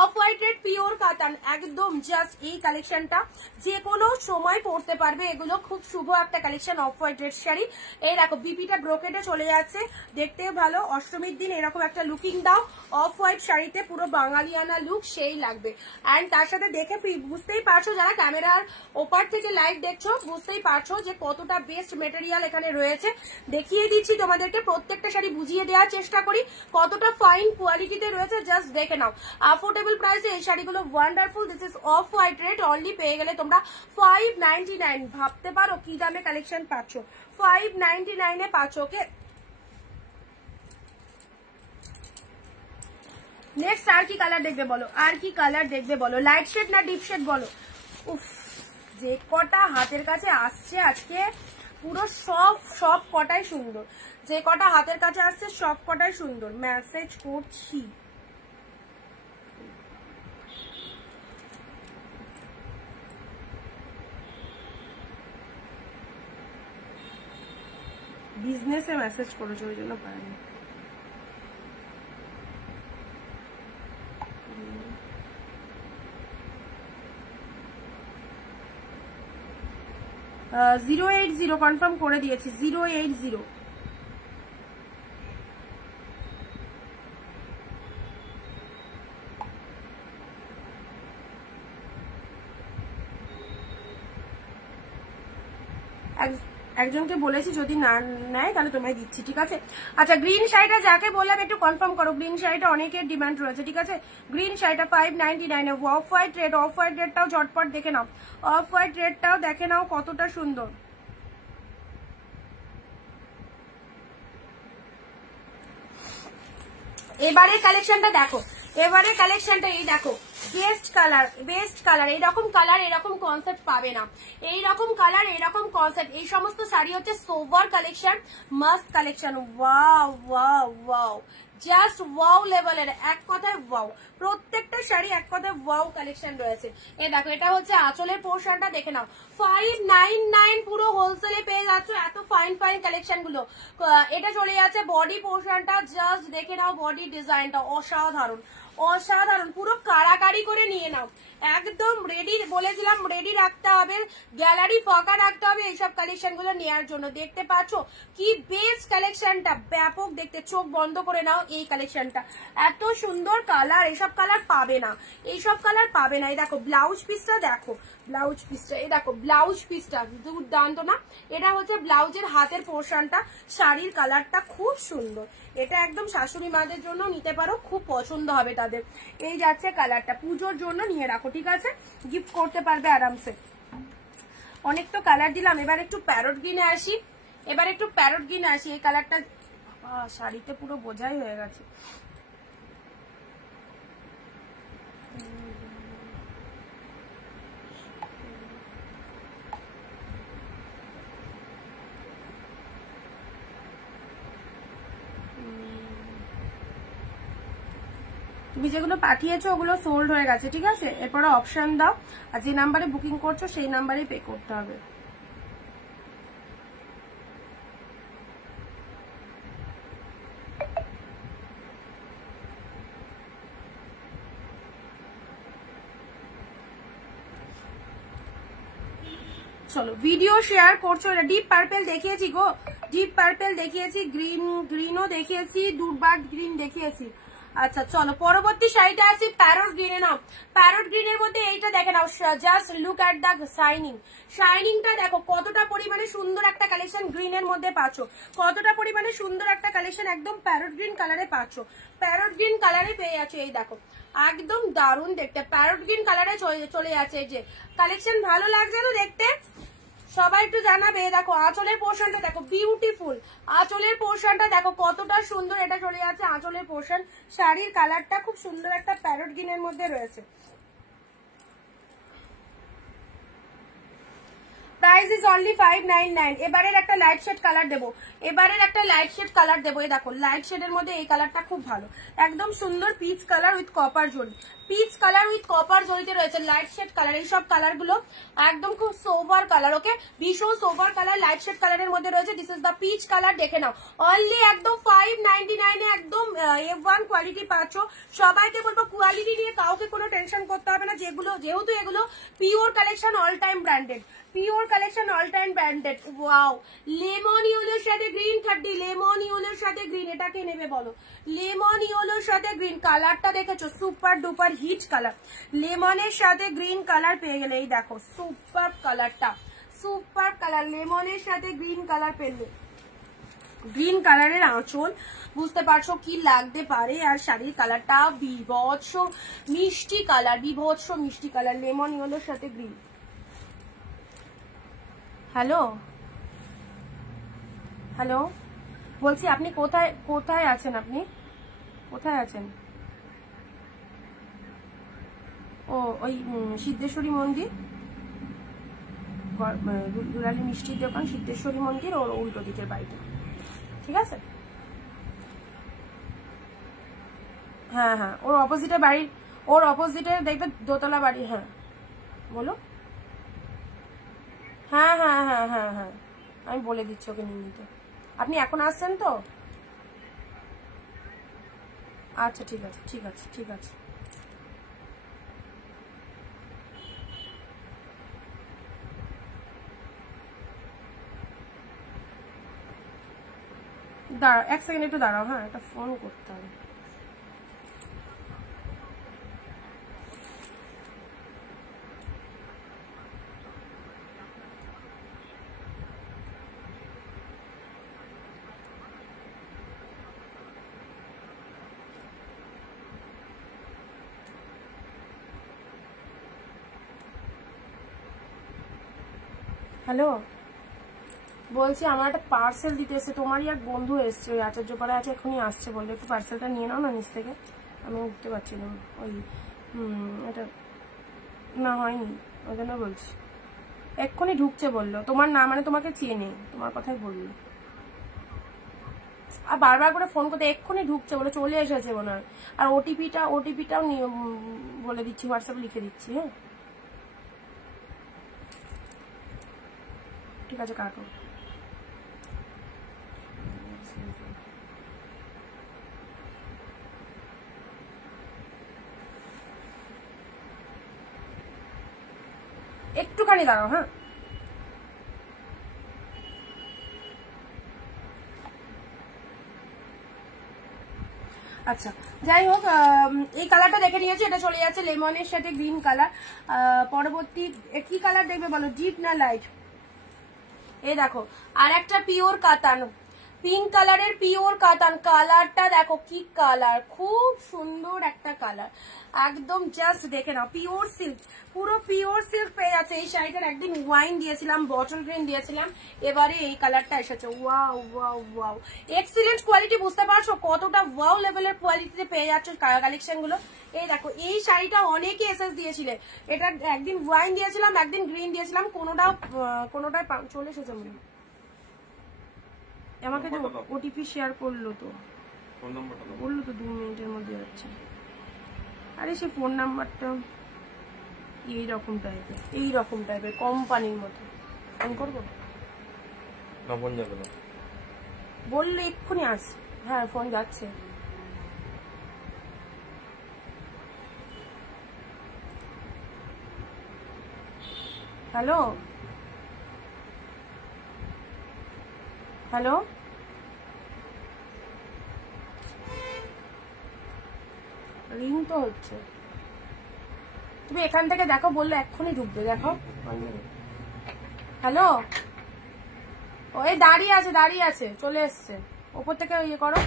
অফ হোয়াইট রেড পিওর কাতান, একদম জাস্ট এই কালেকশনটা যে কোনো সময় পরতে পারবে, এগুলো খুব শুভ একটা collection of white red sari. এই দেখো বিপিটা ব্রোকেটে চলে যাচ্ছে, দেখতে ভালো। অষ্টমীর দিন এরকম একটা লুকিং দাও অফ হোয়াইট শাড়িতে, পুরো বাঙালিয়ানা লুক সেই লাগবে। অ্যান্ড তার সাথে দেখে বুঝতেই পারছো, যারা ক্যামেরার ওপার থেকে লাইভ দেখছো বুঝতেই পারছো যে কতটা বেস্ট মেটেরিয়াল এখানে রয়েছে। দেখিয়ে দিচ্ছি তোমাদেরকে, প্রত্যেকটা শাড়ি বুঝিয়ে দেওয়ার চেষ্টা করি কতটা ফাইন কোয়ালিটিতে রয়েছে, জাস্ট দেখে নাও। অ্যাফোর্ডেবল প্রাইসে এই শাড়িগুলো wonderful. This is of white red, only পেয়ে গেলে তোমরা 599। ভাবতে পারো কি দামে কালেকশন পাচ্ছ, 599 এ পাচ্ছ। ওকে, নেক্সট আর কি কালার দেখবে বলো, আর কি কালার দেখবে বলো? লাইট শেড না ডিপ শেড বলো? উফ, যে কটা হাতের কাছে আসছে আজকে পুরো সব কটাই সুন্দর, যে কটা হাতের কাছে আসছে সব কটাই সুন্দর। মেসেজ করছি, বিজনেসে মেসেজ করেছো ওই জন্য পারিনি। 080 কনফার্ম করে দিয়েছি, 080। একজনকে বলেছি যদি না নেয় তাহলে তোমায় দিচ্ছি, ঠিক আছে? আচ্ছা, গ্রিন শাড়িটা যাকে বললাম একটু কনফার্ম করো। গ্রিন শাড়িটা অনেকের ডিমান্ড রয়েছে, ঠিক আছে? গ্রিন শাড়িটা 599 off white red. Off white রেডটাও ঝটপট দেখে নাও, অফ হোয়াইট রেডটাও দেখে নাও কতটা সুন্দর। এবারের কালেকশনটা দেখো, এবারে কালেকশনটা এই দেখো, বেস্ট কালার। এইরকম কালার এরকম কনসেপ্ট পাবে না, এইরকম কালার এরকম কনসেপ্ট। এই সমস্ত শাড়ি হচ্ছে sober collection, must collection. Wow wow wow, just wow লেভেলের, এক কথায় ওয়াও। প্রত্যেকটা শাড়ি এক কথায় ওয়াও কালেকশন রয়েছে। এই দেখো, এটা হচ্ছে আঁচলের পোর্শনটা দেখে নাও, 599 পুরো হোলসেলে পেয়ে যাচ্ছ এত ফাইন ফাইন কালেকশন গুলো। এটা চলে যাচ্ছে বডি পোর্শনটা, জাস্ট দেখে নাও বডি ডিজাইনটা অসাধারণ অসাধারণ, পুরো কারাকারি করে নিয়ে নাও। একদম রেডি, বলেছিলাম রেডি রাখতে হবে, গ্যালারি ফাঁকা রাখতে হবে এইসব কালেকশন গুলো নেওয়ার জন্য। দেখতে পাচ্ছ কি বেস্ট কালেকশনটা, ব্যাপক দেখতে, চোখ বন্ধ করে নাও এই কালেকশনটা। এত সুন্দর কালার, এইসব কালার পাবে না, এইসব কালার পাবে না। এই দেখো ব্লাউজ পিসটা দেখো, ব্লাউজ পিসটা এই দেখো, ব্লাউজ পিসটা দুর্দান্ত না? এটা হচ্ছে ব্লাউজের হাতের পোর্শনটা, শাড়ির কালারটা খুব সুন্দর। এটা একদম শাশুড়ি মাদের জন্য নিতে পারো, খুব পছন্দ হবে তাদের। এই যাচ্ছে কালারটা, পুজোর জন্য নিয়ে রাখো, ঠিক আছে? গিফট করতে পারবে আরামসে। অনেক তো কালার দিলাম, এবার একটু প্যারট গ্রিনে আসি, এই কালারটা শাড়িতে পুরো বোঝাই হয়ে গেছে। তুমি যেগুলো পাঠিয়েছো ওগুলো সোল্ড হয়ে গেছে, ঠিক আছে? এরপরে অপশন দাও, আর যে নাম্বারে বুকিং করছো সেই নাম্বারেই পে করতে হবে। চলো, ভিডিও শেয়ার করছো। এটা ডিপ পার্পেল দেখিয়েছি গো, ডিপ পার্পেল দেখিয়েছি, গ্রিনও দেখিয়েছি, ডুরবার্ড গ্রিন দেখিয়েছি। আচ্ছা চলো, পরবর্তী শাড়িটা আছে প্যারট গ্রিনে। নাও, প্যারট গ্রিনের মধ্যে এইটা দেখে নাও, জাস্ট লুক অ্যাট দ্য শাইনিংটা দেখো, কতটা পরিমাণে সুন্দর একটা কালেকশন গ্রিনের মধ্যে পাচ্ছ, কতটা পরিমাণে সুন্দর একটা কালেকশন একদম প্যারট গ্রিন কালারে পাচ্ছ, প্যারট গ্রিন কালারে পেয়ে যাচ্ছে। এই দেখো, একদম দারুণ দেখতে, প্যারট গ্রিন কালারে চলে যাচ্ছে। এই যে কালেকশন ভালো লাগছে তো দেখতে, সবাই একটু জানাবে। দেখো আঁচলের পোর্শনটা দেখো, বিউটিফুল আঁচলের পোর্শনটা দেখো কতটা সুন্দর। এটা চলে যাচ্ছে আঁচলের পোর্শন, শাড়ির কালারটা খুব সুন্দর একটা প্যারট গ্রিনের মধ্যে রয়েছে। Price is only 599। এবারের একটা লাইট শেড কালার দেবো, এই দেখো লাইট শেডের মধ্যে এই কালারটা খুব ভালো, একদম সুন্দর পিচ কালার উইথ কপার জরি, পিচ কালার উইথ কপার জরিতে রয়েছে লাইট শেড কালার। এইসব কালার গুলো একদম খুব সোভার কালার, ওকে, ভীষণ সোভার কালার লাইট শেড কালারের মধ্যে রয়েছে। This is the peach colour, দেখে নাও। অনলি একদম 599 এ একদম A1 কোয়ালিটি পাচ্ছ। সবাইকে বলবো কোয়ালিটি নিয়ে কাউকে কোনো টেনশন করতে হবে না, যেহেতু এগুলো pure collection, all time branded, pure collection all time branded. Wow, lemon ইয়েলোর সাথে গ্রিন 30, লেমন ইয়েলোর সাথে গ্রিন, এটাকে নেবে বলো? লেমন ইয়েলোর সাথে গ্রিন, কালারটা দেখেছো, সুপার ডুপার হিট কালার, লেমনের সাথে গ্রিন কালার পেয়ে গেলে। এই দেখো সুপার কালারটা, সুপার কালার, লেমনের সাথে গ্রিন কালার পেলে, গ্রিন কালারের আঁচল, বুঝতে পারছো কি লাগতে পারে। আর শাড়ির কালারটা বিভৎস মিষ্টি কালার, বিভৎস মিষ্টি কালার, লেমন ইয়েলোর সাথে গ্রিন। হ্যালো হ্যালো, বলছি আপনি কোথায় আছেন? আপনি কোথায় আছেন? ও ওই সিদ্ধেশ্বরী মন্দির, দুলালি মিষ্টির দোকান, সিদ্ধেশ্বরী মন্দির, ওর উল্টো দিকের বাড়িটা, ঠিক আছে? হ্যাঁ হ্যাঁ, ওর অপোজিটে বাড়ি, ওর অপোজিটে দেখবে দোতলা বাড়ি। হ্যাঁ বলো। হ্যাঁ হ্যাঁ হ্যাঁ হ্যাঁ হ্যাঁ, আমি বলে দিচ্ছি ওকে নিয়ে নিতে। আপনি এখন আসছেন তো? আচ্ছা ঠিক আছে ঠিক আছে ঠিক আছে। দাঁড়াও এক সেকেন্ড, একটু দাঁড়াও, হ্যাঁ একটা ফোন করতে হবে। হ্যালো, বলছি আমার একটা পার্সেল দিতে এসছে, তোমারই এক বন্ধু এসছে, ওই আচার্যপাড়া আছে, এখনই আসছে, বললে একটু পার্সেলটা নিয়ে নাও না নিচ থেকে। আমি উঠতে পারছিলাম, ওই এটা না হয়নি, ওই জন্য বলছি। এক্ষুনি ঢুকছে বললো, তোমার না মানে তোমাকে চেনে, তোমার কথাই বললো। আর বারবার করে ফোন করতে, এক্ষুনি ঢুকছে বলে, চলে এসেছে মনে হয়। আর ওটিপিটাও বলে দিচ্ছি, হোয়াটসঅ্যাপে লিখে দিচ্ছি। হ্যাঁ ঠিক আছে, কাটো। একটুখানি দাঁড়াও। হ্যাঁ আচ্ছা, যাই হোক, এই কালারটা দেখে নিয়েছি, এটা চলে যাচ্ছে লেমনের সাথে গ্রিন কালার। পরবর্তী কি কালার দেখবে বলো, ডিপ না লাইট? এই দেখো আর একটা পিওর কাতান, পিঙ্ক কালারের পিওর কাতান। কালারটা দেখো কি কালার, খুব সুন্দর একটা কালার, একদম জাস্ট দেখে নাও। পিওর সিল্ক, পুরো পিওর সিল্ক পেয়ে যাচ্ছে। এই শাড়িটার একদিন ওয়াইন দিয়েছিলাম, বটল গ্রিন দিয়েছিলাম, এবারে এই কালারটা এসেছে। Wow wow wow, excellent quality, বুঝতে পারছো কতটা ওয়াও লেভেলের কোয়ালিটিতে পেয়ে যাচ্ছে কালেকশন গুলো। এই দেখো এই শাড়িটা অনেকে এসএস দিয়েছিলে, এটা একদিন ওয়াইন দিয়েছিলাম, একদিন গ্রিন দিয়েছিলাম, কোনোটাই চলে এসেছে। আমাকে যে ওটিপি শেয়ার করলো তো, বললো তো 2 মিনিটের মধ্যে যাচ্ছে। আরে সে ফোন নাম্বারটা এইরকম টাইপের কোম্পানির মতো। ফোন করবো না, ফোন যাবে না বললে এক্ষুনি আস। হ্যাঁ ফোন যাচ্ছে। হ্যালো হ্যালো, রিং তো হচ্ছে, তুমি এখান থেকে দেখো, বললো এক্ষুনি ঢুকবে, দেখো। হ্যালো, ওই দাঁড়িয়ে আছে, চলে এসছে, ওপর থেকে ইয়ে করো।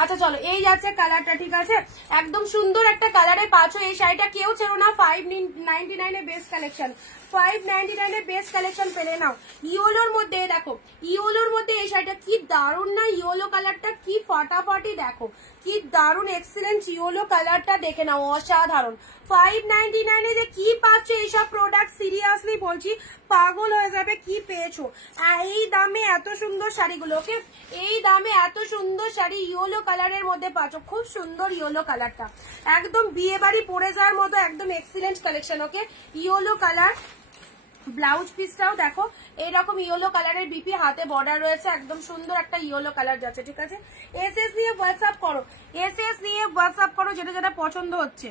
আচ্ছা চলো, এই যাচ্ছে কালারটা, ঠিক আছে, একদম সুন্দর একটা কালারে পাচ্ছ। এই শাড়িটা কেউ ছিল না, 599 এ বেস্ট কালেকশন, 599 এ বেস্ট কালেকশন পেলে নাও। ইয়েলোর মধ্যে দেখো, ইয়েলোর মধ্যে এই শাড়িটা কি দারুণ না, ইয়েলো কালারটা কি ফাটাফাটি, দেখো কি দারুণ এক্সিলেন্ট ইয়েলো কালারটা, দেখে নাও, অসাধারণ। 599 এ যে কি পাচ্ছ এইসব প্রোডাক্ট, সিরিয়াসলি বলছি পাগল হয়ে যাবে কি পেয়েছো এই দামে এত সুন্দর শাড়িগুলো। ওকে, এই দামে এত সুন্দর শাড়ি ইয়েলো কালারের মধ্যে পাচ্ছ, খুব সুন্দর ইয়েলো কালারটা, একদম বিয়ে বাড়ি পরে যাওয়ার মতো একদম এক্সিলেন্ট কালেকশন। ওকে, ইয়েলো কালার, ব্লাউজ পিসটাও দেখো এইরকম ইয়েলো কালারের বিপি, হাতে বর্ডার রয়েছে, একদম সুন্দর একটা ইয়েলো কালার যাচ্ছে। ঠিক আছে, এসএস নিয়ে হোয়াটসঅ্যাপ করো, এসএস নিয়ে হোয়াটসঅ্যাপ করো, যেটা যেটা পছন্দ হচ্ছে।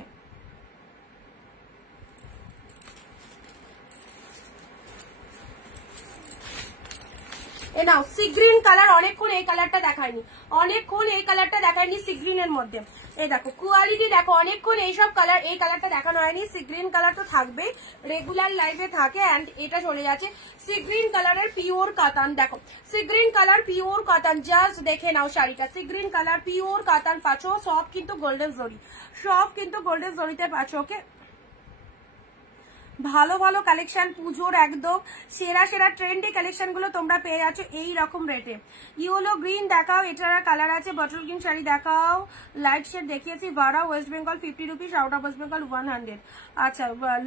এ নাও সি গ্রিন কালার, অনেকক্ষণ এই কালারটা দেখায়নি, সি গ্রিনের মধ্যে। এই দেখো কোয়ালিটি দেখো, অনেকক্ষণ এইসব কালার, এই কালারটা দেখানো হয়নি। সি গ্রিন কালার তো থাকবেই, রেগুলার লাইভে থাকে, এন্ড এটা চলে যাচ্ছে সি গ্রিন কালারের পিওর কাতান। দেখো সি গ্রিন কালার পিওর কাতান, জাস্ট দেখে নাও শাড়িটা, সি গ্রিন কালার পিওর কাতান পাচ্ছ, সব কিন্তু গোল্ডেন জরিতে পাচ্ছ। ওকে, ভালো ভালো কালেকশন, পুজোর একদম সেরা ট্রেন্ডি কালেকশন গুলো তোমরা পেয়ে যাচ্ছ এই রকম রেটে। ইয়েলো গ্রিন দেখাও, এটার কালার আছে, বটল গ্রিন শাড়ি দেখাও, লাইট শেড দেখিয়েছি, ভাড়া West Bengal 50 rupees, out of West Bengal 100। আচ্ছা,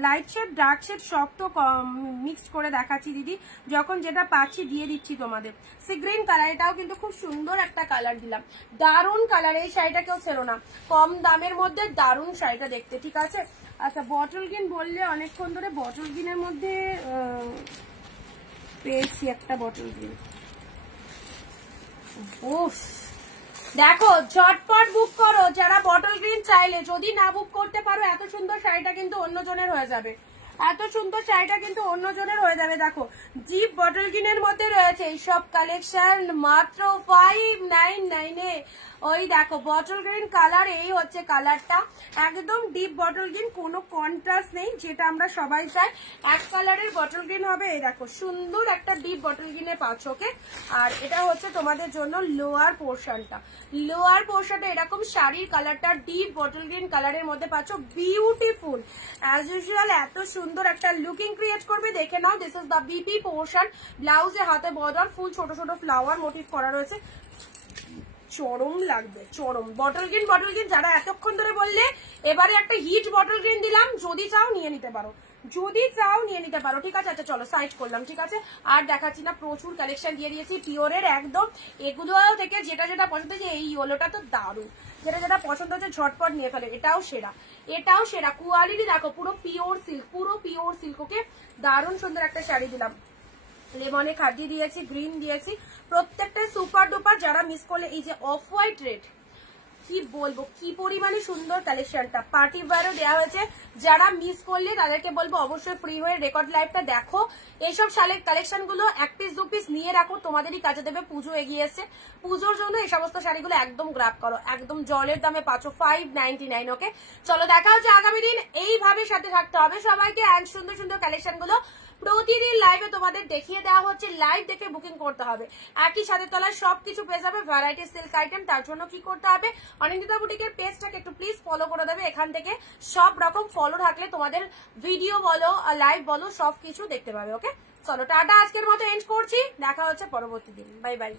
লাইট শেড ডার্ক শেড সব তো মিক্সড করে দেখাচ্ছি দিদি, যখন যেটা পাচ্ছি দিয়ে দিচ্ছি তোমাদের। সি গ্রিন কালার, এটাও কিন্তু খুব সুন্দর একটা কালার দিলাম, দারুণ কালার। এই শাড়িটা কেউ ছেড়ো না, কম দামের মধ্যে দারুণ শাড়িটা দেখতে। ঠিক আছে, আচ্ছা বটল গ্রিন বললে অনেকক্ষণ ধরে বটল গ্রিনের মধ্যে পেয়েছি একটা বটল গ্রিন। উফ, দেখো ঝটপট বুক করো যারা বটল গ্রিন চাইলে, যদি না বুক করতে পারো এত সুন্দর শাড়িটা কিন্তু অন্যজনের হয়ে যাবে, দেখো জিপ বটল গ্রিনের মধ্যে রয়েছে এইসব কালেকশন মাত্র 599 এ। ওই দেখো বটল গ্রিন কালার, এই হচ্ছে কালারটা, একদম ডিপ বটল গ্রিন, কোনো কন্ট্রাস্ট নেই, যেটা আমরা সবাই চাই এক কালারের বটল গ্রিন হবে। এই দেখো সুন্দর একটা ডিপ বটল গ্রিনে পাচ্ছ। ওকে, আর এটা হচ্ছে তোমাদের জন্য লোয়ার পোর্শনটা, লোয়ার পোর্শনটা এরকম শাড়ির কালারটা ডিপ বটল গ্রিন কালারের মধ্যে পাচ্ছ, বিউটিফুল অ্যাজ ইউজুয়াল, এত সুন্দর একটা লুকিং ক্রিয়েট করবে। দেখে নাও, this is the BP portion, ব্লাউজে হাতে বর্ডার, ফুল ছোট ছোট ফ্লাওয়ার মোটিভ করা রয়েছে, চরম লাগবে চরম। বটল গ্রিন বটল গ্রিন যারা এতক্ষণ ধরে বললে এবারে একটা হিট বটল গ্রিন দিলাম, যদি চাও নিয়ে নিতে পারো, যদি চাও নিয়ে নিতে পারো, ঠিক আছে। আচ্ছা চলো সাইড করলাম, ঠিক আছে, আর দেখাচ্ছি না, প্রচুর কালেকশন দিয়ে দিয়েছি পিওরের একদম। এগুলো থেকে যেটা যেটা পছন্দ হচ্ছে, এই ইয়েলোটা তো দারুণ, যেটা যেটা পছন্দ হচ্ছে ঝটপট নিয়ে ফেলে, এটাও সেরা, এটাও সেরা। কোয়ালিটি দেখো, পুরো পিওর সিল্ক, পুরো পিওর সিল্ক। ওকে, দারুণ সুন্দর একটা শাড়ি দিলাম, লেমনে খাদি দিয়েছি, গ্রিন দিয়েছি, প্রত্যেকটা সুপার ডুপার। যারা মিস করলে, এই যে অফ হোয়াইট রেড, কি বলবো কি পরিমাণে সুন্দর কালেকশনটা, পার্টি ওয়্যারও দেওয়া হয়েছে। যারা মিস করলে তাদেরকে বলবো অবশ্যই ফ্রি হয়ে রেকর্ড লাইভটা দেখো। এইসব শালের কালেকশন গুলো এক পিস দু পিস নিয়ে রাখো, তোমাদেরই কাজে দেবে। পুজো এগিয়ে এসছে, পুজোর জন্য এই সমস্ত শাড়িগুলো একদম গ্রাব করো, একদম জলের দামে পাচ্ছ 599। ওকে, চলো দেখা হচ্ছে আগামী দিন, এইভাবে সাথে থাকতে হবে সবাইকে। অ্যান্ড সুন্দর সুন্দর কালেকশন গুলো প্রতিদিন লাইভে তোমাদের দেখিয়ে দেওয়া হচ্ছে, লাইভ দেখে বুকিং করতে হবে। একই সাথে তলায় সবকিছু পেয়ে যাবে, ভ্যারাইটি সিল্ক আইটেম। তার জন্য কি করতে হবে, অনিন্দিতা বুটিকের পেজটাকে একটু প্লিজ ফলো করে দেবে। এখান থেকে সব রকম ফলো থাকলে তোমাদের ভিডিও বলো লাইভ বলো সবকিছু দেখতে পাবে। ওকে, চলো টাটা, আজকের মতো এন্ড করছি, দেখা হচ্ছে পরবর্তী দিন, বাই বাই।